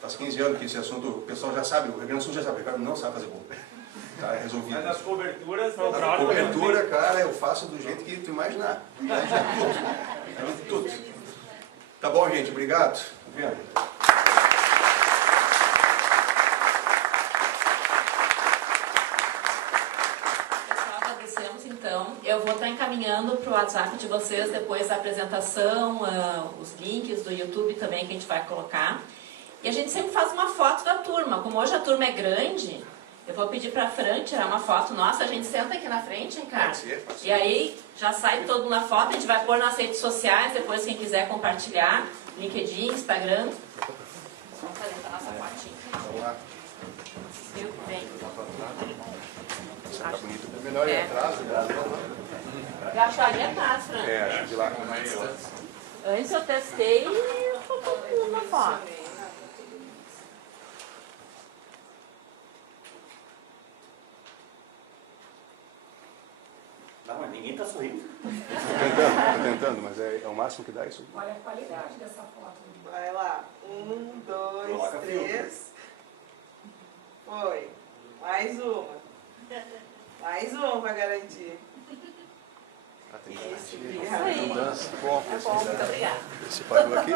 Faz 15 anos que esse assunto, o pessoal já sabe, o Rio Grande do Sul já sabe, o Ricardo não sabe fazer bolo. Tá resolvido. Mas as coberturas... A cobertura, cara, eu faço do jeito que tu imaginar. Tudo. Tudo. Tá bom, gente? Obrigado. Viana. Pessoal, agradecemos então. Eu vou estar encaminhando para o WhatsApp de vocês depois da apresentação, os links do YouTube também que a gente vai colocar. E a gente sempre faz uma foto da turma. Como hoje a turma é grande, Eu vou pedir pra Fran tirar uma foto nossa, a gente senta aqui na frente, hein, cara? Pode ser, pode ser. E aí já sai todo mundo na foto, a gente vai pôr nas redes sociais, depois quem quiser compartilhar, LinkedIn, Instagram. Vamos fazer a nossa fotinha. Vamos lá. Viu? Vem. Você tá bonito. É melhor ir É. atrás, né? Eu acharia atrás, Fran. É, acho que de lá. Antes eu testei e ficou todo mundo na foto. Não, mas ninguém tá sorrindo. Tô tentando, mas é o máximo que dá isso. Olha a qualidade dessa foto. Vai lá. 1, 2, Coloca 3. Foi. Mais uma. Mais uma pra garantir. Isso, Isso aí. Bom, Tá bom, muito obrigada. esse parou aqui.